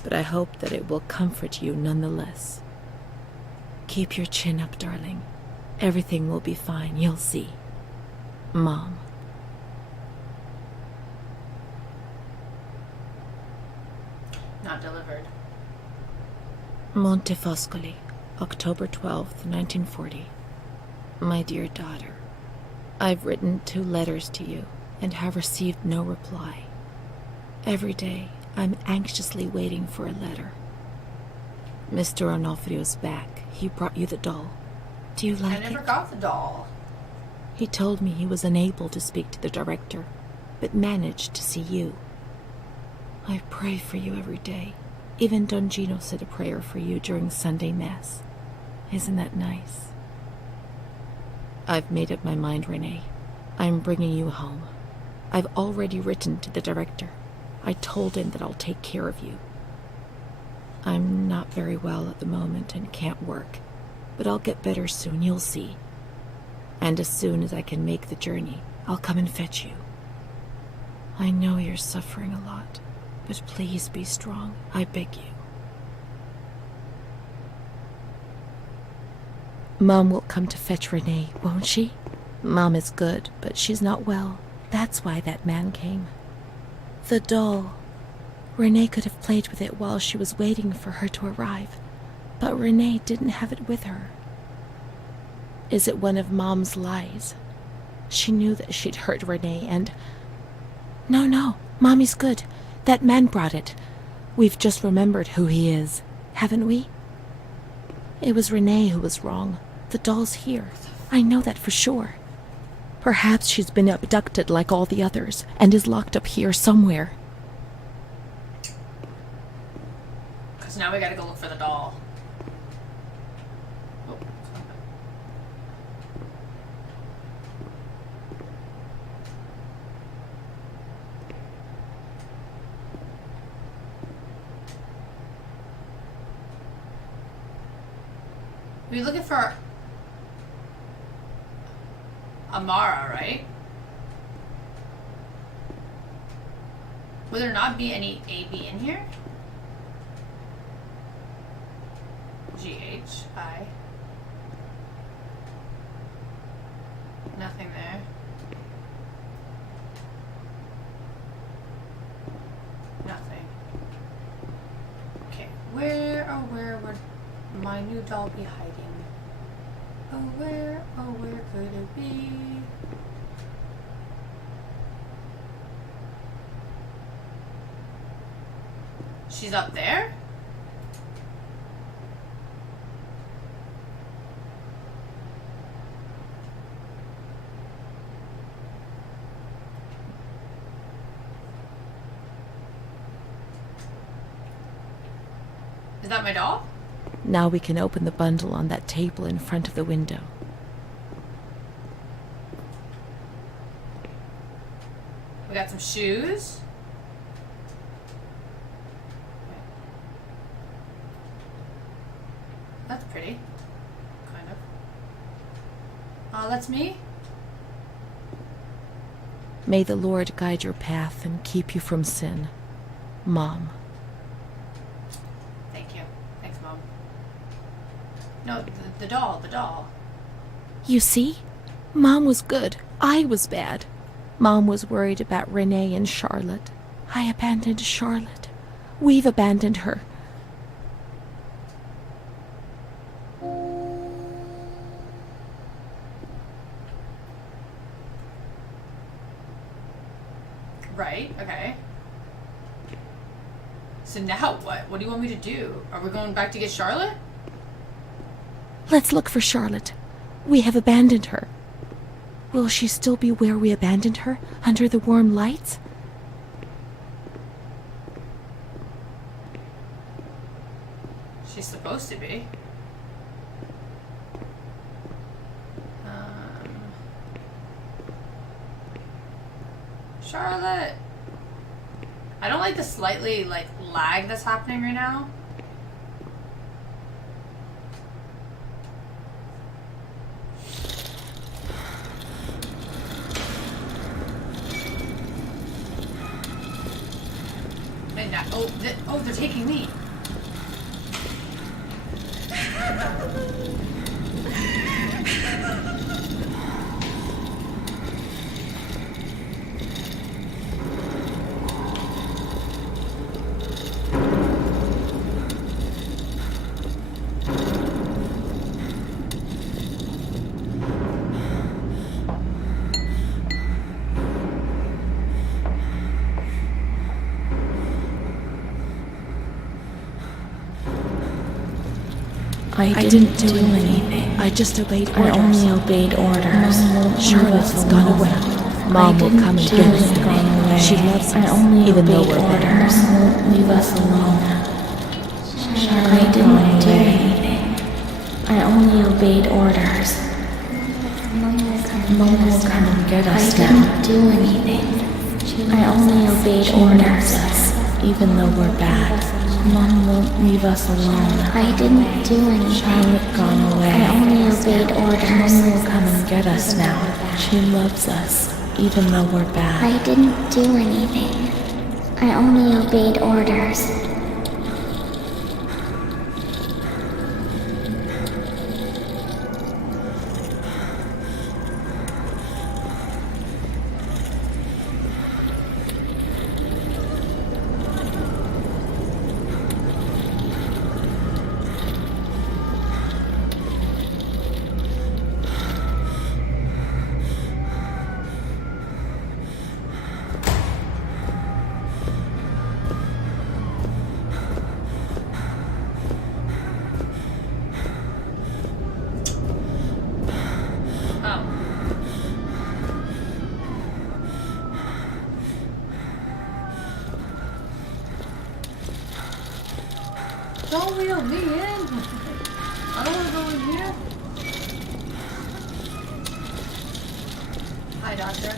but I hope that it will comfort you nonetheless. Keep your chin up, darling. Everything will be fine, you'll see. Mom. Not delivered. Montefoscoli, October 12th, 1940. My dear daughter, I've written 2 letters to you and have received no reply. Every day, I'm anxiously waiting for a letter. Mr. Onofrio's back. He brought you the doll. Do you like it? I never got the doll. He told me he was unable to speak to the director, but managed to see you. I pray for you every day. Even Don Gino said a prayer for you during Sunday Mass. Isn't that nice? I've made up my mind, Renee. I'm bringing you home. I've already written to the director. I told him that I'll take care of you. I'm not very well at the moment and can't work, but I'll get better soon, you'll see. And as soon as I can make the journey, I'll come and fetch you. I know you're suffering a lot, but please be strong, I beg you. Mom will come to fetch Renee, won't she? Mom is good, but she's not well. That's why that man came. The doll. Renee could have played with it while she was waiting for her to arrive, but Renee didn't have it with her. Is it one of Mom's lies? She knew that she'd hurt Renee and... No, Mommy's good. That man brought it. We've just remembered who he is, haven't we? It was Renee who was wrong. The doll's here. I know that for sure. Perhaps she's been abducted like all the others and is locked up here somewhere. Because now we gotta go look for the doll. Oh. We're looking for Amara, right? Would there not be any AB in here? GHI. Nothing there. Nothing. Okay, where would my new doll be hiding? Oh, where could it be? She's up there? Is that my doll? Now we can open the bundle on that table in front of the window. We got some shoes. That's pretty. Kind of. That's me? May the Lord guide your path and keep you from sin. Mom. Thank you. Thanks, Mom. No, the doll. You see? Mom was good. I was bad. Mom was worried about Renee and Charlotte. I abandoned Charlotte. We've abandoned her. Right, okay. So now what? What do you want me to do? Are we going back to get Charlotte? Let's look for Charlotte. We have abandoned her. Will she still be where we abandoned her, under the warm lights? She's supposed to be. Charlotte! I don't like the slightly, lag that's happening right now. And now, they're taking me. I didn't do anything. I just obeyed orders. I only obeyed orders. Charlotte's gone away. Mom will come and get us today. She loves us, even though we're bad. Mom won't leave us alone. I didn't do anything. I only obeyed orders. Mom will come and get us now. I didn't do anything. I only obeyed orders. Even though we're bad. Mom won't leave us alone. I didn't do anything. Charlotte gone away. I only obeyed orders. Mom will come and get us now. She loves us, even though we're bad. I didn't do anything. I only obeyed orders. Don't wheel me in. I don't want to go in here. Hi, Doctor.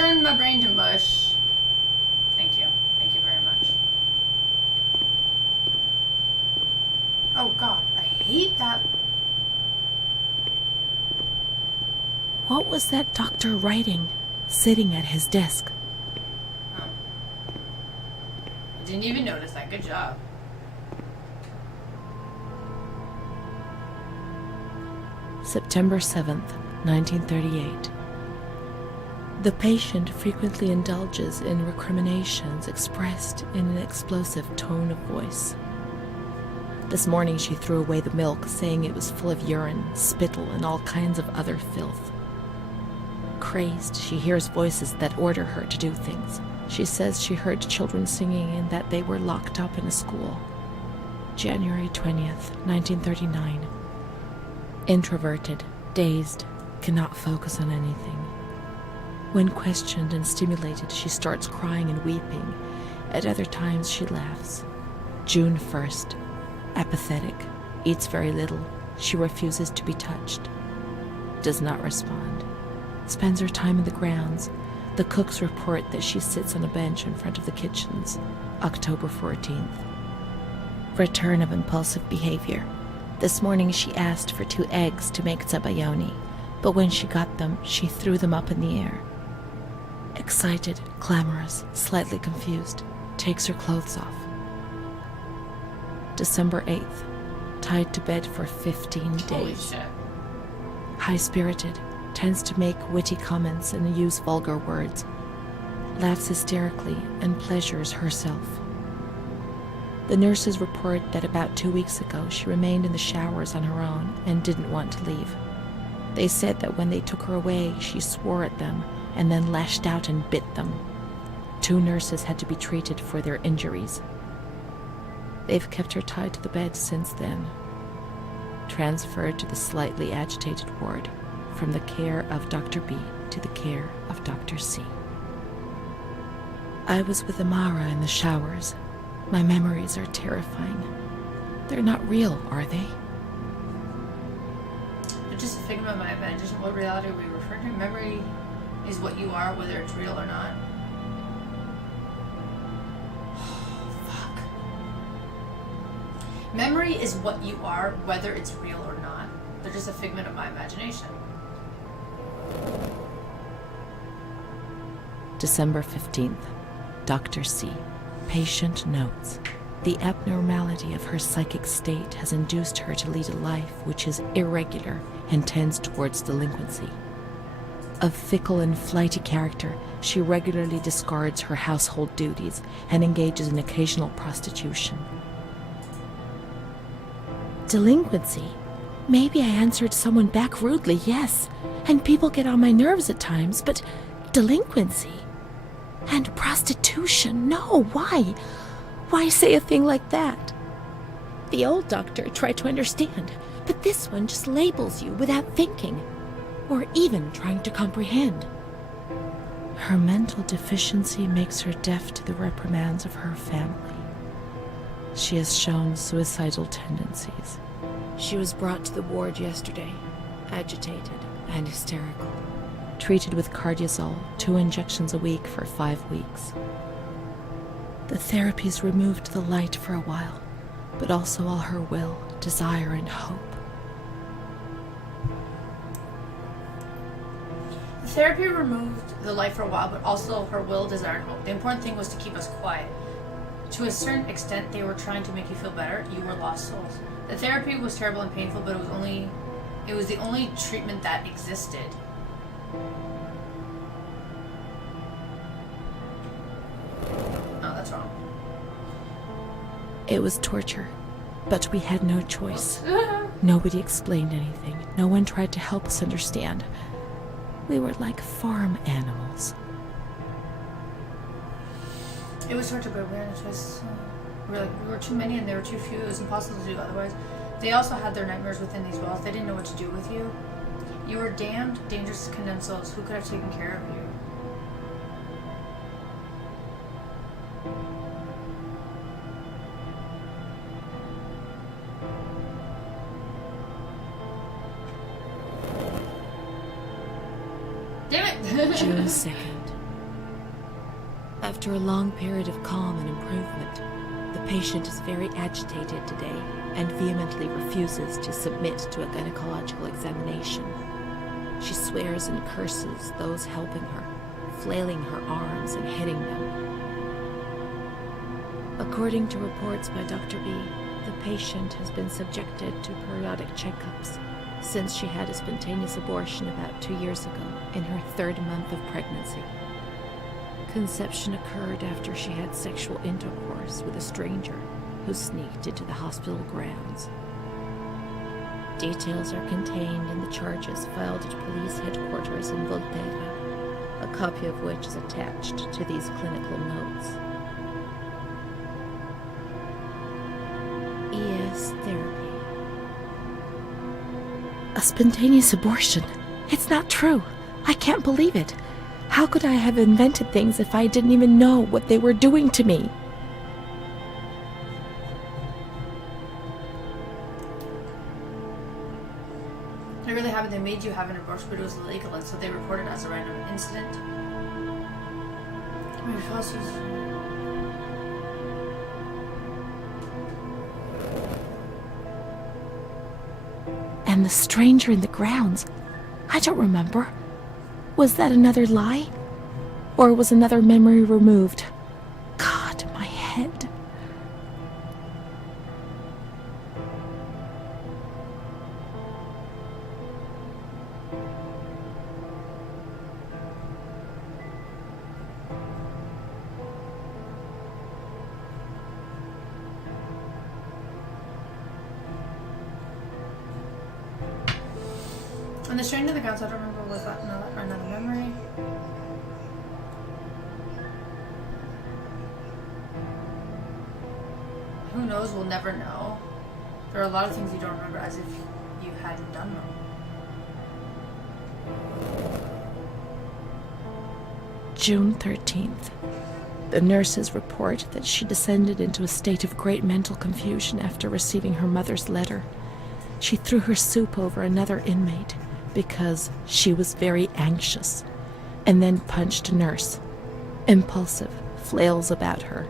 turned my brain to mush. Thank you. Thank you very much. Oh god, I hate that. What was that doctor writing, sitting at his desk? Oh. I didn't even notice that. Good job. September 7th, 1938. The patient frequently indulges in recriminations expressed in an explosive tone of voice. This morning she threw away the milk, saying it was full of urine, spittle, and all kinds of other filth. Crazed, she hears voices that order her to do things. She says she heard children singing and that they were locked up in a school. January 20th, 1939. Introverted, dazed, cannot focus on anything. When questioned and stimulated, she starts crying and weeping. At other times, she laughs. June 1st. Apathetic, eats very little. She refuses to be touched. Does not respond. Spends her time in the grounds. The cooks report that she sits on a bench in front of the kitchens. October 14th. Return of impulsive behavior. This morning she asked for 2 eggs to make tzabayoni, but when she got them, she threw them up in the air. Excited, clamorous, slightly confused, takes her clothes off. December 8th, tied to bed for 15 days. Holy shit. High-spirited, tends to make witty comments and use vulgar words, laughs hysterically and pleasures herself. The nurses report that about 2 weeks ago she remained in the showers on her own and didn't want to leave. They said that when they took her away, she swore at them and then lashed out and bit them. 2 nurses had to be treated for their injuries. They've kept her tied to the bed since then. Transferred to the slightly agitated ward, from the care of Dr. B to the care of Dr. C. I was with Amara in the showers. My memories are terrifying. They're not real, are they? They're just a figment of my imagination. What reality are we referring to? Memory is what you are, whether it's real or not. Fuck. Memory is what you are, whether it's real or not. They're just a figment of my imagination. December 15th. Dr. C. Patient notes. The abnormality of her psychic state has induced her to lead a life which is irregular and tends towards delinquency. Of fickle and flighty character, she regularly discards her household duties and engages in occasional prostitution. Delinquency? Maybe I answered someone back rudely, yes, and people get on my nerves at times, but delinquency? And prostitution? No, why? Why say a thing like that? The old doctor tried to understand, but this one just labels you without thinking, or even trying to comprehend. Her mental deficiency makes her deaf to the reprimands of her family. She has shown suicidal tendencies. She was brought to the ward yesterday, agitated and hysterical. Treated with cardiazol, 2 injections a week for 5 weeks. The therapies removed the light for a while, but also all her will, desire, and hope. The therapy removed the light for a while, but also her will, desire, and hope. The important thing was to keep us quiet. To a certain extent, they were trying to make you feel better. You were lost souls. The therapy was terrible and painful, but it was the only treatment that existed. Oh, that's wrong. It was torture, but we had no choice. Nobody explained anything. No one tried to help us understand. We were like farm animals. It was torture, but we had no choice. We were too many and there were too few. It was impossible to do otherwise. They also had their nightmares within these walls. They didn't know what to do with you. You were damned, dangerous, condemned souls. Who could have taken care of you? Damn it! June 2nd. After a long period of calm and improvement, the patient is very agitated today and vehemently refuses to submit to a gynecological examination. She swears and curses those helping her, flailing her arms and hitting them. According to reports by Dr. B, the patient has been subjected to periodic checkups since she had a spontaneous abortion about 2 years ago in her 3rd month of pregnancy. Conception occurred after she had sexual intercourse with a stranger who sneaked into the hospital grounds. Details are contained in the charges filed at police headquarters in Volterra, a copy of which is attached to these clinical notes. ES therapy. A spontaneous abortion? It's not true. I can't believe it. How could I have invented things if I didn't even know what they were doing to me? It really happened. They made you have an abortion, but it was illegal, and so they reported it as a random incident. And the stranger in the grounds, I don't remember. Was that another lie? Or was another memory removed? God, my head. And the strain of the grounds, I don't remember, was that another memory? Who knows? We'll never know. There are a lot of things you don't remember as if you hadn't done them. June 13th. The nurses report that she descended into a state of great mental confusion after receiving her mother's letter. She threw her soup over another inmate because she was very anxious, and then punched a nurse. Impulsive, flails about her.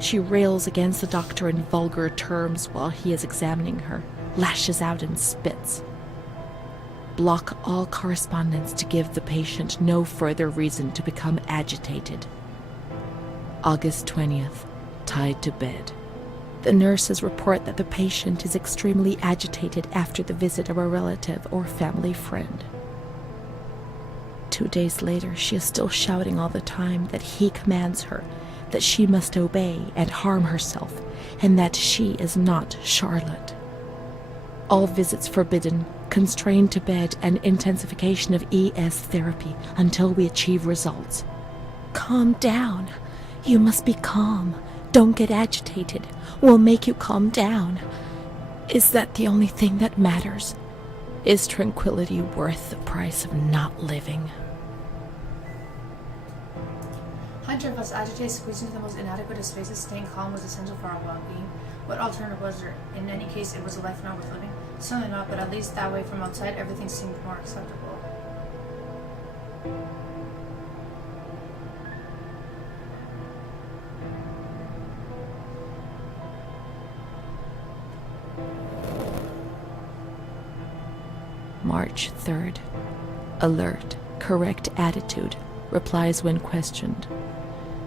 She rails against the doctor in vulgar terms while he is examining her, lashes out and spits. Block all correspondence to give the patient no further reason to become agitated. August 20th, tied to bed. The nurses report that the patient is extremely agitated after the visit of a relative or family friend. 2 days later, she is still shouting all the time that he commands her, that she must obey and harm herself, and that she is not Charlotte. All visits forbidden, constrained to bed, and intensification of ES therapy until we achieve results. Calm down. You must be calm. Don't get agitated. We'll make you calm down. Is that the only thing that matters? Is tranquility worth the price of not living? Hunter of us agitated, squeezing into the most inadequate of spaces, staying calm was essential for our well-being. What alternative was there? In any case, it was a life not worth living. Certainly not, but at least that way from outside, everything seemed more acceptable. March 3rd. Alert, correct attitude, replies when questioned.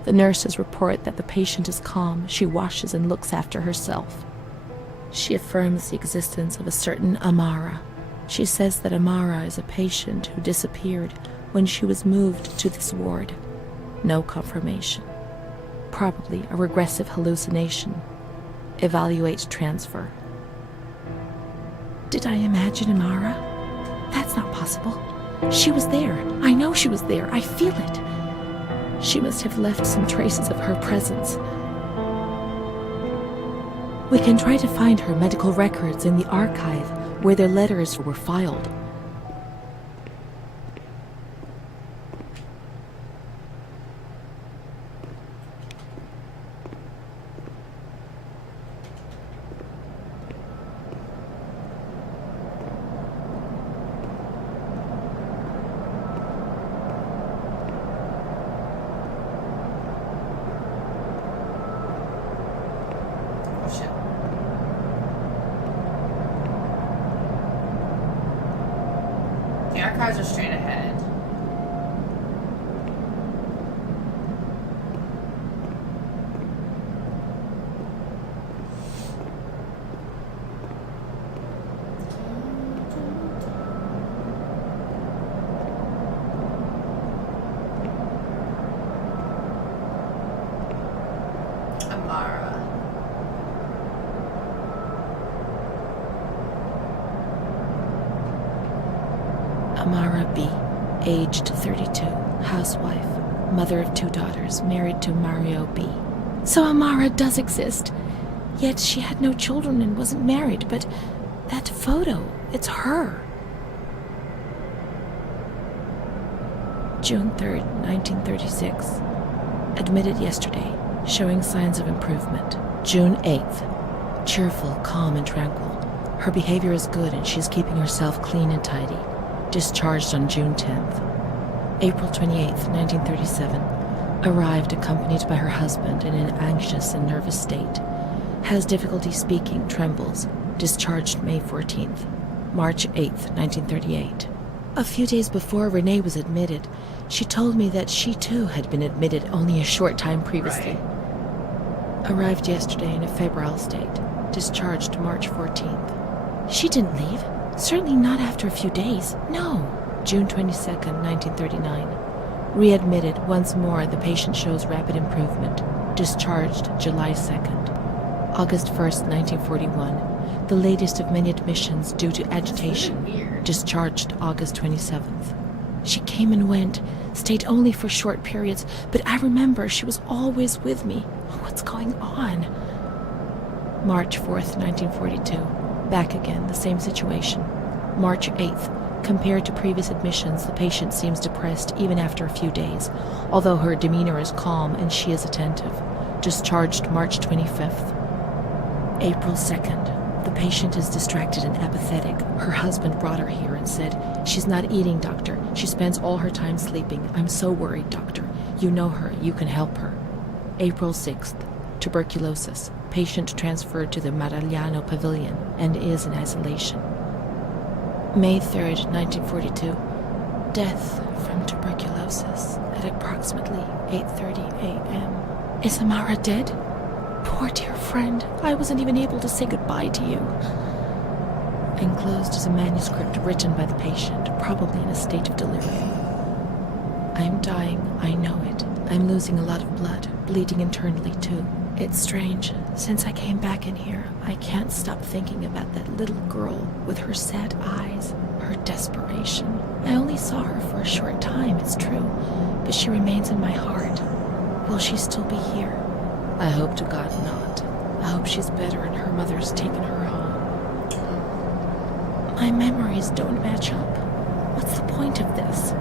The nurses report that the patient is calm, she washes and looks after herself. She affirms the existence of a certain Amara. She says that Amara is a patient who disappeared when she was moved to this ward. No confirmation. Probably a regressive hallucination. Evaluate transfer. Did I imagine Amara? That's not possible. She was there. I know she was there. I feel it. She must have left some traces of her presence. We can try to find her medical records in the archive where their letters were filed. archives are straight ahead. Amara. Amara B., aged 32, housewife, mother of 2 daughters, married to Mario B. So Amara does exist. Yet she had no children and wasn't married, but that photo, it's her. June 3rd, 1936. Admitted yesterday, showing signs of improvement. June 8th. Cheerful, calm, and tranquil. Her behavior is good and she's keeping herself clean and tidy. Discharged on June 10th. April 28th, 1937. Arrived accompanied by her husband in an anxious and nervous state. Has difficulty speaking, trembles. Discharged May 14th. March 8th, 1938. A few days before Renee was admitted, she told me that she too had been admitted only a short time previously. Arrived yesterday in a febrile state. Discharged March 14th. She didn't leave. Certainly not after a few days. No. June 22nd, 1939. Readmitted once more. The patient shows rapid improvement. Discharged July 2nd. August 1st, 1941. The latest of many admissions due to agitation. Really weird. Discharged August 27th. She came and went, stayed only for short periods, but I remember she was always with me. What's going on? March 4th, 1942. Back again, the same situation. March 8th. Compared to previous admissions, the patient seems depressed even after a few days, although her demeanor is calm and she is attentive. Discharged March 25th. April 2nd. The patient is distracted and apathetic. Her husband brought her here and said, "She's not eating, doctor. She spends all her time sleeping. I'm so worried, doctor. You know her. You can help her." April 6th. Tuberculosis. Patient transferred to the Maragliano Pavilion and is in isolation. May 3rd, 1942. Death from tuberculosis at approximately 8:30 a.m. Is Amara dead? Poor dear friend, I wasn't even able to say goodbye to you. Enclosed is a manuscript written by the patient, probably in a state of delirium. I'm dying, I know it. I'm losing a lot of blood, bleeding internally too. It's strange. Since I came back in here, I can't stop thinking about that little girl with her sad eyes, her desperation. I only saw her for a short time, it's true, but she remains in my heart. Will she still be here? I hope to God not. I hope she's better and her mother's taken her home. My memories don't match up. What's the point of this?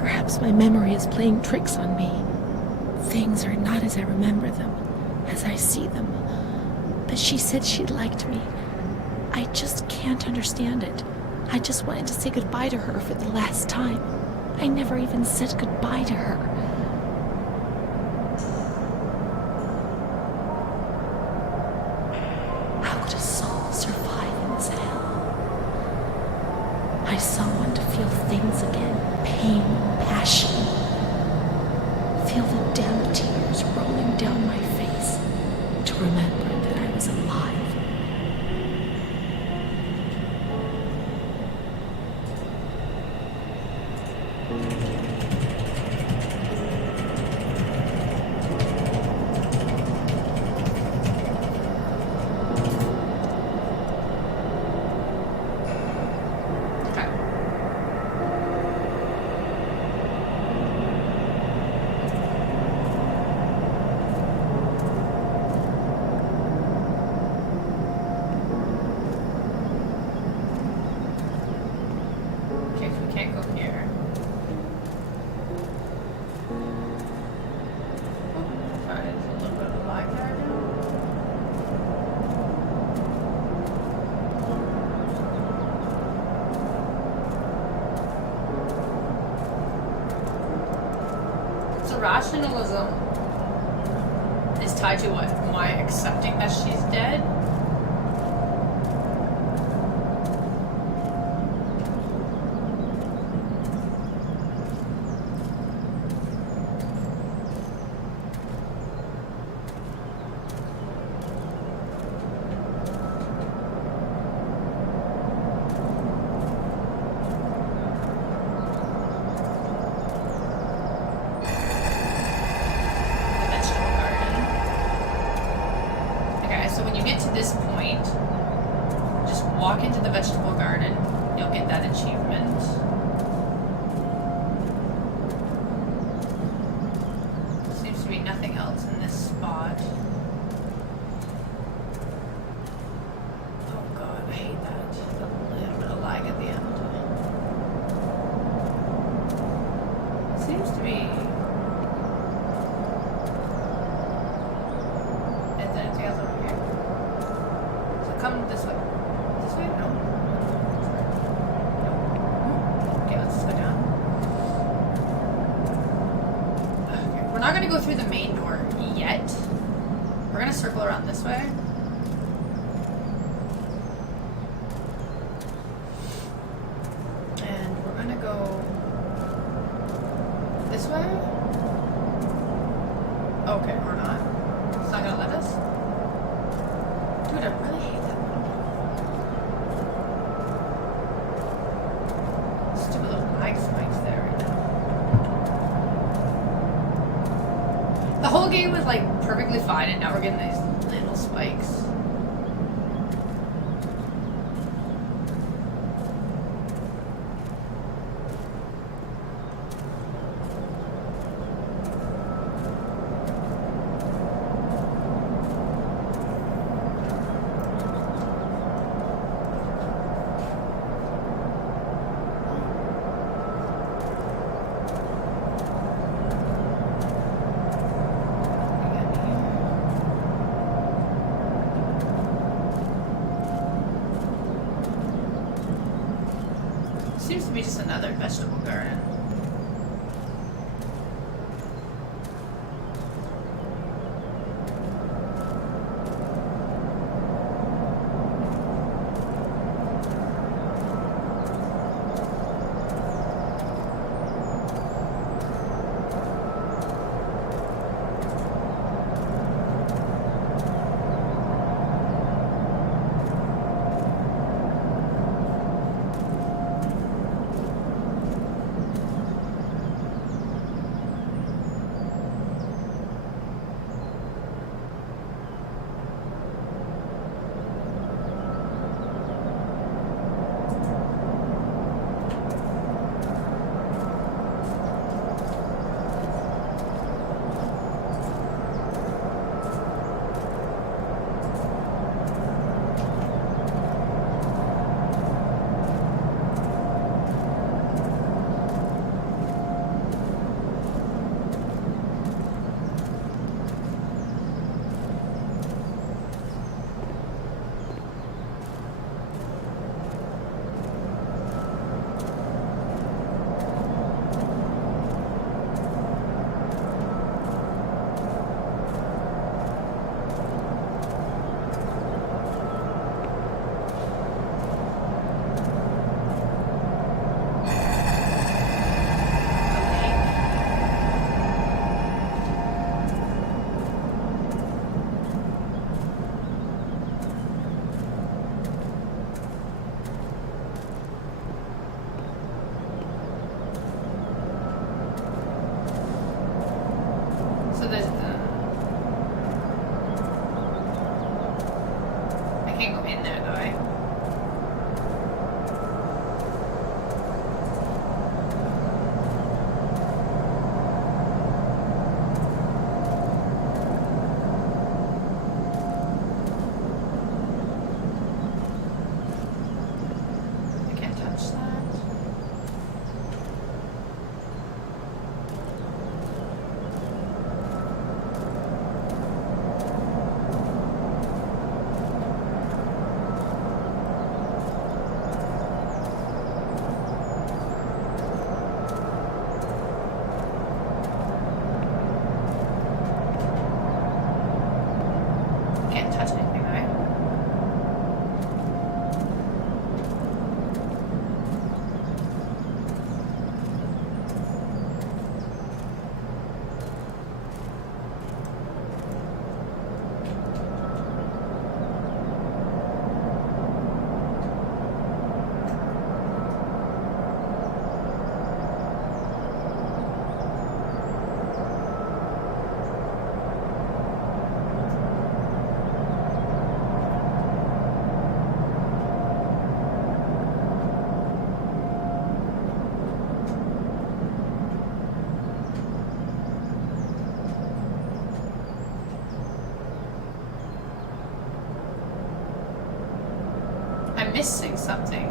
Perhaps my memory is playing tricks on me. Things are not as I remember them, as I see them. But she said she liked me. I just can't understand it. I just wanted to say goodbye to her for the last time. I never even said goodbye to her. How could a soul survive in this hell? I so want to feel things again. Pain, passion. Feel the damp tears rolling down my face. To remember that I was alive. Okay. Okay, so we can't go here. Oh, sorry, there's a little bit of lag there now. So rationalism is tied to what? My accepting that she's dead? walk into the vegetable garden, you'll get that achievement. Seems to be nothing else in this spot. Oh god, I hate that. The little bit of lag at the end. Seems to be... Is there anything else over here? So come this way. This way? No. No. Okay, let's just go down. Okay, we're not gonna go through the main door yet. We're gonna circle around this way. And we're gonna go this way? Okay, we're not. It's not gonna let us? Dude, I really hate that one. Stupid little lag spikes there right now. The whole game was like perfectly fine, and now we're getting these little spikes. Seems to be just another vegetable garden. missing something.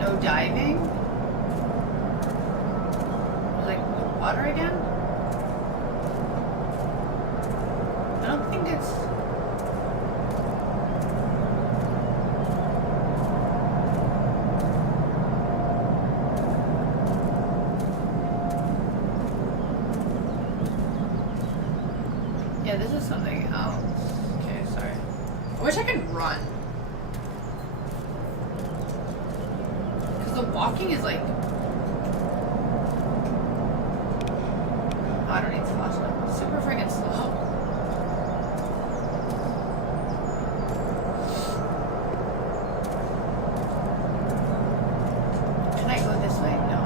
No diving? Like water again? I don't think it's... Yeah, this is something else. Okay, sorry. I wish I could run. The walking is like... Oh, I don't need to watch that. Super freaking slow. Can I go this way? No,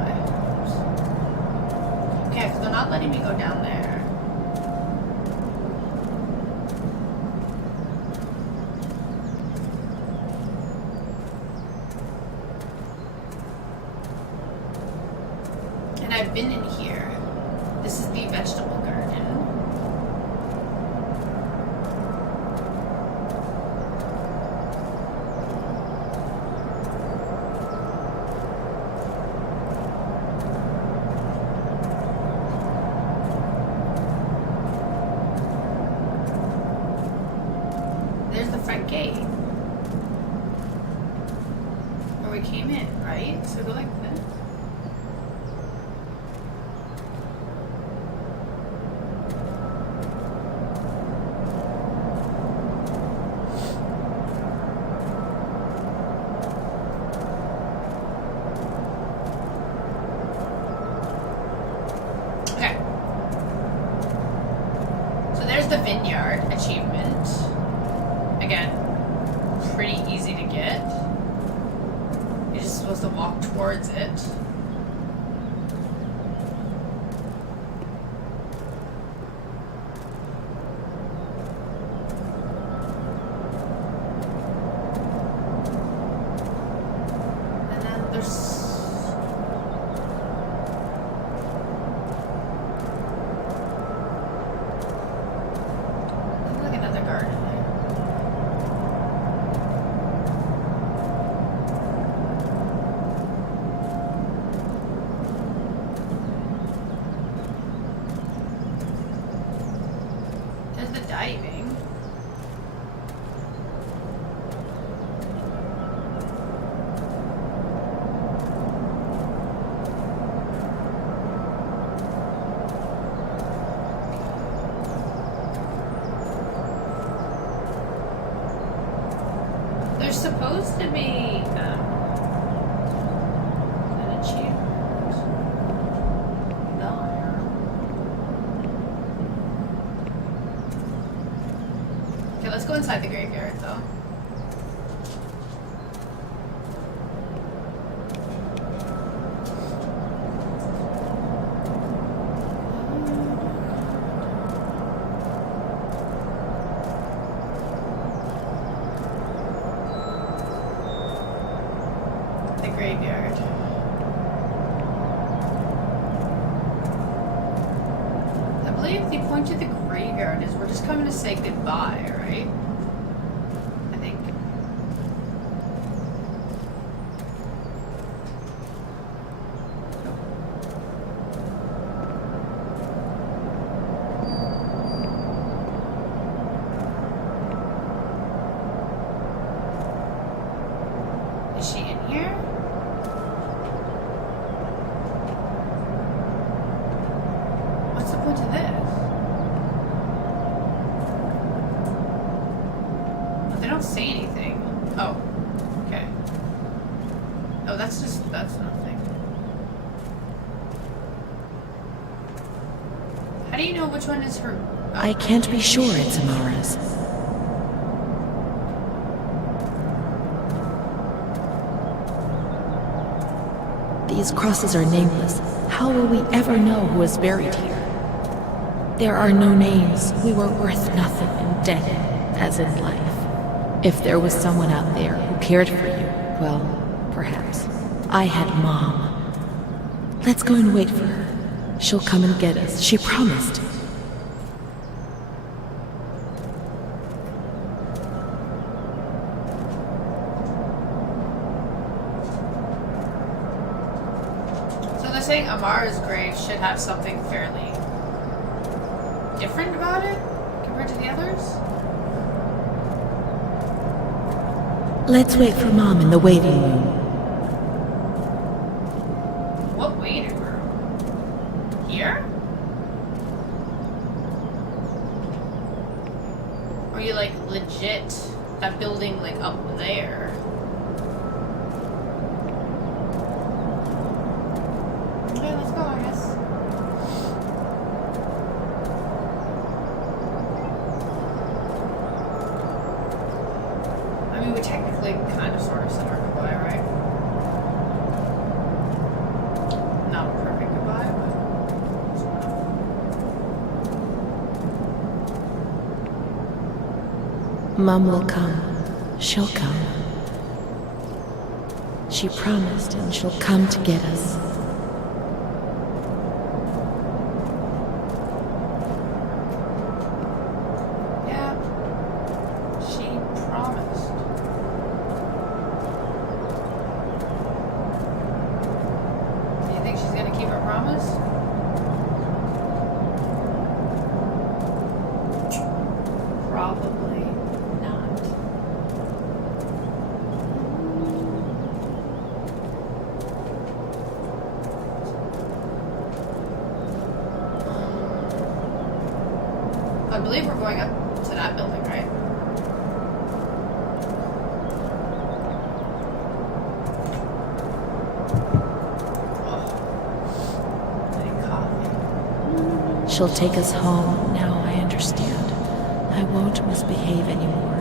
okay, because they're not letting me go down there. And I've been in here. This is the vegetable garden. There's the front gate. Where we came in, right? So go like this. The vineyard achievement. Again, pretty easy to get. You're just supposed to walk towards it. And then there's... diving. There's supposed to be an achievement. No. Okay, let's go inside the graveyard, though. The graveyard. I believe the point of the graveyard is we're just coming to say goodbye, right? I think. Is she in here? What's the point of this? They don't say anything. Oh, okay. Oh, that's nothing. How do you know which one is her? I can't be sure it's Amara's. These crosses are nameless. How will we ever know who is buried here? There are no names. We were worth nothing and dead, as in life. If there was someone out there who cared for you, well, perhaps. I had Mom. Let's go and wait for her. She'll come and get us. She promised. So they're saying Amara's grave should have something fairly different about it compared to the others? Let's wait for Mom in the waiting room. What waiting room? Here? Or are you like legit that building like up there? Okay, let's go, I guess. I mean, we technically kind of sort of said our goodbye, right? Not a perfect goodbye, but sort of. Mom will come. She'll come. She promised, and she'll come to get us. Yeah. She promised. Do you think she's gonna keep her promise? Probably not. I believe we're going up to that building, right? Oh. I need coffee. She'll take us home. Now I understand. I won't misbehave anymore.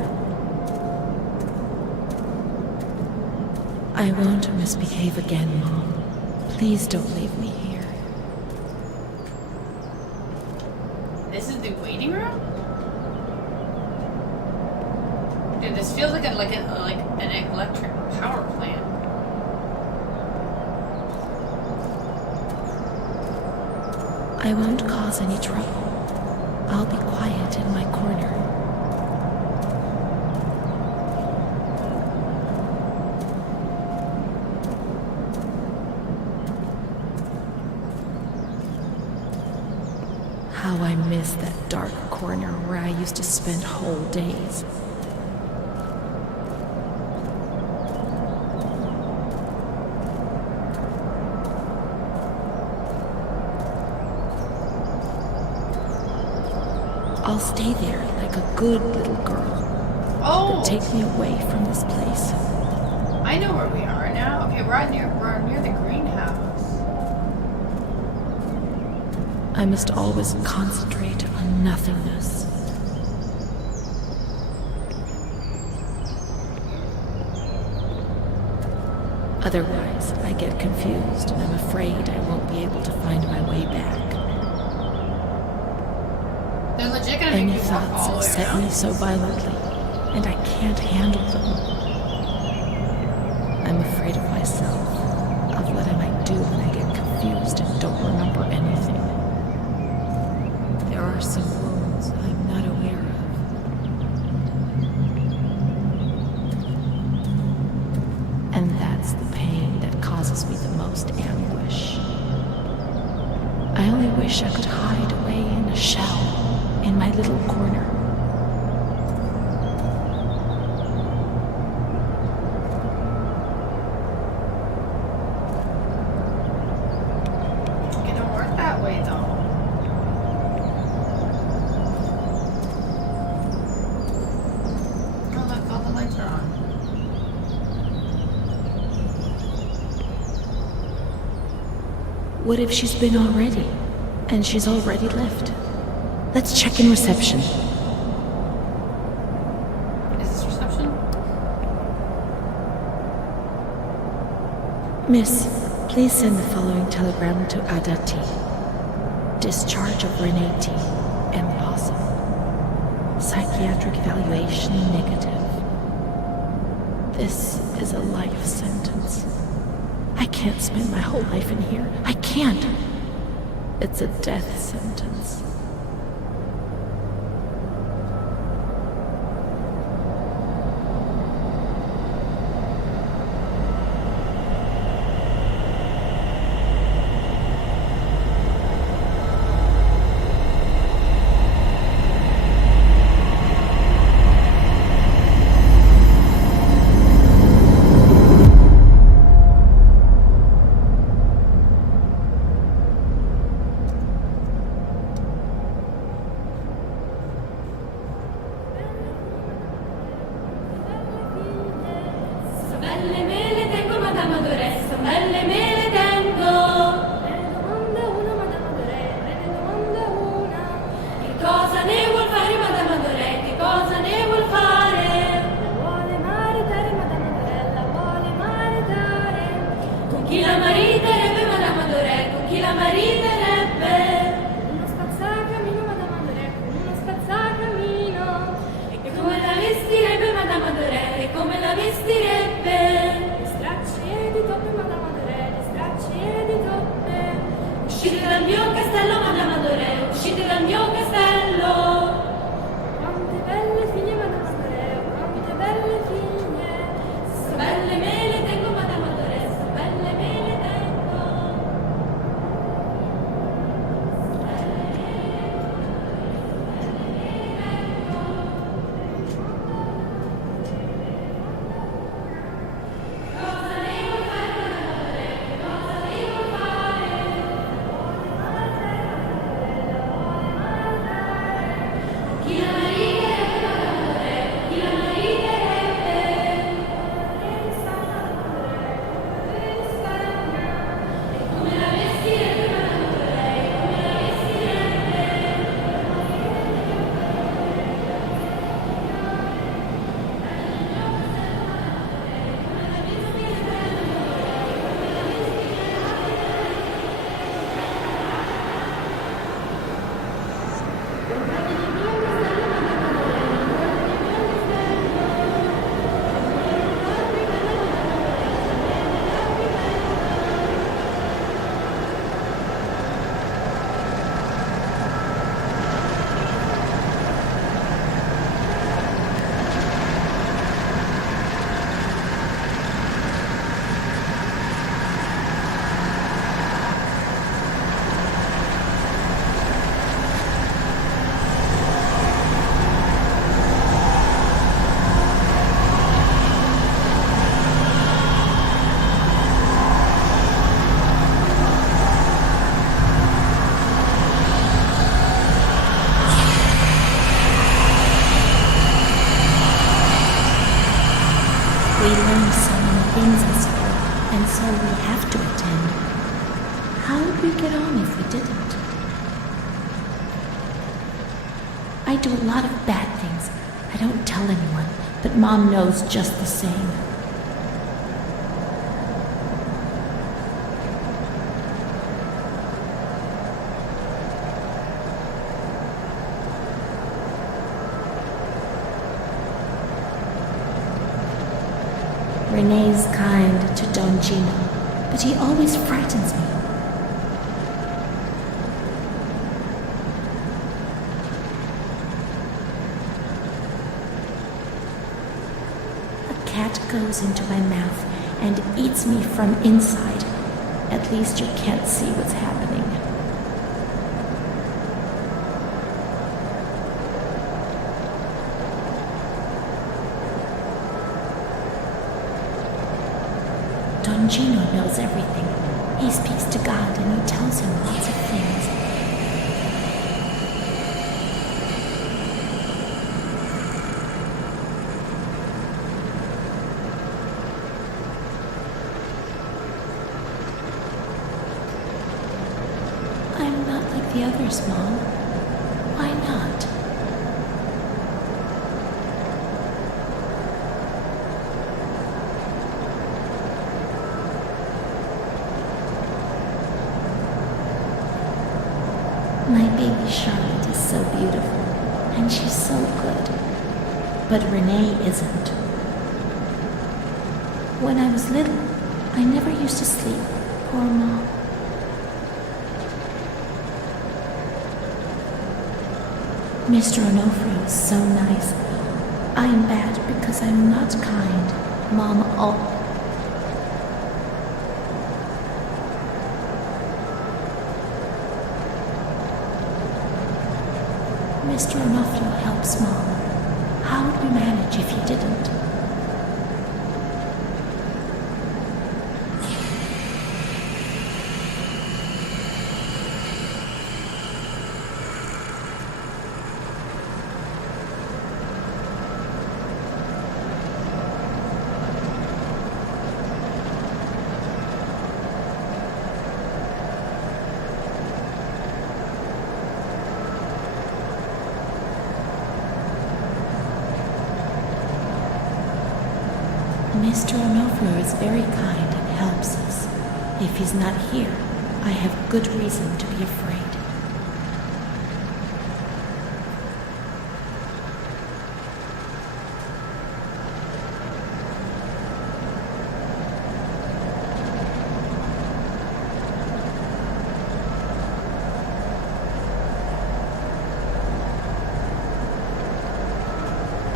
I won't misbehave again, Mom. Please don't leave me here. This is the waiting room? Dude, this feels like an electric power plant. I won't cause any trouble. I'll be quiet in my corner. How I miss that dark corner where I used to spend whole days. I'll stay there like a good little girl. Oh! But take me away from this place. I know where we are now. Okay, we're near the greenhouse. I must always concentrate on nothingness. Otherwise, I get confused and I'm afraid I won't be able to find my way back. They're legit gonna Any make you walk all thoughts the way upset around. me so violently, and I can't handle them. I'm afraid of myself, of what I might do when I get confused and don't remember anything. There are some wounds I'm not aware of. And that's the pain that causes me the most anguish. I only wish I could hide away in a shell, in my little corner. It don't work that way, though. Oh, look, all the lights are on. What if she's been already? And she's already left? Let's check in reception. Is this reception? Miss, Please send the following telegram to Adati. Discharge of Renee T. Impossible. Psychiatric evaluation negative. This is a life sentence. I can't spend my whole life in here. I can't. It's a death sentence. Belle mele tengo, Madame Adoressa, belle mele tengo. Me ne domanda una, Madame Adore, me ne domanda una. Che cosa ne vuol fare, Madame Adore, che cosa ne vuol fare? La vuole maritare, Madame Adore, la vuole maritare. Con chi la mariterebbe, Madame Adore, con chi la mariterebbe? Uno spazzacamino, Madame Adore, uno spazzacamino. E come la vestirebbe, Madame Adore, e come la vestirebbe? Di stracci e di toppe, Madame Adore, di stracci e di toppe. Uscite dal mio castello, Madame Adore, uscite dal mio castello. Quante belle figlie, Madame Adore, quante belle figlie. Se belle me le tengo, Madame Adore, se belle me le tengo. We learned so many things in school, and so we have to attend. How would we get on if we didn't? I do a lot of bad things. I don't tell anyone, but Mom knows just the same. Renee's kind to Don Gino, but he always frightens me. A cat goes into my mouth and eats me from inside. At least you can't see what's happening. Don Gino knows everything. He speaks to God and he tells him lots of things. I'm not like the others, Mom. Why not? baby Charlotte is so beautiful, and she's so good. But Renee isn't. When I was little, I never used to sleep. Poor Mom. Mr. Onofrio is so nice. I am bad because I'm not kind. Mom, Mr. Onofrio helps Mom. How would we manage if he didn't? Mr. Onofrio is very kind and helps us. If he's not here, I have good reason to be afraid.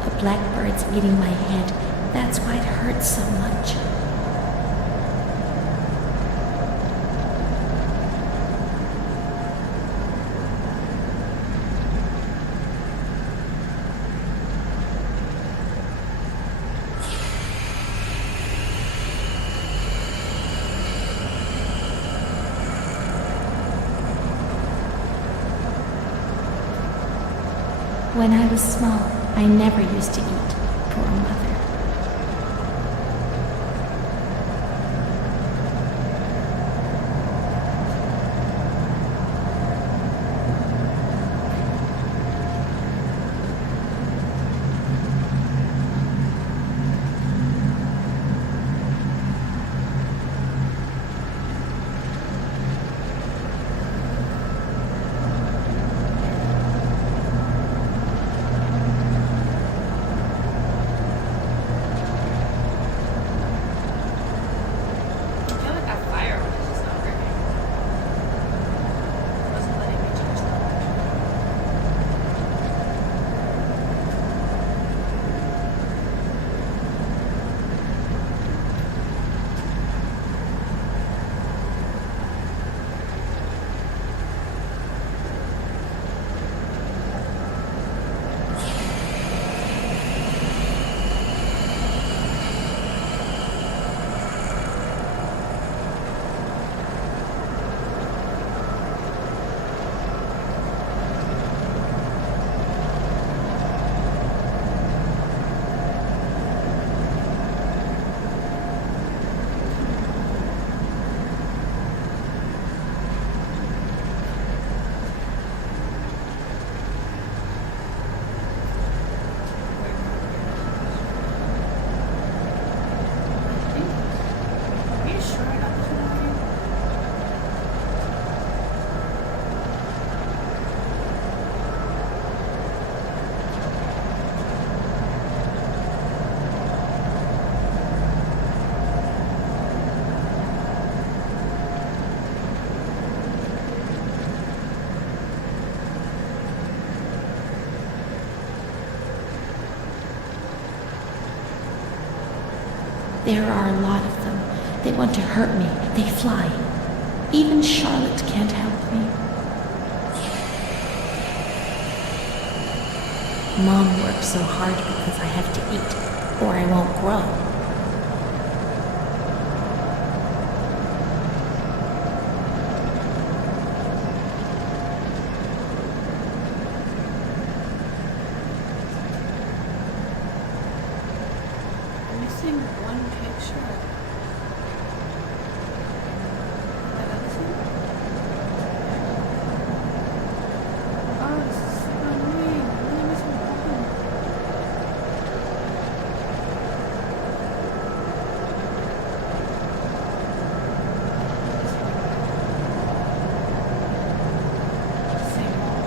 A blackbird's eating my head. That's why it hurts so much. When I was small, I never used to eat. Poor mother. There are a lot of them. They want to hurt me. They fly. Even Charlotte can't help me. Mom works so hard because I have to eat, or I won't grow. Missing one picture. That other thing? Oh, this is so annoying. I'm really missing one. Same wall.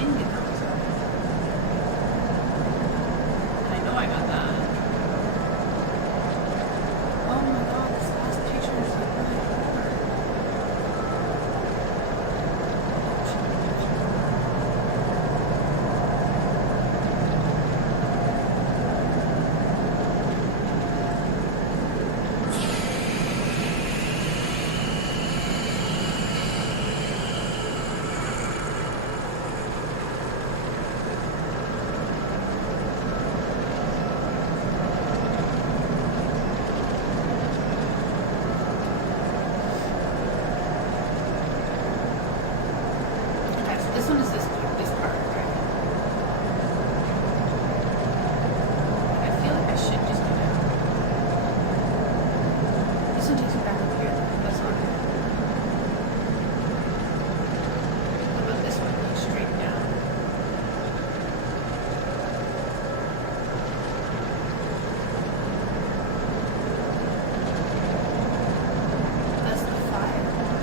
didn't get that was okay. And I know I got that. Oh my god, this last picture is like really hard. Okay, so this one is this part, right? I feel like I should just do that. This one takes me back up here. That's not good. What about this one? Like straight down. That's the fire one.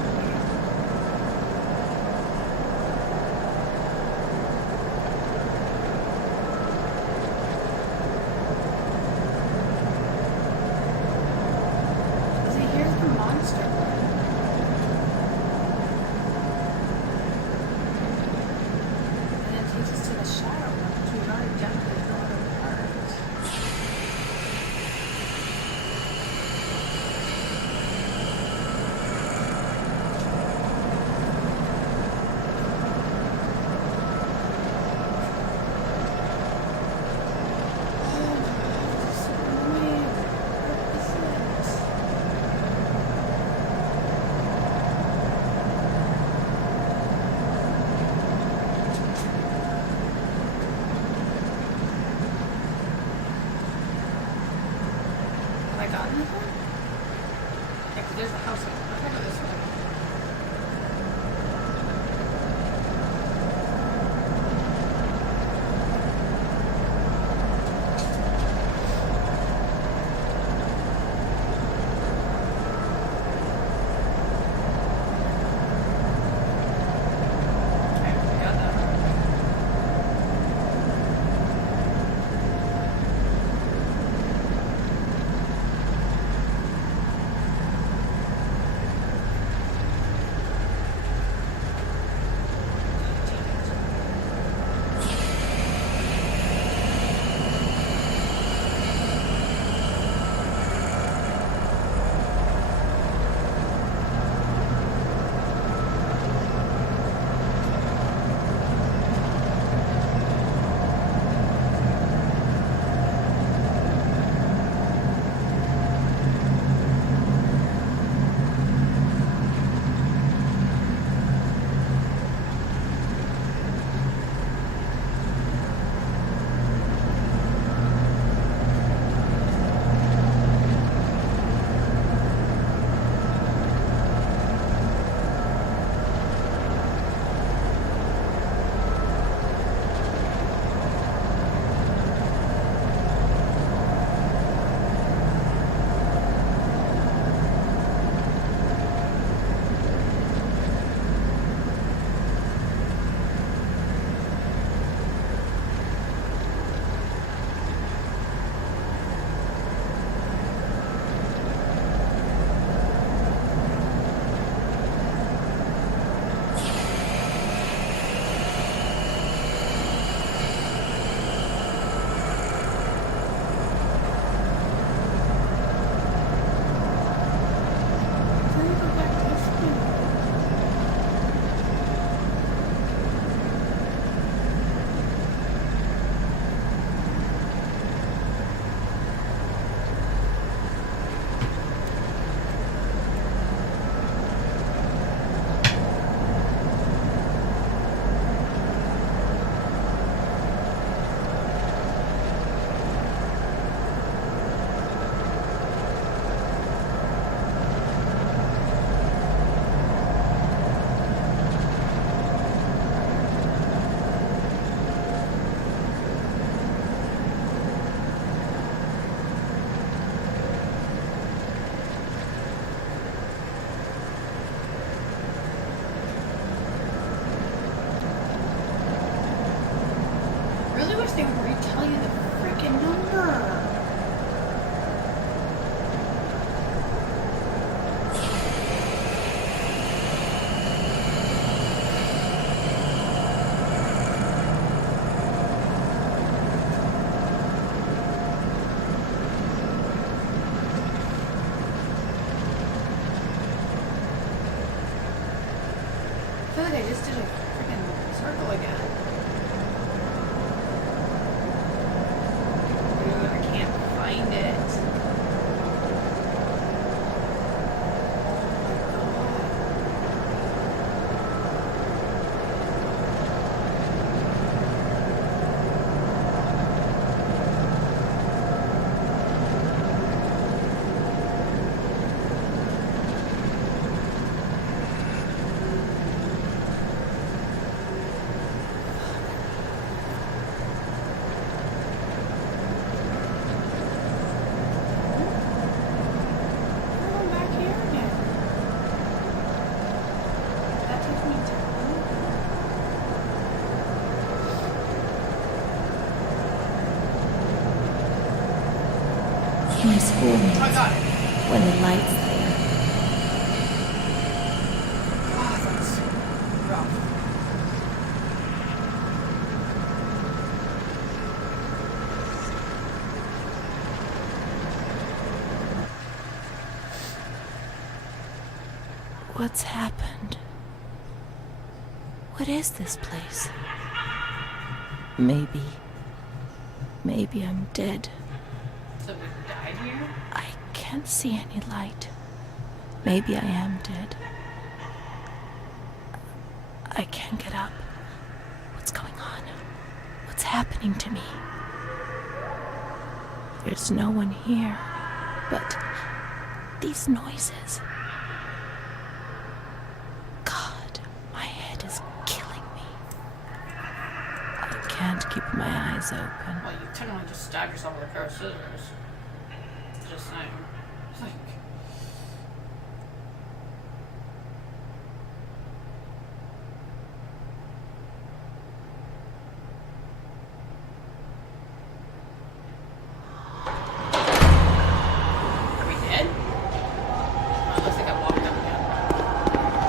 See, here's the monster one. And it takes us to the shadow one, which we've already done with no other parts. This is so annoying. What is it? Have I gotten this one? Yeah, 'cause there's a house one. I'll talk about this one. Okay, we got that one. they would retell you the freaking number. I feel like I just did a freaking circle again. Dude, I can't find it. Oh, I'm back here again. That takes me to. My schoolmates, I got it. when the light's there. Ah, that's rough. What's happened? What is this place? Maybe I'm dead. Somebody died here? I can't see any light. Maybe I am dead. I can't get up. What's going on? What's happening to me? There's no one here. But these noises. God, my head is killing me. I can't keep my eyes open. Well, you technically just stabbed yourself with a pair of scissors. Just saying. It's like. Are we dead? Oh, it looks like I walked up again.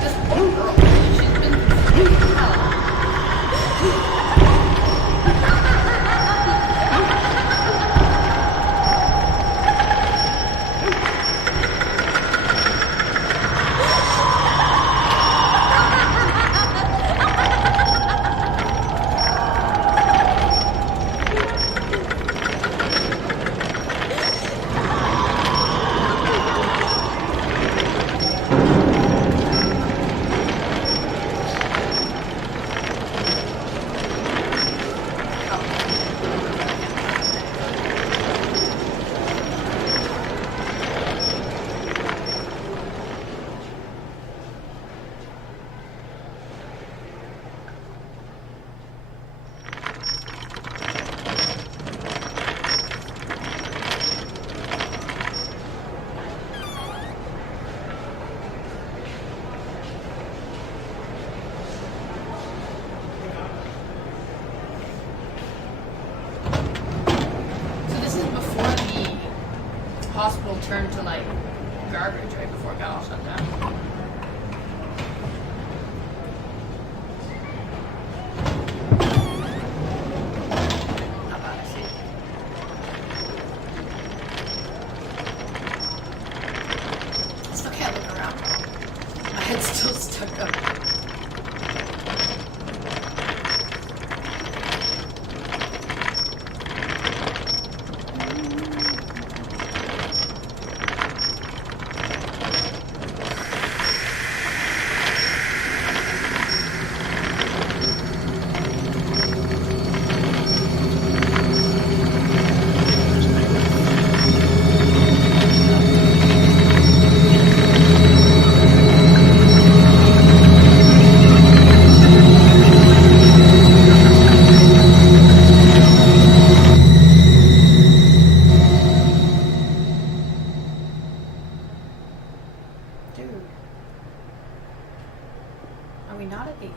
This poor girl, she's been through hell. So this is before the hospital turned to like garbage, right before it got all shut down. Not bad, I see. I still can't look around. My head's still stuck up.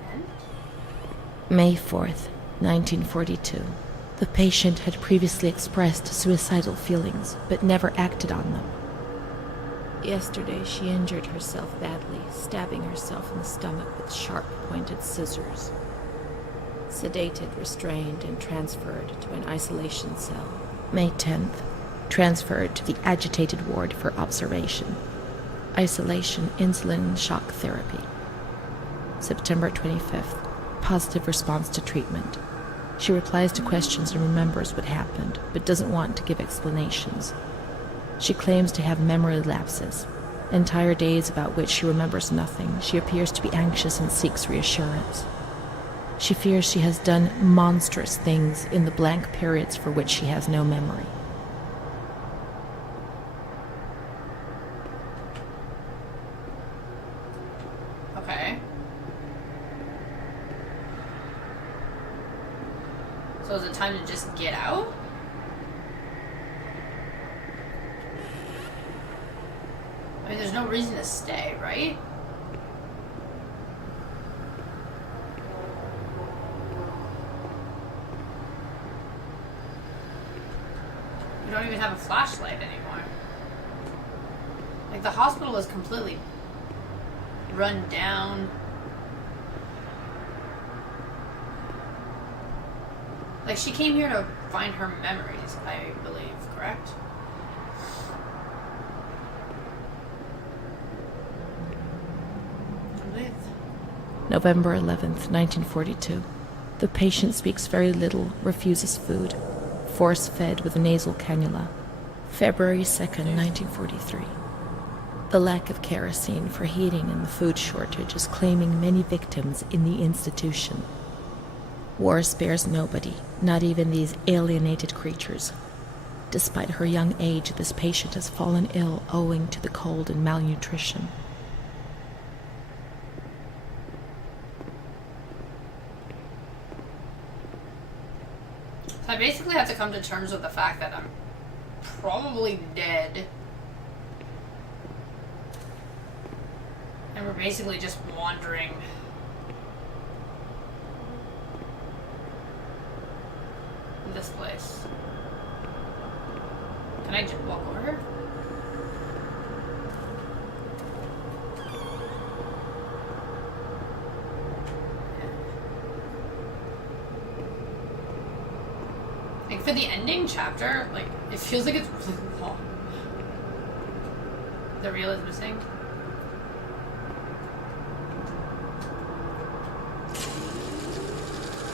then? May 4th, 1942. The patient had previously expressed suicidal feelings, but never acted on them. Yesterday, she injured herself badly, stabbing herself in the stomach with sharp-pointed scissors. Sedated, restrained, and transferred to an isolation cell. May 10th, transferred to the agitated ward for observation. Isolation, insulin, and shock therapy. September 25th, positive response to treatment. She replies to questions and remembers what happened, but doesn't want to give explanations. She claims to have memory lapses, entire days about which she remembers nothing. She appears to be anxious and seeks reassurance. She fears she has done monstrous things in the blank periods for which she has no memory. Okay. So is it time to just get out? I mean, there's no reason to stay, right? We don't even have a flashlight anymore. Like, the hospital is completely run down. Like, she came here to find her memories, I believe, correct? November 11th, 1942. The patient speaks very little, refuses food, force-fed with a nasal cannula. February 2nd, 1943. The lack of kerosene for heating and the food shortage is claiming many victims in the institution. War spares nobody, not even these alienated creatures. Despite her young age, this patient has fallen ill owing to the cold and malnutrition. So I basically have to come to terms with the fact that I'm probably dead. And we're basically just wandering. This place. Can I just walk over here? Like, for the ending chapter, like, it feels like it's really long. The reel is missing.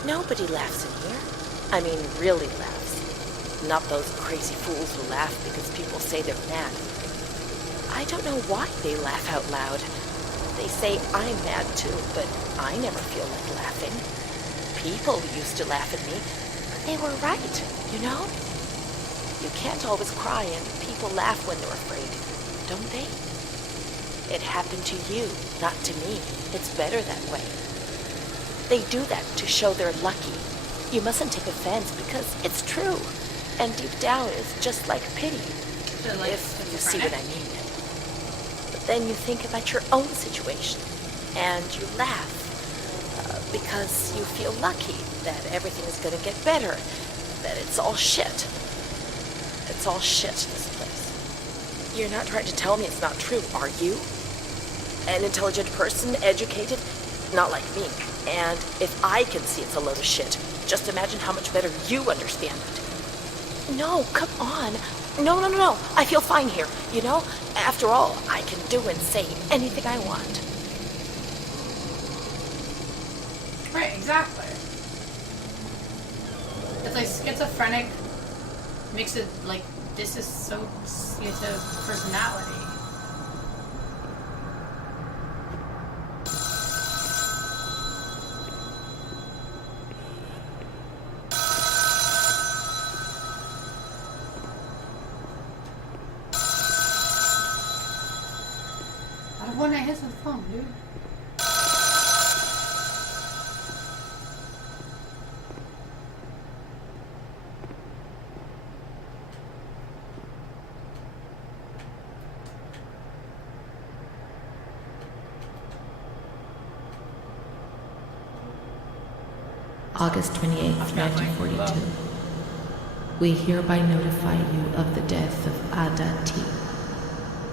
Nobody laughs in here. I mean, really laughs. Not those crazy fools who laugh because people say they're mad. I don't know why they laugh out loud. They say I'm mad too, but I never feel like laughing. People used to laugh at me, but they were right, you know? You can't always cry and people laugh when they're afraid, don't they? It happened to you, not to me. It's better that way. They do that to show they're lucky. You mustn't take offense because it's true. And deep down, it's just like pity, if you see what I mean. But then you think about your own situation, and you laugh because you feel lucky that everything is going to get better, that it's all shit. It's all shit, this place. You're not trying to tell me it's not true, are you? An intelligent person, educated, not like me. And if I can see it's a load of shit, just imagine how much better you understand it. No, come on. No. I feel fine here, you know? After all, I can do and say anything I want. Right, exactly. It's like schizophrenic mixed with, like, dissociative personality. I don't want to hit the phone, dude. August 28th, 1942. We hereby notify you of the death of Ada T,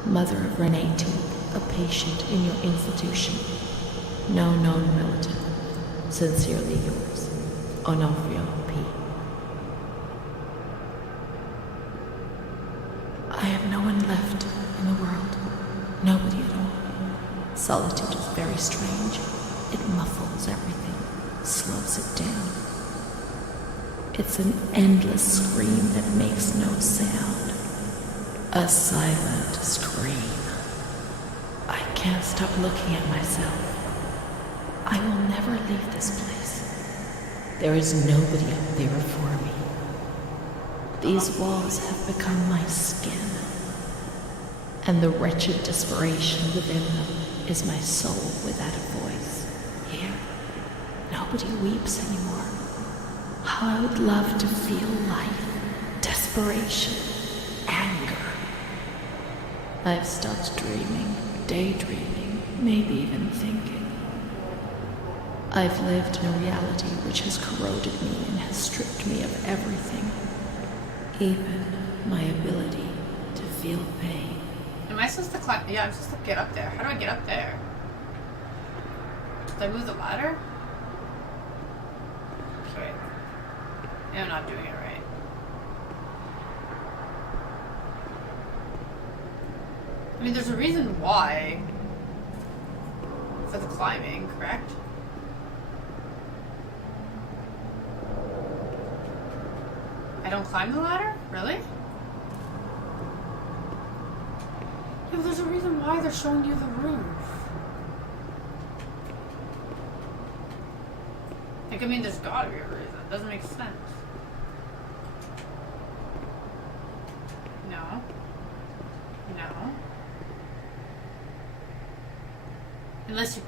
mother of Renee T, a patient in your institution. No known relative. Sincerely yours, Onofrio P. I have no one left in the world. Nobody at all. Solitude is very strange. It muffles everything, slows it down. It's an endless scream that makes no sound. A silent scream. I can't stop looking at myself. I will never leave this place. There is nobody up there for me. These walls have become my skin, and the wretched desperation within them is my soul without a voice. Here, nobody weeps anymore. How I would love to feel life, desperation, anger. I've stopped dreaming, daydreaming, maybe even thinking. I've lived in a reality which has corroded me and has stripped me of everything, even my ability to feel pain. Am I supposed to climb? Yeah, I'm supposed to get up there. How do I get up there? Did I move the ladder? Okay. I'm not doing it right. I mean, there's a reason why for the climbing, correct? I don't climb the ladder? Really? Yeah, but there's a reason why they're showing you the roof. Like, I mean, there's gotta be a reason. It doesn't make sense. No. No. Unless you...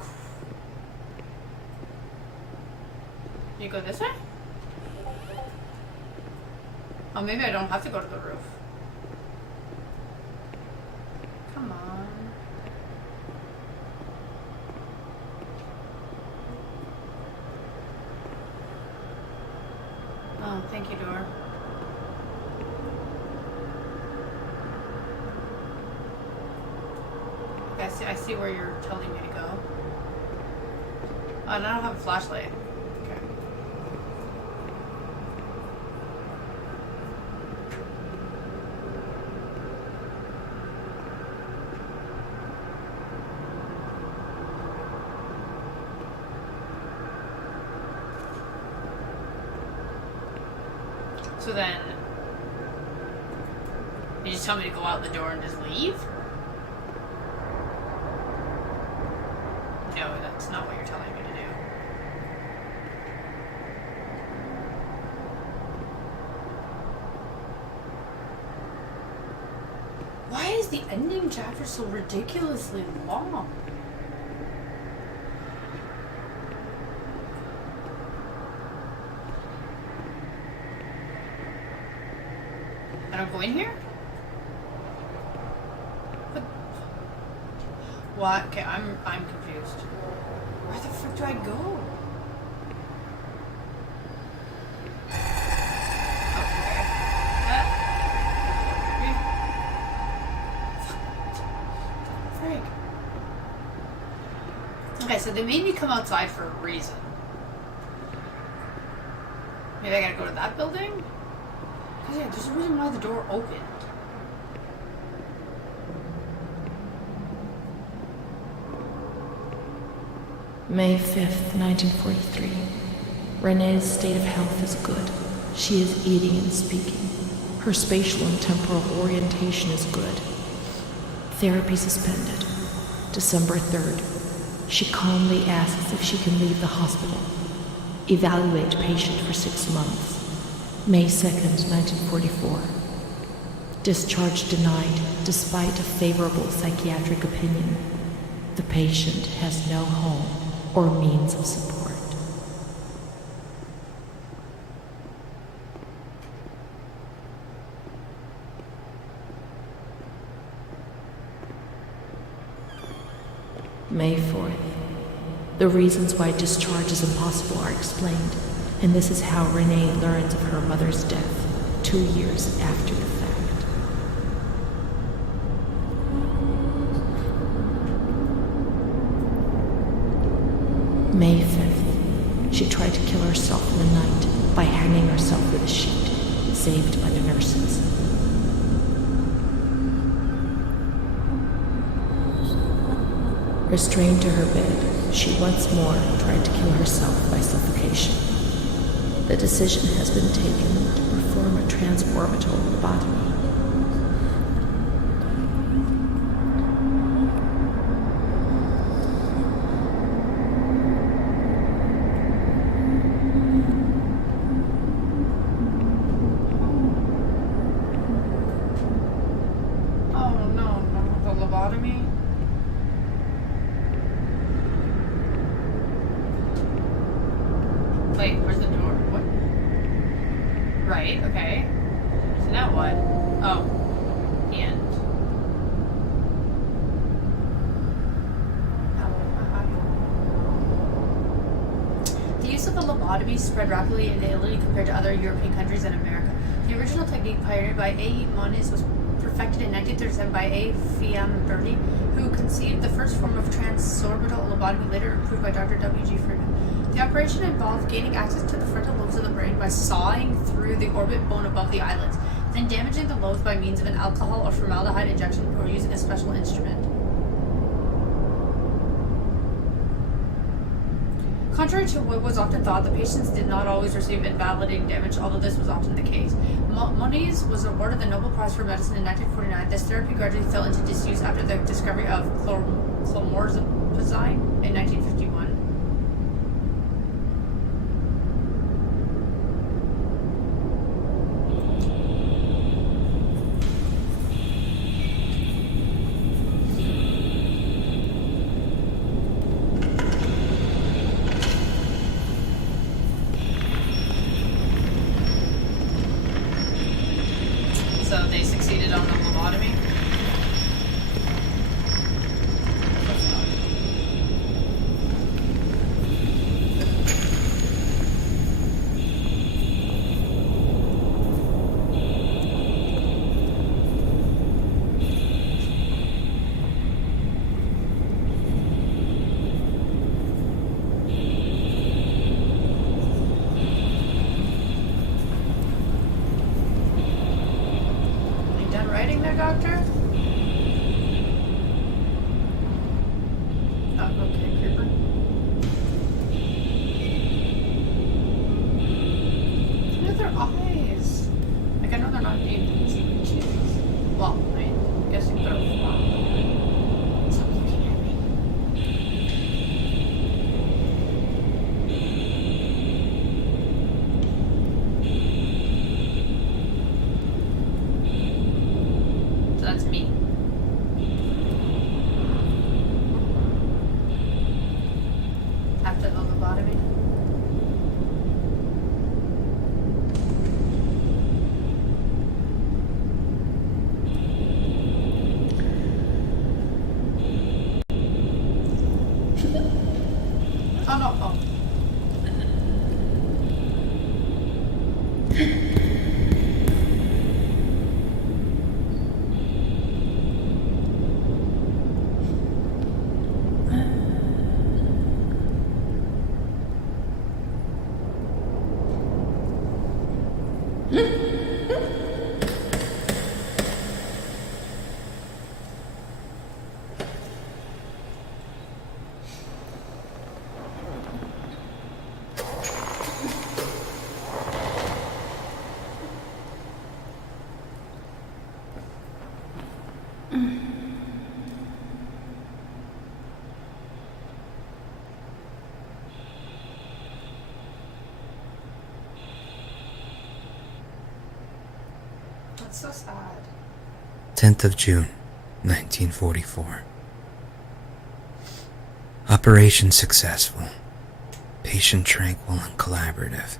You go this way? Oh, maybe I don't have to go to the roof. Come on. Oh, thank you, door. Okay, I see where you're telling me to go. Oh, and I don't have a flashlight. Okay. So then, you just tell me to go out the door and just leave? No, that's not what you're telling me to do. Why is the ending chapter so ridiculously long? I don't go in here? What? Okay, I'm confused. Where the frick do I go? Okay. Frick. Okay, so they made me come outside for a reason. Maybe I gotta go to that building? Because yeah, there's a reason why the door opened. May 5th, 1943. Renee's state of health is good. She is eating and speaking. Her spatial and temporal orientation is good. Therapy suspended. December 3rd. She calmly asks if she can leave the hospital. Evaluate patient for 6 months. May 2nd, 1944. Discharge denied despite a favorable psychiatric opinion. The patient has no home or means of support. May 4th. The reasons why discharge is impossible are explained, And this is how Renee learns of her mother's death 2 years after the fact. May 5th. She tried to kill herself in the night by hanging herself with a sheet, saved by the nurses. Restrained to her bed, she once more tried to kill herself by suffocation. The decision has been taken to perform a transorbital lobotomy. Oh no, the lobotomy? Wait, where's the door? What? Right, okay. So now what? Oh, the end. The use of a lobotomy spread rapidly in Italy compared to other European countries and America. The original technique pioneered by A. Moniz was perfected in 1937 by A. Fiamberti, who conceived the first form of transorbital lobotomy, later improved by Dr. W.G. Freeman. The operation involved gaining access to the frontal lobes of the brain by sawing through the orbit bone above the eyelids, then damaging the lobes by means of an alcohol or formaldehyde injection or using a special instrument. Contrary to what was often thought, the patients did not always receive invalidating damage, although this was often the case. Moniz was awarded the Nobel Prize for Medicine in 1949. This therapy gradually fell into disuse after the discovery of chlormorazepine in 1951. So they succeeded on the lobotomy. Writing there, doctor? Oh, okay, Creeper. Look at their eyes. Like, I know they're not being cheese. Well, I guess you better stop looking at me. So that's me. After the lobotomy. Oh no, oh. That's so sad. 10th of June, 1944. Operation successful. Patient tranquil and collaborative.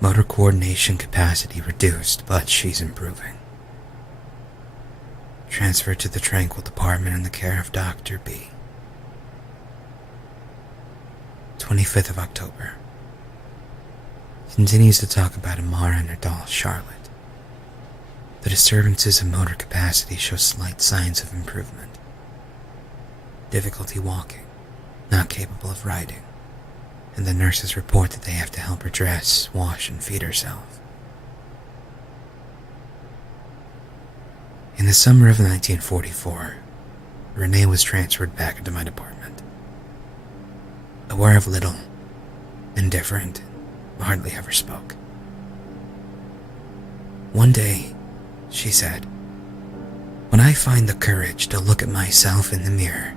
Motor coordination capacity reduced, but she's improving. Transferred to the Tranquil department in the care of Dr. B. 25th of October. He continues to talk about Amara and her doll, Charlotte. The disturbances of motor capacity show slight signs of improvement. Difficulty walking, not capable of riding, and the nurses report that they have to help her dress, wash, and feed herself. In the summer of 1944, Renee was transferred back into my department. Aware of little, indifferent, hardly ever spoke. One day, she said, "When I find the courage to look at myself in the mirror,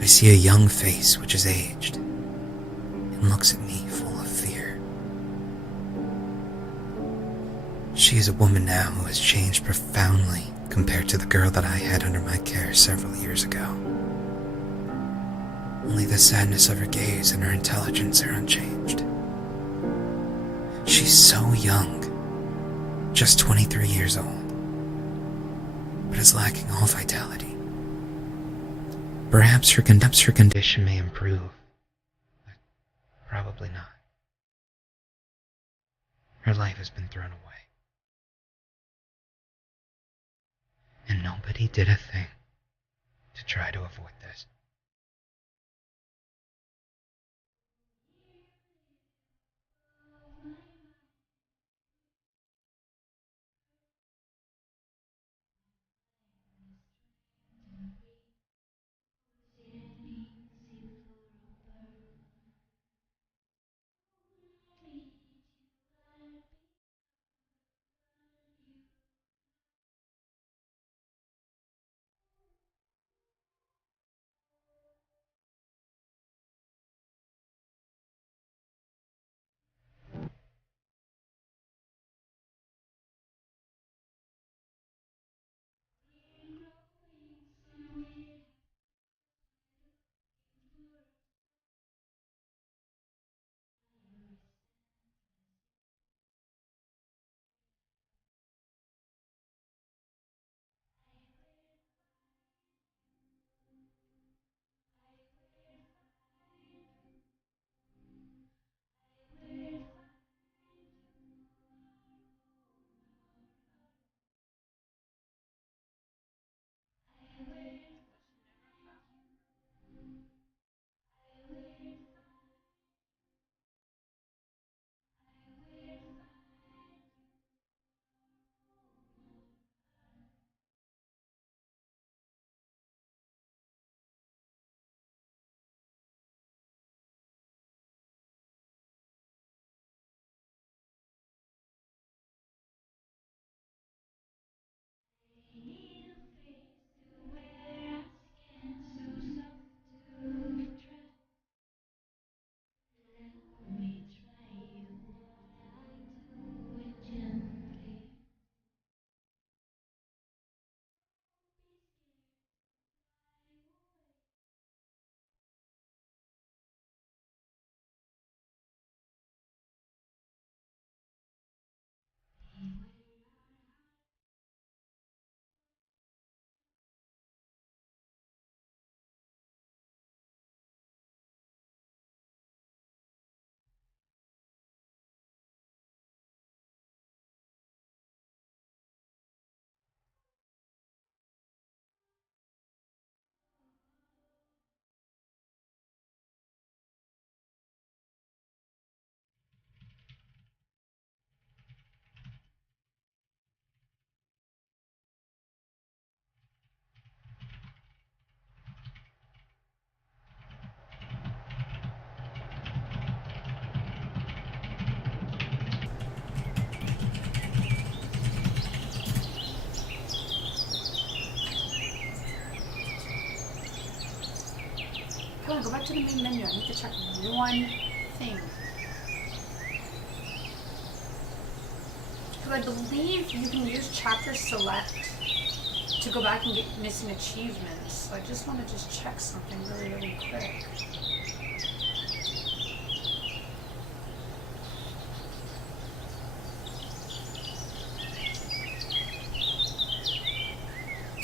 I see a young face which is aged and looks at me full of fear." She is a woman now who has changed profoundly compared to the girl that I had under my care several years ago. Only the sadness of her gaze and her intelligence are unchanged. She's so young, just 23 years old, but is lacking all vitality. Perhaps her condition may improve, but probably not. Her life has been thrown away. And nobody did a thing to try to avoid this. Come on, go back to the main menu. I need to check one thing. Because I believe you can use chapter select to go back and get missing achievements. So I just want to check something really, really quick.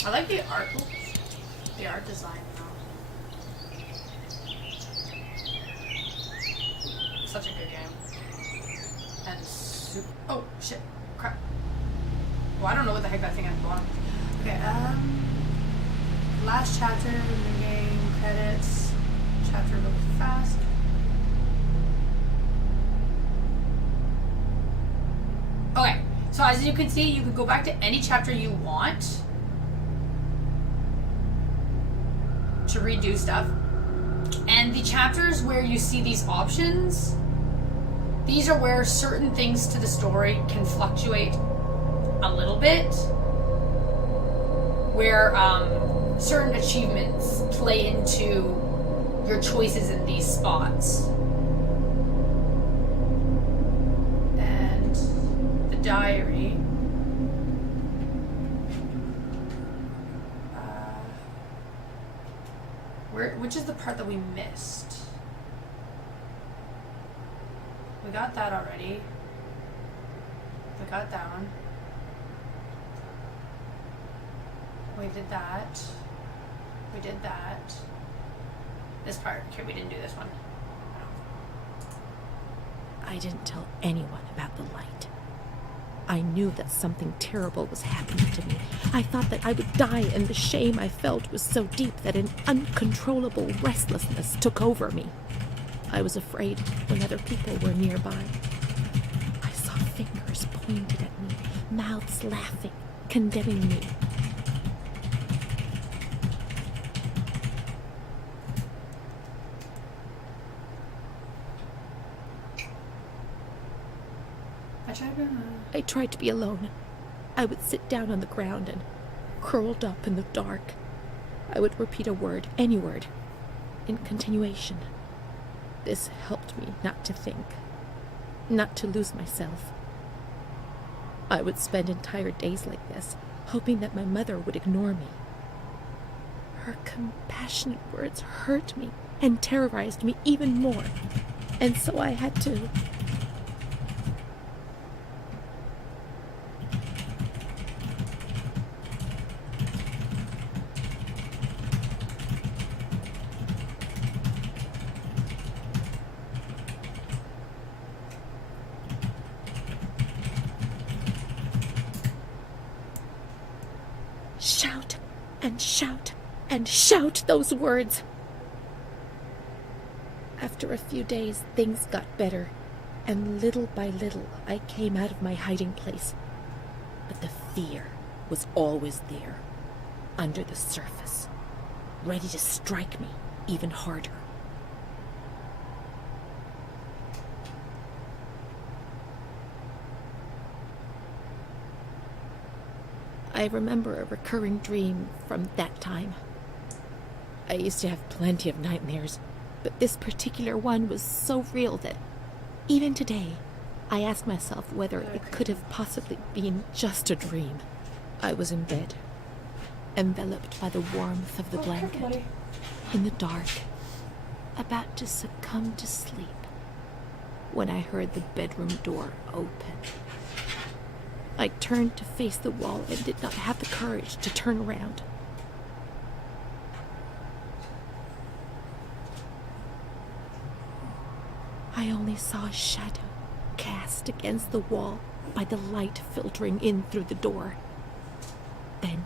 I like the art. Oops, the art design now. Such a good game. And oh shit, crap. Well, I don't know what the heck that thing at the bottom. Okay, last chapter, new game, credits, chapter goes fast. Okay, so as you can see, you can go back to any chapter you want to redo stuff. And the chapters where you see these options, these are where certain things to the story can fluctuate a little bit, where certain achievements play into your choices in these spots. And the diary. Which is the part that we missed? We got that already. We got that one. We did that. We did that. This part. Okay, we didn't do this one. I didn't tell anyone about the light. I knew that something terrible was happening to me. I thought that I would die, and the shame I felt was so deep that an uncontrollable restlessness took over me. I was afraid when other people were nearby. I saw fingers pointed at me, mouths laughing, condemning me. I tried to be alone. I would sit down on the ground and, curled up in the dark, I would repeat a word, any word, in continuation. This helped me not to think, not to lose myself. I would spend entire days like this, hoping that my mother would ignore me. Her compassionate words hurt me and terrorized me even more, and so I had to... shout and shout and shout those words. After a few days, things got better, and little by little I came out of my hiding place. But the fear was always there, under the surface, ready to strike me even harder. I remember a recurring dream from that time. I used to have plenty of nightmares, but this particular one was so real that even today, I ask myself whether it could have possibly been just a dream. I was in bed, enveloped by the warmth of the blanket, in the dark, about to succumb to sleep, when I heard the bedroom door open. I turned to face the wall and did not have the courage to turn around. I only saw a shadow cast against the wall by the light filtering in through the door. Then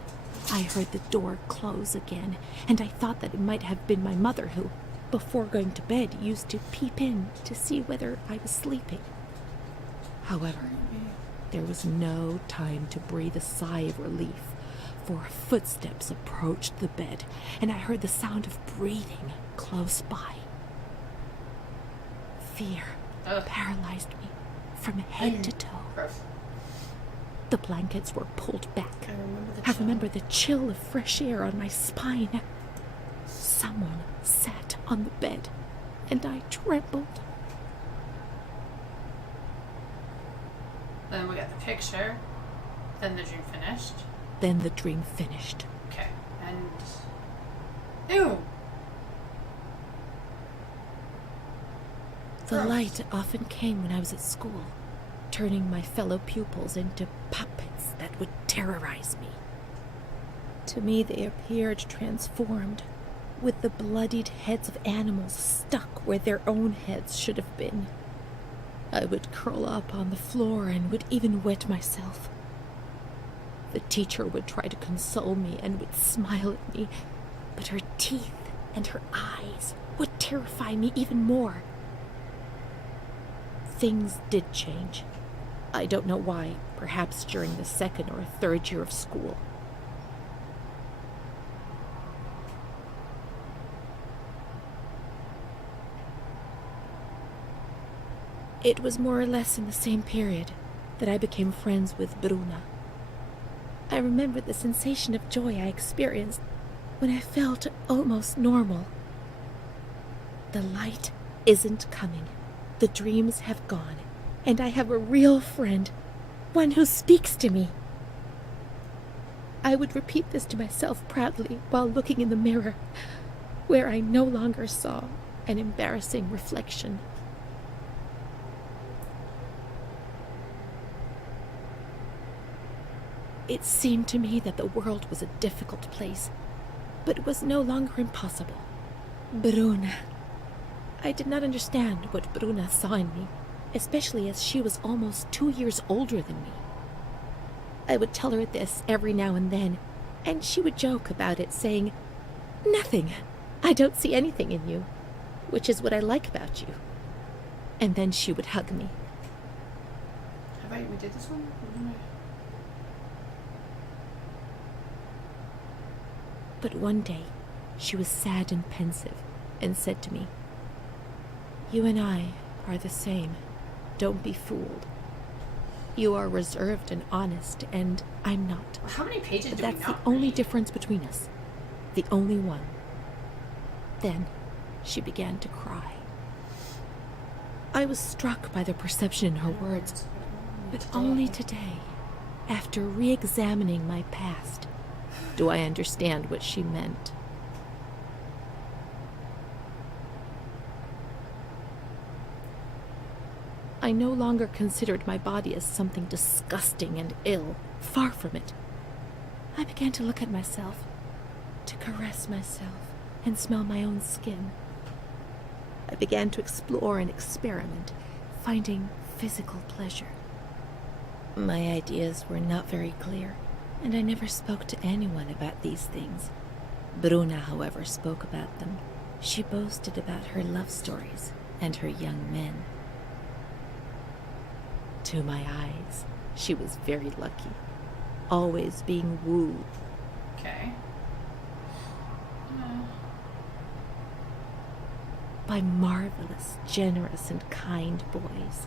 I heard the door close again, and I thought that it might have been my mother who, before going to bed, used to peep in to see whether I was sleeping. However, there was no time to breathe a sigh of relief, for footsteps approached the bed, and I heard the sound of breathing close by. Fear paralyzed me from head to toe. Gross. The blankets were pulled back. I remember the chill of fresh air on my spine. Someone sat on the bed, and I trembled. Then we got the picture. Then the dream finished. Then the dream finished. Okay. And... Ew! The Gross. light often came when I was at school, turning my fellow pupils into puppets that would terrorize me. To me, they appeared transformed, with the bloodied heads of animals stuck where their own heads should have been. I would curl up on the floor and would even wet myself. The teacher would try to console me and would smile at me, but her teeth and her eyes would terrify me even more. Things did change. I don't know why, perhaps during the 2nd or 3rd year of school. It was more or less in the same period that I became friends with Bruna. I remember the sensation of joy I experienced when I felt almost normal. The light isn't coming. The dreams have gone, and I have a real friend, one who speaks to me. I would repeat this to myself proudly while looking in the mirror, where I no longer saw an embarrassing reflection. It seemed to me that the world was a difficult place, but it was no longer impossible. Bruna. I did not understand what Bruna saw in me, especially as she was almost 2 years older than me. I would tell her this every now and then, and she would joke about it, saying, "Nothing. I don't see anything in you, which is what I like about you." And then she would hug me. We did this one? But one day, she was sad and pensive, and said to me, "You and I are the same. Don't be fooled. You are reserved and honest, and I'm not. How many pages But do we that's the not only read? difference between us. The only one." Then she began to cry. I was struck by the perception in her words, but only today, after re-examining my past, do I understand what she meant. I no longer considered my body as something disgusting and ill. Far from it. I began to look at myself, to caress myself, and smell my own skin. I began to explore and experiment, finding physical pleasure. My ideas were not very clear, and I never spoke to anyone about these things. Bruna, however, spoke about them. She boasted about her love stories and her young men. To my eyes, she was very lucky, always being wooed. Okay. By marvelous, generous, and kind boys.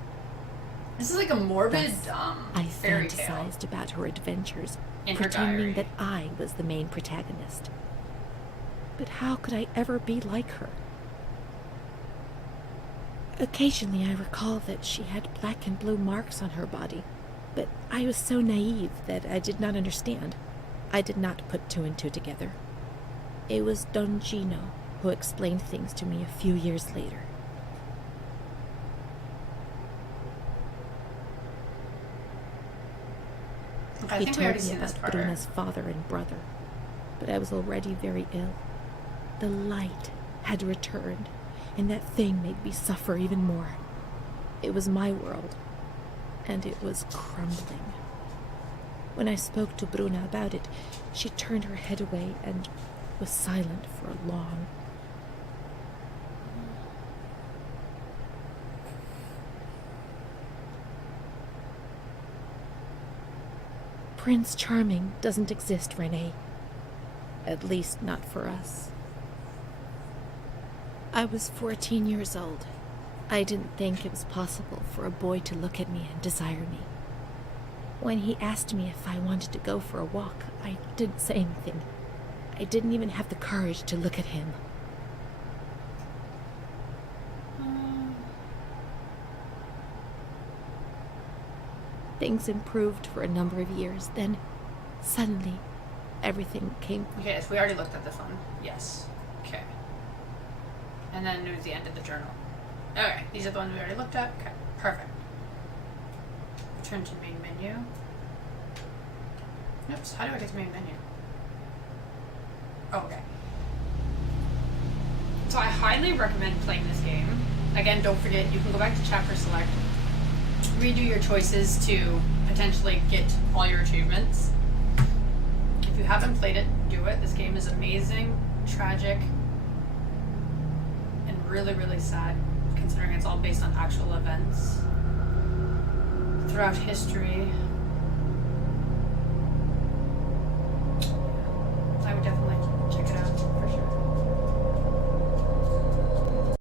This is like a morbid Thus, I fairy tale. fantasized about her adventures, In her pretending diary. that I was the main protagonist. But how could I ever be like her? Occasionally I recall that she had black and blue marks on her body, but I was so naive that I did not understand. I did not put 2 and 2 together. It was Don Gino who explained things to me a few years later. I He think we already told me seen this about part. Bruna's father and brother, but I was already very ill. The light had returned, and that thing made me suffer even more. It was my world, and it was crumbling. When I spoke to Bruna about it, she turned her head away and was silent for long. Prince Charming doesn't exist, Renee. At least not for us. I was 14 years old. I didn't think it was possible for a boy to look at me and desire me. When he asked me if I wanted to go for a walk, I didn't say anything. I didn't even have the courage to look at him. Things improved for a number of years. Then, suddenly, everything came. Okay, so we already looked at this one. Yes. Okay. And then it was the end of the journal. Okay, these are the ones we already looked at. Okay, perfect. Return to main menu. Oops, how do I get to main menu? Oh, okay. So I highly recommend playing this game. Again, don't forget, you can go back to chapter select, redo your choices to potentially get all your achievements. If you haven't played it, do it. This game is amazing, tragic, and really, really sad, considering it's all based on actual events throughout history.